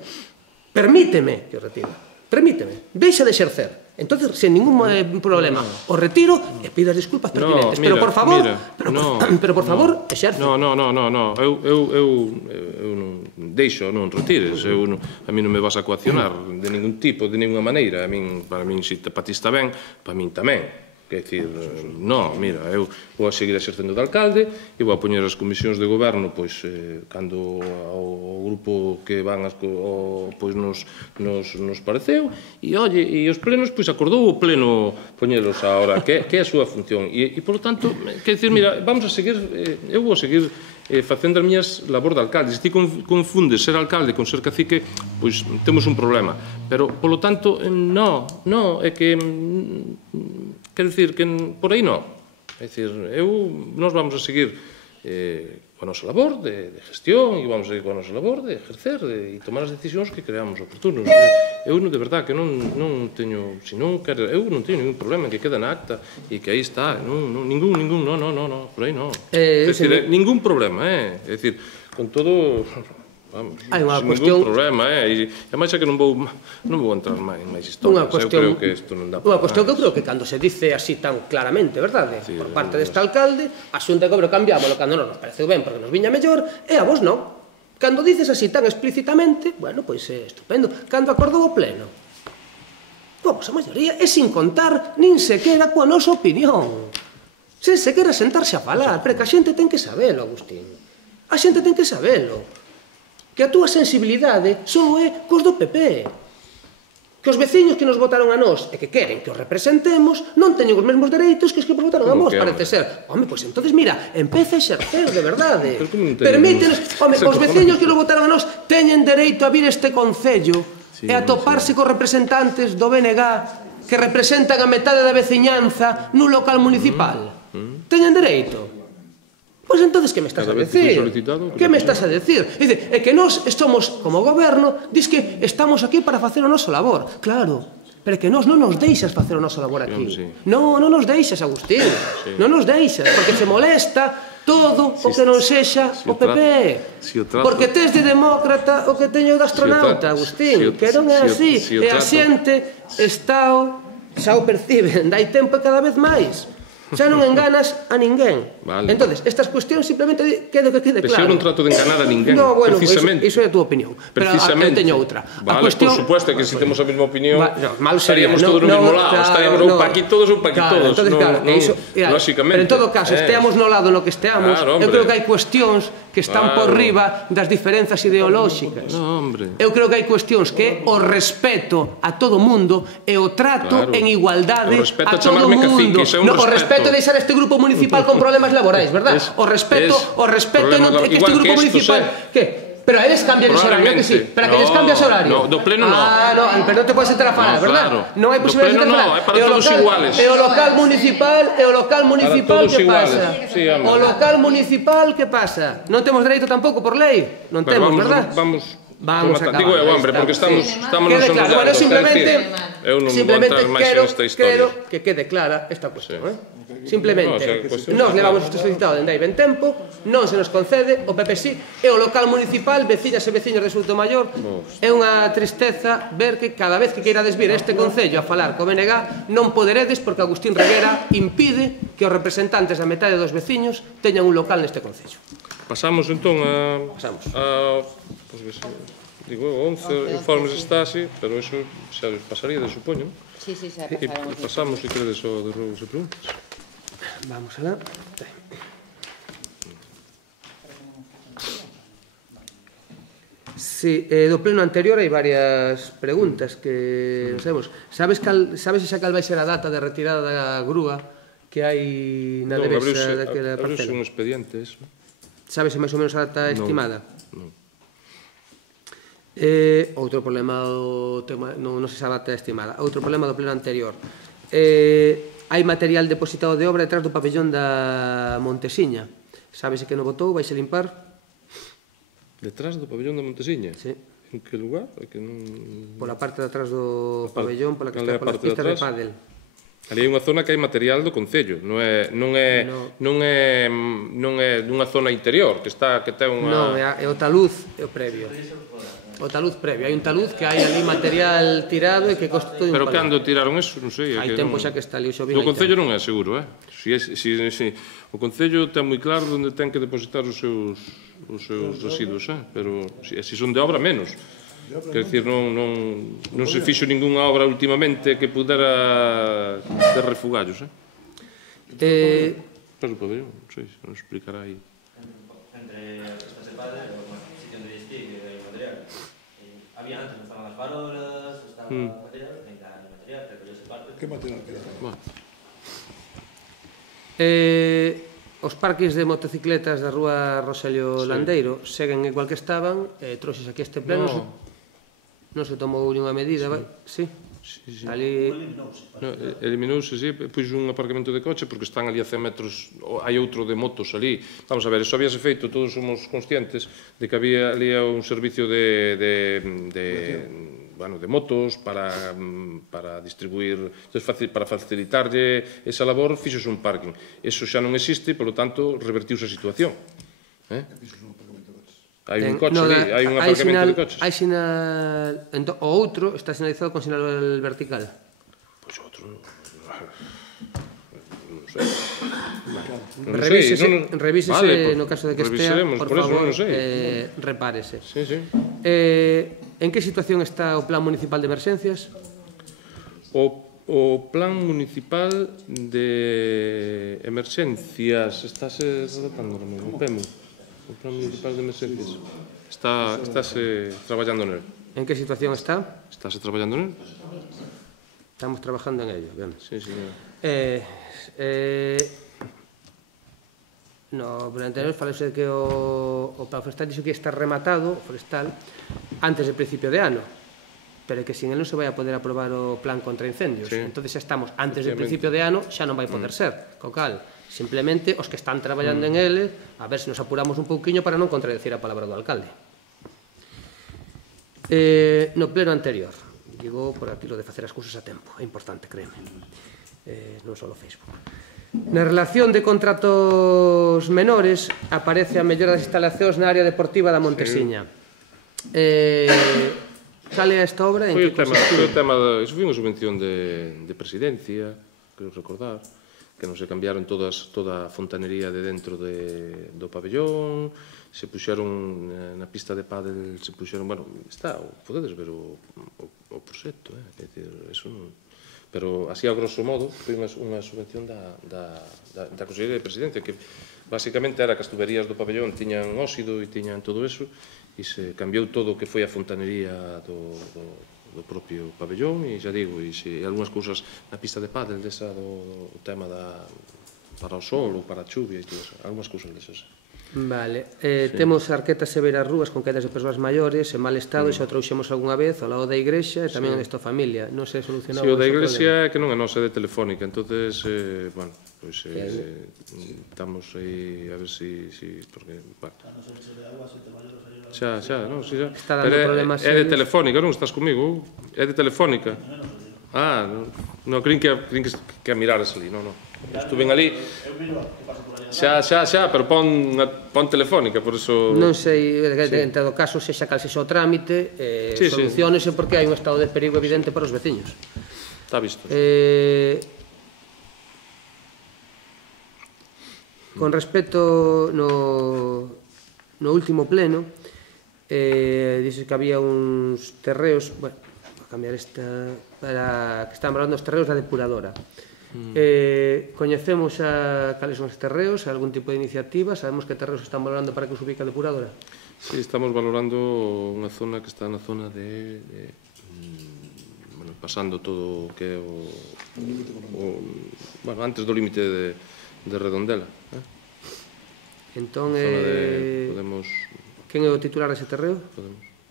Permíteme que o retiro. Permíteme. Deixa de exercer. Entón, sen ningún problema, o retiro e pidas disculpas pertinentes. Pero, por favor, exerce. Eu non deixo, non retires. A mí non me vas a coaccionar de ningún tipo, de ninguna maneira. Para min, se para ti está ben, para min tamén. Quer dicir, non, mira, eu vou a seguir exercendo de alcalde e vou a poñer as comisións de goberno, pois, cando o grupo que van nos pareceu, e, oye, e os plenos, pois, acordou o pleno poñelos a hora, que é a súa función. E, polo tanto, quer dicir, mira, vamos a seguir, eu vou a seguir facendo as miñas labor de alcalde. Se ti confundes ser alcalde con ser cacique, pois temos un problema. Pero, polo tanto, non, é que... Quer dicir, que por aí non. É dicir, nós vamos a seguir coa nosa labor de gestión e vamos a seguir coa nosa labor de ejercer e tomar as decisións que creamos oportunos. Eu, de verdade, que non teño, eu non teño ningún problema en que queda na acta e que aí está, ningún, por aí non. É dicir, ningún problema, é dicir, con todo... Hai unha cuestión... Ningún problema, e máis é que non vou entrar en máis historias. Eu creo que isto non dá para... Unha cuestión que eu creo que cando se dice así tan claramente, verdade? Por parte deste alcalde, a xunta de goberno cambiámoslo cando non nos pareceu ben porque nos viña mellor, e a vos non. Cando dices así tan explícitamente, bueno, pois é estupendo. Cando acordou o pleno, vamos, a maioría, é sin contar nin sequera coa nosa opinión. Sen sequera sentarse a falar, pero que a xente ten que sabelo, Agustín. A xente ten que sabelo. Que a túa sensibilidade só é cos do PP. Que os veciños que nos votaron a nós e que queren que os representemos non teñen os mesmos dereitos que os que nos votaron a vos, parece ser. Home, pois entonces, mira, empeza a exercer de verdade. Permítenos, home, os veciños que nos votaron a nós teñen dereito a vir este concello e a toparse cos representantes do BNG que representan a metade da veciñanza nun local municipal. Teñen dereito. Pois entonces, que me estás a decir? Que me estás a decir? É que nós estamos, como goberno, dis que estamos aquí para facer o noso labor. Claro, pero que nós non nos deixas facer o noso labor aquí. Non nos deixas, Agustín. Non nos deixas, porque se molesta todo o que non sexa o PP. Porque tes de demócrata o que teño de astronauta, Agustín. Que non é así. E a xente está xa o perciben, dai tempo cada vez máis. Xa non enganas a ninguén. Entonces, estas cuestións simplemente quede que quede claro. Pero xa non trato de enganar a ninguén, precisamente. Iso é a túa opinión. Pero eu teño outra. Vale, por supuesto, que se temos a mesma opinión, estaríamos todos no mesmo lado, estaríamos ou pa aquí todos ou pa aquí todos. Lóxicamente. Pero en todo caso, esteamos no lado no que esteamos, eu creo que hai cuestións que están por riba das diferenzas ideolóxicas. Eu creo que hai cuestións que o respeto a todo mundo e o trato en igualdade a todo mundo. O respeto de deixar este grupo municipal con problemas laborais, verdad? O respeto é que este grupo municipal... Que? Pero a eles cambian ese horario, que sí? Para que eles cambie ese horario? No, do pleno non. Pero non te podes entrar a falar, verdad? Non hai posibilidade de entrar a falar. É para todos iguales. E o local municipal, que pasa? O local municipal, que pasa? Non temos dereito tampouco por lei? Non temos, verdad? Vamos a acabar. Digo eu, hombre, porque estamos nos enrollando. Bueno, simplemente quero que quede clara esta cuestión. Simplemente, nós levamos isto solicitado dende hai ben tempo, non se nos concede, o PP sí, e o local municipal, veciñas e veciños de Soutomaior, é unha tristeza ver que cada vez que queirades vir este concello a falar co BNG non poderedes porque Agustín Reguera impide que os representantes da metade dos veciños teñan un local neste concello. Pasamos entón a... Pasamos. Digo, 11 informes está así, pero eso xa os pasaría, supoño. Sí, xa E pasaremos. pasamos, se queredes, ao de ruegos e preguntas. Vamos alá. Sí, do pleno anterior hai varias preguntas que non sabemos. Sabes esa cal vai ser a data de retirada da grúa que hai na devesa daquela Abriuse parcela? un expediente, eso. Sabes máis ou menos a data estimada? Non. Outro problema do tema, non se sabe a data estimada. Outro problema do pleno anterior. Hai material depositado de obra detrás do pabellón da Montesiña. Sabes que non votou? Vais a limpar? Detrás do pabellón da Montesiña? Sí. En que lugar? É que non... Pola parte de atrás do pabellón, pola que Cal é está a polas parte de pistas de atrás? pádel. Ali hai unha zona que hai material do Concello, non é dunha zona interior, que ten Non, unha... é o taluz, é o previo. O taluz previo. Hai un taluz que hai ali material tirado e que constitui un Pero pabellón. cando tiraron eso, non sei. Hai tempo xa que está ali, o xo vin O hai Concello tempo. non é seguro, O Concello ten moi claro onde ten que depositar os seus residuos, pero se son de obra, menos. Quer dicir, non se fixo ningunha obra últimamente que pudera ter refugallos, Pero o pabellón, non sei, non explicará aí. Entre as pistas de pádel e o sitio onde estive hai material. Había antes, non estaban as farolas, estaba material, nem material, pero esa parte... Que material queda? Bueno, Os parques de motocicletas da rúa Roselio Landeiro seguen igual que estaban, trouxes aquí este pleno, non se tomou unha medida, vai? Sí. Ali... Eliminouse, puxo un aparcamento de coche porque están ali a 100 metros, hai outro de motos ali. Vamos a ver, eso habíase feito, todos somos conscientes de que había ali un servicio de motos para distribuir, para facilitarlle esa labor, fixose un parking. Eso xa non existe, polo tanto, revertiuse a situación. Hai un coche ali, hai un aparcamento de coches. Hai sinal... O outro está sinalizado con sinal vertical. Pois outro... Non sei. Revísese no caso de que estea, por favor, repárese. repárese. Sí. En que situación está o plan municipal de emerxencias? O plan municipal de emerxencias estáse redactando no PEMU. O plan municipal de emerxencias estáse traballando nel. En que situación está? Estáse traballando nel? Estamos trabajando en ello, ben. Sí, señor. No plan anterior falase que o plan forestal dixo que está rematado, forestal, antes del principio de ano, pero que sin él non se vai a poder aprobar o plan contra incendios. Sí. Entonces xa estamos antes del principio de ano, xa non vai poder ser. Co cal, simplemente os que están traballando en ele, a ver se nos apuramos un pouquiño para non contradecir a palabra do alcalde. No pleno anterior, digo por aquilo de facer as cousas a tempo, é importante, créeme, non só o Facebook. Na relación de contratos menores aparece a mellora das instalacións na área deportiva da Montesiña. Cal é esta obra? Foi o tema, iso foi unha subvención de presidencia, creo recordar, que non se cambiaron toda a fontanería de dentro do pabellón, se puxeron na pista de pádel, se puxeron, bueno, está, podedes ver o proxecto, é dicir, eso non... Pero, así a grosso modo, foi unha subvención da Consellería de Presidencia, que basicamente era que as tuberías do pabellón tiñan óxido e tiñan todo eso, e se cambiou todo o que foi a fontanería do propio pabellón, e xa digo, e algunhas cousas na pista de pádel, desa do tema para o sol ou para a chuvia e todo eso, algunhas cousas desas. Vale, temos arquetas severas rúas con quedas de persoas maiores en mal estado, xa o trouxemos algunha vez ao lado da igrexa e tamén desta familia, non se solucionou. Si, o da igrexa que non é nosa, é de Telefónica, entonces, bueno, pois estamos aí a ver si porque, bueno, xa, non, si, xa. Está dando problemas. É de Telefónica, non estás comigo? É de Telefónica. Ah, non, crin que a mirares ali, non. Estuven ali. Xa, pero pon Telefónica, por eso... Non sei, en todo caso, sexa cal sexa o trámite, solucionese porque hai un estado de perigo evidente para os veciños. Está visto. Con respecto no último pleno, dixes que había uns terreos, bueno, vou cambiar esta, para que están valorando os terreos da depuradora. Coñecemos cales son os terreos, algún tipo de iniciativa, sabemos que terreos están valorando para que se ubique a depuradora? Sí, estamos valorando unha zona que está na zona de pasando todo o que é bueno, antes do límite de Redondela. Entón, Podemos... quen é o titular dese terreo?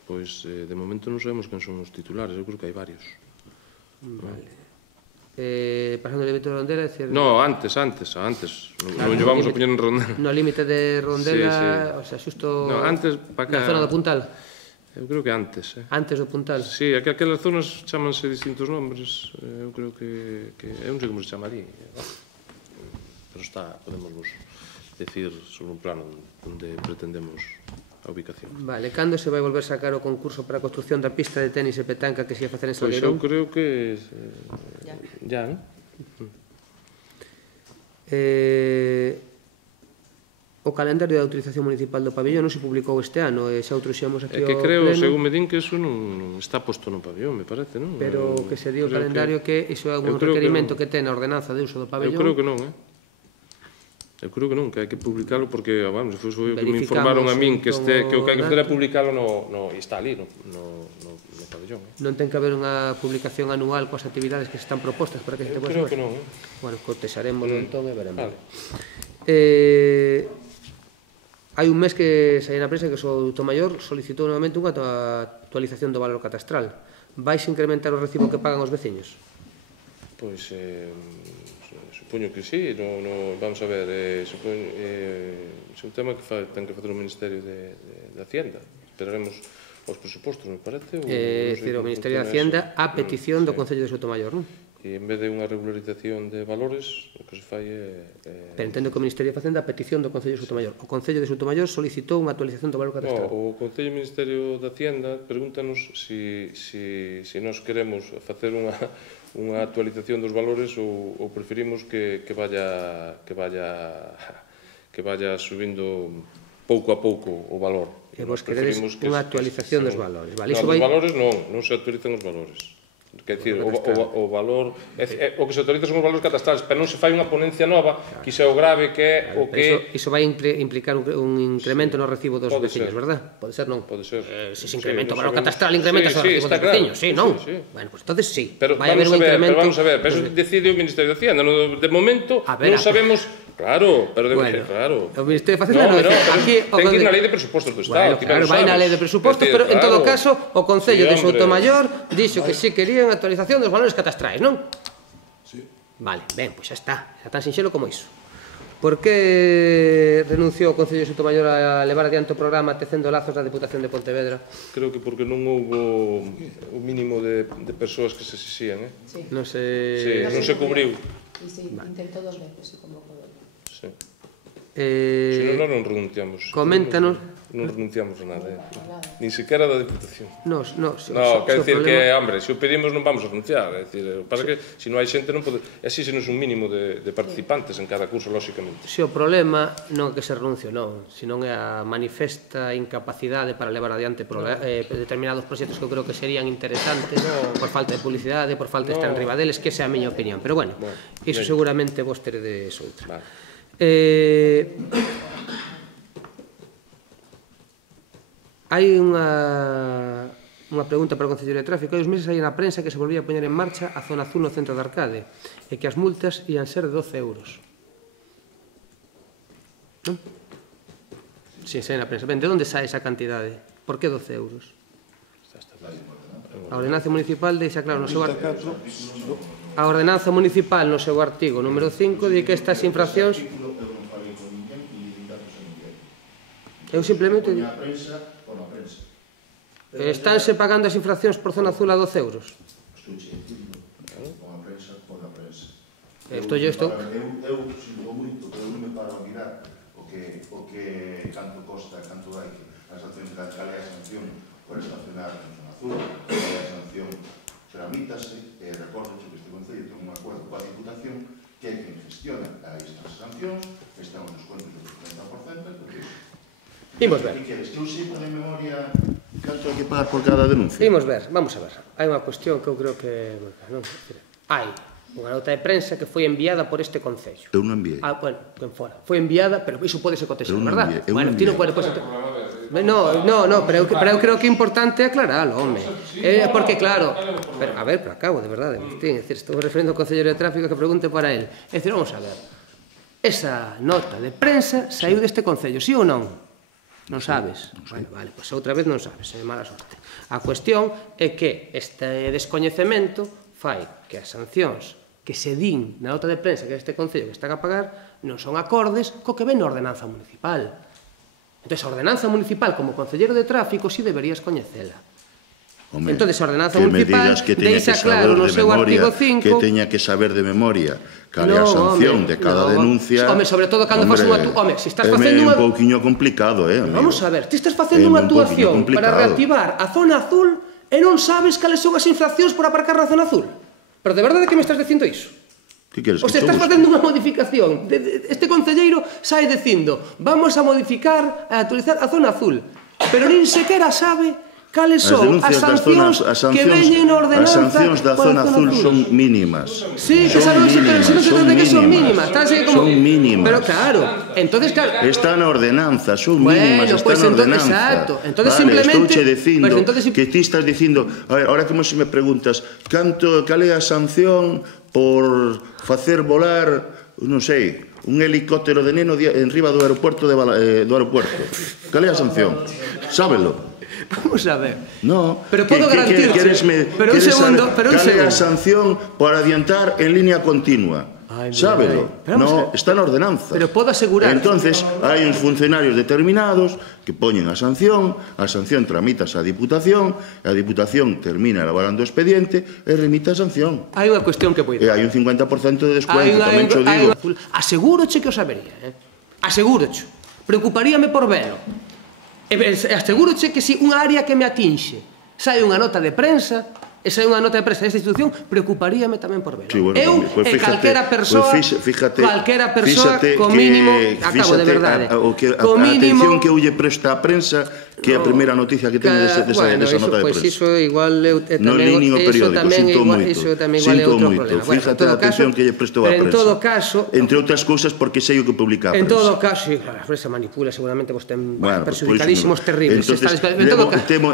Pois, de momento non sabemos quen son os titulares, eu creo que hai varios. Vale. Pasando o límite de Redondela, decir... No, antes. Non llevamos a poñer en Redondela. No límite de Redondela, o sea, xusto na zona do Puntal. Eu creo que antes. Antes do Puntal. Sí, aquelas zonas chamanse distintos nombres, eu creo que eu non sei como se chama ali. Pero está, podemos decir sobre un plano onde pretendemos a ubicación. Vale, cando se vai volver sacar o concurso para a construcción da pista de tenis e petanca que se ia facer en Pois Salgueirón? eu creo que ya, non? O calendario da utilización municipal do pabellón non se publicou este ano, e xa o trouxemos aquí ao pleno. É que creo, según me din, que eso non está posto no pabellón, me parece, non? Pero que se di o calendario que iso é un requerimento que ten a ordenanza de uso do pabellón. Eu creo que non, Eu creo que non, que hai que publicalo porque, vamos, foi o que me informaron a min que o que hai que fazer é publicalo e está ali, no pabellón. Non ten que haber unha publicación anual coas actividades que se están propostas para que se te posa? Eu creo que non, Bueno, cortexaremos entón e veremos. Vale. Hai un mes que saía na prensa que o Soutomaior solicitou novamente unha actualización do valor catastral. Vais incrementar o recibo que pagan os veciños? Pois, supoño que sí, vamos a ver, é un tema que ten que facer o Ministerio de Hacienda. Esperaremos os presupostos, me parece. É dicir, o Ministerio de Hacienda a petición do Concello de Soutomaior, non? E en vez de unha regularización de valores, o que se fai é... Pero entendo que o Ministerio de Facenda a petición do Concello de Soutomaior. O Concello de Soutomaior solicitou unha actualización do valor catastral. O Concello e o Ministerio de Hacienda pregúntanos se nós queremos facer unha actualización dos valores ou preferimos que vaya subindo pouco a pouco o valor. E vos queredes unha actualización dos valores. Non, dos valores non se actualizan os valores. Quer dicir, o valor... O que se autoriza son os valores catastrales, pero non se fai unha ponencia nova, que iso é o grave, que é o que... Iso vai implicar un incremento no recibo dos veciños, verdad? Pode ser, non? Pode ser. Se se incrementa o valor catastral, incrementa o recibo dos veciños. Sí, non? Bueno, pues entonces sí. Vai haber un incremento... Pero vamos a ver, pero eso decide o Ministerio de Hacienda. De momento non sabemos... Claro, pero claro. O Ministerio de Facenda non dice... Ten que ir na lei de presupostos do Estado. Claro, vai na lei de presupostos, pero en todo caso o Concello de Soutomaior dixo que si querían actualización dos valores catastrais, non? Sí. Vale, ben, pois xa está. Xa tan sinxelo como iso. Por que renunciou o Concello de Soutomaior a levar adiante o programa tecendo lazos da Deputación de Pontevedra? Creo que porque non houbo o mínimo de persoas que se exixían, Non se cubriu. E se intentó 2 veces, se convocou. Sí. Se non renunciamos. Coméntanos. Non renunciamos a nada, nin sequera da Diputación. No, quer dicir que, hombre, se o pedimos non vamos a renunciar. É dicir, para que, se non hai xente, non pode... Exíxenos un mínimo de participantes en cada curso, lóxicamente. Se o problema non é que se renuncie, non, senón é a manifesta incapacidade para levar adiante determinados proxectos que eu creo que serían interesantes por falta de publicidade, por falta de estar en riba deles, que esa é a miña opinión. Pero bueno, iso seguramente vos teredes outra. Hai unha pregunta para o Concello de Tráfico. Hai uns meses aí na prensa que se volvía a poñer en marcha a zona azul no centro de Arcade e que as multas ian ser de 12 euros. Non? Si, sai na prensa. Ben, de onde sai esa cantidade? Por que 12 euros? A ordenanza municipal deixa claro no seu artigo. A ordenanza municipal no seu artigo número 5 di que estas infraccións... Eu simplemente... Estánse pagando as infraccións por zona azul a 12 euros? Eu sinto moito, pero non me paro a mirar o que canto costa, canto hai a sanción, cal é a sanción por estacionar en zona azul, cal é a sanción, tramítase, e recordo que este Concello ten un acordo coa Diputación que hai quen gestiona estas sancións, están os descontos do 30%, porque Imos ver. Que queres? Que eu sepa de memoria canto hai que pagar por cada denuncia? Imos ver, vamos a ver. Hai unha cuestión que eu creo que... Hai unha nota de prensa que foi enviada por este Concello. Eu non enviei. Bueno, quen fora. Foi enviada, pero iso pode ser contestar, Eu non verdad? enviei, eu Bueno, non ti non enviei. pode... No, pero eu creo que é importante aclaralo, home. Porque, claro... Pero, a ver, pero acabo, de verdade, Agustín. Estou referindo ao Concelleiro de Tráfico que pregunte para él. É dicir, vamos a ver. Esa nota de prensa saiu deste Concello, sí ou non? Non sabes? Vale, pois outra vez non sabes, é mala sorte. A cuestión é que este descoñecemento fai que as sancións que se din na nota de prensa que este Concello que están a pagar non son acordes co que ven na ordenanza municipal. Entón, a ordenanza municipal, como concelleiro de tráfico, si deberías coñecela. Entón, a ordenanza municipal deixa claro no seu artigo 5... que teña que saber de memoria cal é a sanción de cada denuncia. Home, sobre todo cando fas unha... Home, se estás facendo unha... É un pouquiño complicado, amigo. Vamos a ver, ti estás facendo unha actuación para reactivar a zona azul e non sabes cales son as infraccións por aparcar na zona azul. Pero de verdade que me estás dicindo iso? Que queres? O sea, estás facendo unha modificación. Este concelleiro sai dicindo vamos a modificar, a actualizar a zona azul. Pero nin sequera sabe cales son as sancións que veñen na ordenanza. As sancións da zona azul son mínimas. Sí, que non se trata de que son mínimas. Son mínimas. Pero claro, entonces claro... Está na ordenanza, son mínimas, está na ordenanza. Exacto. Entonces vale, simplemente... Estouche dicindo que ti estás dicindo... A ver, ahora como se me preguntas cal é a sanción por facer volar, non sei, un helicóptero de neno enriba do aeropuerto do aeropuerto. Cal é a sanción? Sábelo. Vamos a ver. No. Pero podo garantirte. Pero un segundo, pero un segundo. Cal é a sanción por adiantar en línea continua? Sábelo. No, está na ordenanza. Pero podo asegurar. Entonces, hai uns funcionarios determinados que poñen a sanción tramítase a Diputación, e a Diputación termina elaborando o expediente e remite a sanción. Hai unha cuestión que poida. E hai un 50% de descuento, tamén xo digo. Asegúroche que o sabería, asegúroche. Preocuparíame por velo. Asegúroche que se unha área que me atinxe sai unha nota de prensa e sai unha nota de prensa desta institución, preocuparíame tamén por velo. Eu e calquera persoa co mínimo, acabo de verdade, co mínimo... A atención que eu lle presto á prensa que é a primeira noticia que teño desa nota de prensa. Pois iso igual eu non li nin o periódico, sinto moito. Iso tamén igual é outro problema. Fíjate a atención que lle presto á prensa. En todo caso... Entre outras cousas porque sei o que publica a prensa. En todo caso, a prensa manipula, seguramente vos ten perxudicadísimos terribles.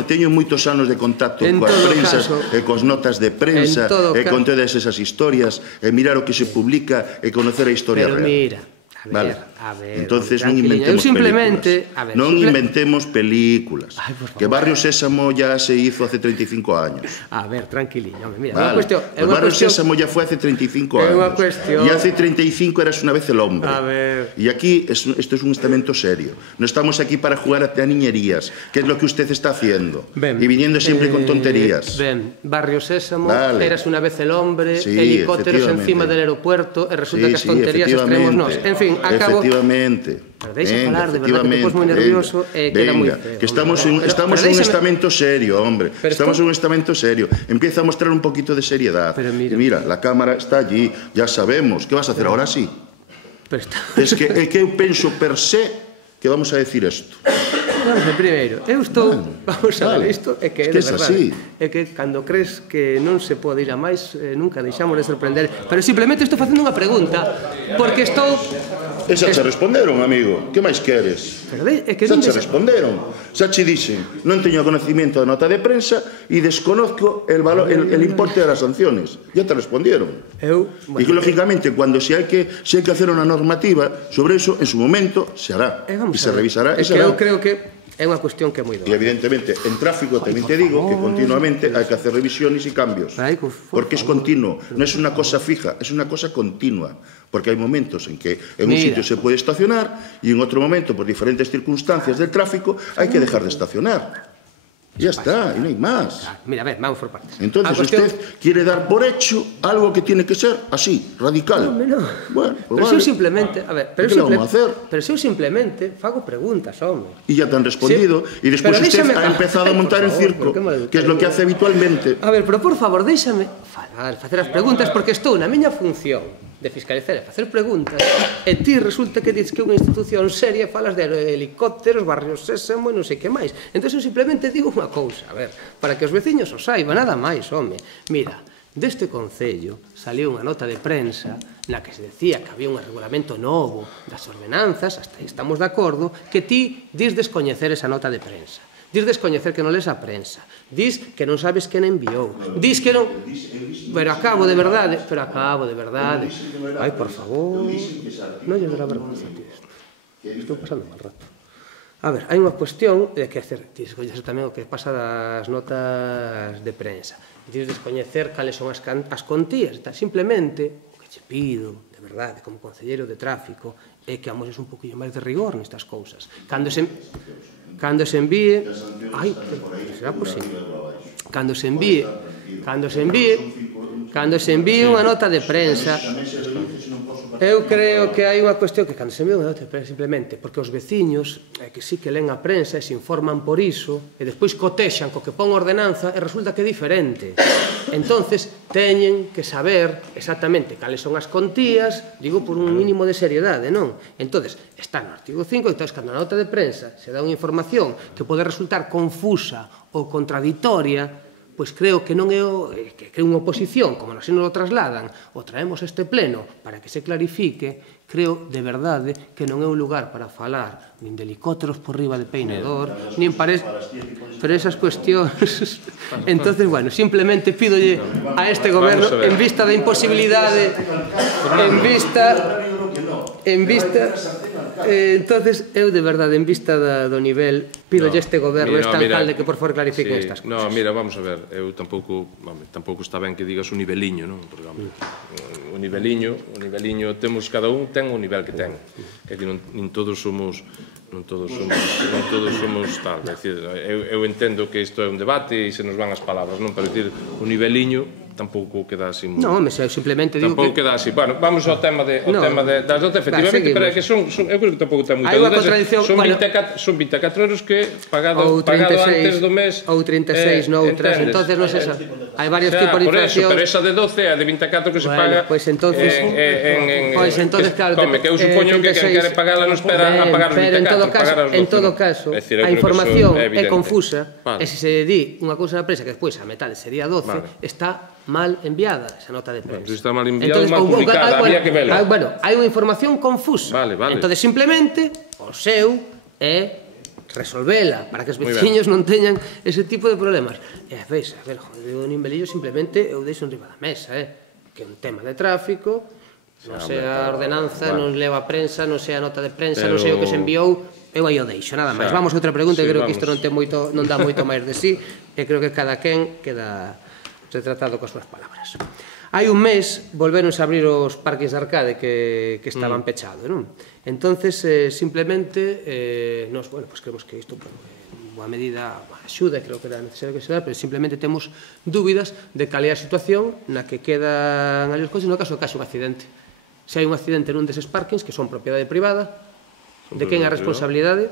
Teño moitos anos de contacto coa prensa e cos notas de prensa e con todas esas historias e mirar o que se publica e conocer a historia real. Pero mira, a ver, entonces non inventemos películas. Non inventemos películas. Que Barrio Sésamo ya se hizo hace 35 años. A ver, tranquiliño, mira, unha cuestión. Barrio Sésamo ya fue hace 35 años. Y hace 35 eras una vez el hombre. A ver. Y aquí esto es un estamento serio. No estamos aquí para jugar a niñerías, que es lo que usted está haciendo. Y viniendo siempre con tonterías. Barrio Sésamo, eras una vez el hombre, helicópteros encima del aeropuerto, e resulta que as tonterías as traemos nós. En fin, acabo... Efectivamente. Pero deixa falar, de verdad, que te pos moi nervioso e queda moi feo. Que estamos en un estamento serio, hombre. Estamos en un estamento serio. Empieza a mostrar un poquito de seriedad. Mira, la cámara está allí, ya sabemos. ¿Qué vas a hacer ahora sí? Es que eu penso per se que vamos a decir isto. Vamos a ver, primeiro, eu estou, vamos a ver, isto é que é de verdade, é que cando crees que non se pode ir a máis, nunca deixamos de sorprender, pero simplemente estou facendo unha pregunta, porque estou... Xa che responderon, amigo, que máis queres? Xa che responderon, xa che dixen, non teño conocimiento da nota de prensa e desconozco el importe das sanciones, ya te respondieron. E que, lógicamente, cando se hai que hacer unha normativa sobre eso, en su momento se hará, e se revisará e se hará. Eu creo que é unha cuestión que é moi doada. E evidentemente, en tráfico tamén te digo que continuamente hai que hacer revisiones e cambios. Porque es continuo, non é unha cosa fija, é unha cosa continua. Porque hai momentos en que en un sitio se pode estacionar e en outro momento, por diferentes circunstancias del tráfico, hai que dejar de estacionar. Ya está, y no hay más. Mira, a ver, vamos por partes. Entonces usted quiere dar por hecho algo que tiene que ser así, radical. No. Bueno, pero si eu simplemente, a ver, ¿qué le vamos a hacer? Pero si eu simplemente fago preguntas, home. Y ya te han respondido, y después usted ha empezado a montar el circo, que es lo que hace habitualmente. A ver, pero por favor, déxame falar, facer as preguntas, porque estou na miña función fiscalizar e facer preguntas, e ti resulta que dices que é unha institución seria, falas de helicópteros, barrios sésamo e non sei que máis. Entón, eu simplemente digo unha cousa, a ver, para que os veciños o saiban, nada máis, home. Mira, deste Concello saliu unha nota de prensa na que se decía que había un regulamento novo das ordenanzas, hasta aí estamos de acordo, que ti dis descoñecer esa nota de prensa. Dis descoñecer que non lees a prensa. Dis que non sabes quen enviou. Dis que non... Pero acabo de verdade. Ai, por favor. Non lle dá vergonza, tío. Estou pasando mal rato. A ver, hai unha cuestión de que hacer... Ti descoñecer tamén o que pasa das notas de prensa. Dis descoñecer cales son as contías. Simplemente, o que che pido, de verdade, como concelleiro de tráfico, é que amoses un poquinho máis de rigor nestas cousas. Cando se envíe... Ai, será posible. Cando se envíe unha nota de prensa, eu creo que hai unha cuestión que cando se envíe unha nota de prensa simplemente porque os veciños que sí que leen a prensa e se informan por iso e despois cotexan co que pon ordenanza e resulta que é diferente. Entonces teñen que saber exactamente cales son as contías, digo por un mínimo de seriedade, non? Entonces está no artigo 5, entón cando a nota de prensa se dá unha información que pode resultar confusa ou contradictoria, pois creo que non é unha oposición, como así nos lo trasladan, o traemos este pleno para que se clarifique, creo de verdade que non é un lugar para falar nin de helicópteros por riba de peinador, nin para esas cuestións. Entonces, bueno, simplemente pídolle a este goberno, en vista da imposibilidade, entonces, eu de verdade, en vista do nivel, pídolle a este goberno, a este alcalde, que por favor clarifique estas cosas. No, mira, vamos a ver, eu tampouco está ben que digas un niveliño, non? Porque, o niveliño, temos, cada un ten o nivel que ten, que aquí non todos somos tal, eu entendo que isto é un debate e se nos van as palabras, non? Pero dicir, o niveliño tampouco queda así moi... Non, home, simplemente digo que... Tampouco queda así. Bueno, vamos ao tema das dotas, efectivamente, pero é que son, eu creo que tampouco ten moita dúda. Son 24 euros que pagado antes do mes... Ou 36 noutras, entonces non sei esa... Hai varios tipos de inflación... Pero esa de 12 é de 24 que se paga... Pois entonces... Pois entonces, claro... Come, que eu supoño que quen quere pagala non espera a pagar os 24, en todo caso, a información é confusa, e se se di unha cousa na prensa que despois a metade sería 12, está mal enviada esa nota de prensa. Se está mal enviada, mal publicada, había que vela. Bueno, hai unha información confusa. Entón, simplemente, o seu é resolvela para que os veciños non teñan ese tipo de problemas. E a ver, o nivelillo simplemente eu deixo en riba da mesa, que é un tema de tráfico, non sei a ordenanza, non leva a prensa, non sei a nota de prensa, non sei o que se enviou, eu aí o deixo, nada máis. Vamos a outra pregunta, creo que isto non dá moito máis de sí, e creo que cada quen queda retratado coas súas palabras. Hai un mes volveronse a abrir os parques de arcade que estaban pechados, non? Entonces, simplemente, nos, bueno, pues creemos que isto, boa medida, axuda, creo que era necesario que se dá, pero simplemente temos dúbidas de cal é a situación na que quedan ali os coches no caso de que haxe un accidente. Se hai un accidente nun deses parkings que son propiedade privada, de quen é a responsabilidade?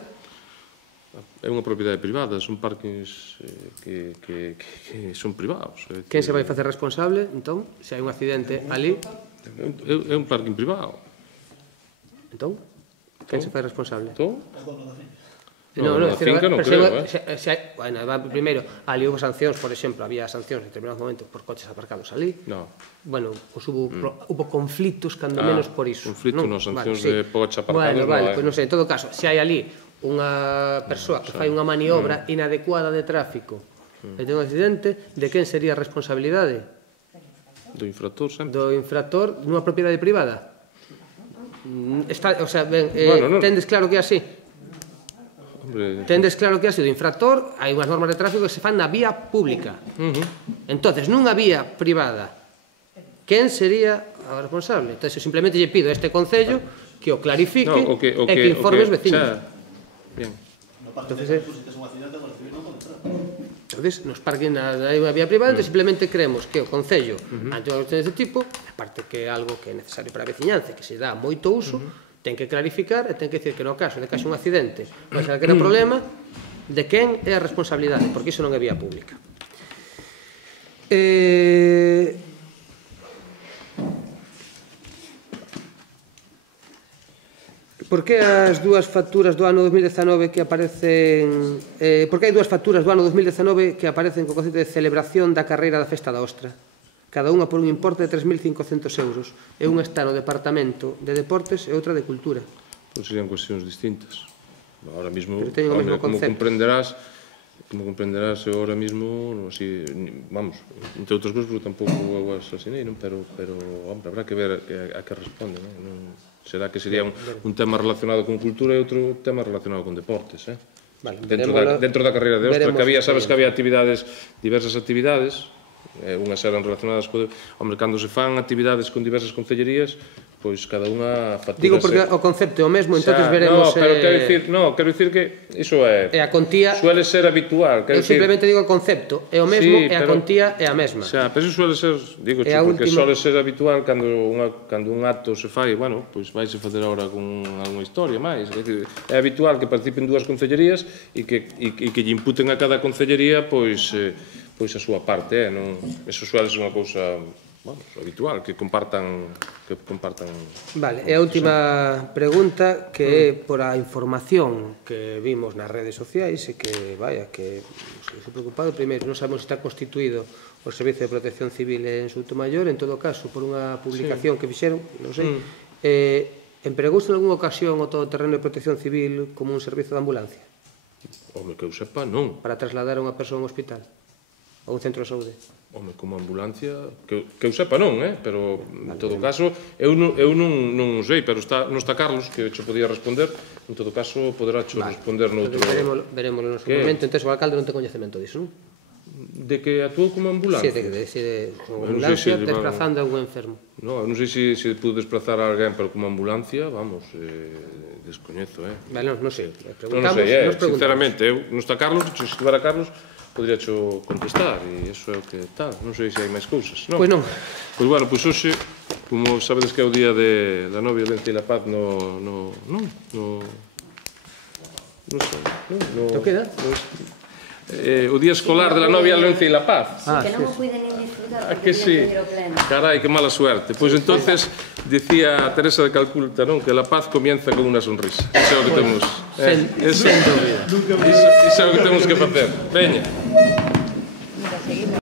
É unha propiedade privada, son parkings que son privados. Quen se vai facer responsable, entón, se hai un accidente ali? É un parking privado. Entón, quen se fai responsable? Entón? Non, a finca non creo, Bueno, primeiro, ali houve sancións, por exemplo, había sancións en determinados momentos por coches aparcados ali. Bueno, houve conflitos, cando menos por iso. Conflitos, non, sancións de coches aparcados. Vale, pois non sei, en todo caso, se hai ali unha persoa que fai unha maniobra inadecuada de tráfico e ten un accidente, de quen sería a responsabilidade? Do infractor, sempre. Do infractor nunha propiedade privada? O sea, tendes claro que é así? Tendes claro que é así? Do infractor hai unhas normas de tráfico que se fan na vía pública. Entonces, nunha vía privada, quen sería o responsable? Entón, eu simplemente lle pido a este Concello que o clarifique e que informe os vecinos. Entonces, nos parquen hai unha vía privada, simplemente creemos que o Concello, ante unha cuestión deste tipo, aparte que é algo que é necesario para a veciñanza, que se dá moito uso, ten que clarificar e ten que dicir que no caso de que haxe un accidente ou se calquera problema, de quen é a responsabilidade, porque iso non é vía pública. Por que as dúas facturas do ano 2019 que aparecen... Por que hai dúas facturas do ano 2019 que aparecen co concepto de celebración da carreira da Festa da Ostra? Cada unha por un importe de 3.500 euros. E unha está no Departamento de Deportes e outra de Cultura. Pois serían cuestións distintas. Ahora mismo, Pero teñen o mesmo concepto. Como comprenderás, eu ahora mismo, así, vamos, entre outras cousas, porque tampouco eu as asinei, non? Pero, hombre, habrá que ver a que responde, non? Será que sería un tema relacionado con cultura e outro tema relacionado con deportes, Vale, dentro da carreira de Ostra, que había, sabes que había actividades, diversas actividades, unhas eran relacionadas co... Hombre, cando se fan actividades con diversas concellerías, pois cada unha factura... Digo porque o concepto é o mesmo, entonces veremos... quero dicir que iso é... E a contía... Suele ser habitual. Eu simplemente digo o concepto é o mesmo e a contía é a mesma. Pero iso suele ser, digo, porque suele ser habitual cando un acto se fai, bueno, pois vais a fazer agora con alguna historia máis. É habitual que participen dúas concellerías e que lle imputen a cada concellería pois a súa parte, non? Eso suele ser unha cousa... Bueno, habitual, que compartan... Vale, e a última pregunta, que é por a información que vimos nas redes sociais e que, vaya, que estou preocupado. Primeiro, non sabemos se está constituído o Servicio de Protección Civil en Soutomaior, en todo caso, por unha publicación que fixeron, non sei. Empregouse en algunha ocasión o todoterreno de Protección Civil como un servizo de ambulancia? Home, que eu sepa, non. Para trasladar a unha persoa a un hospital? Ou un centro de saúde? Home, como ambulancia, que eu sepa non, pero en todo caso, eu non sei, pero non está Carlos, que cho podía responder, en todo caso, poderá cho responder noutro... Veremos no seu momento, entón o alcalde non ten coñecemento disso, non? De que actuou como ambulancia? Si, de ambulancia desplazando a un enfermo. Non sei se pudo desplazar a alguén, pero como ambulancia, vamos, descoñezo, Vale, non sei, preguntamos, sinceramente, non está Carlos, se estivera Carlos, podría cho contestar, e iso é o que tal, non sei se hai máis cousas, non? Pois non. Pois bueno, pois hoxe, como sabedes que é o día da non violencia e la paz no queda? O día escolar de la non violencia e la paz. Que non o puiden nin disfrutar que sí, carai, que mala suerte. Pois entonces, dicía Teresa de Calcuta, non, que la paz comienza con unha sonrisa. Iso é o que temos. Iso é o que temos que facer. Veña. Mira, seguimos.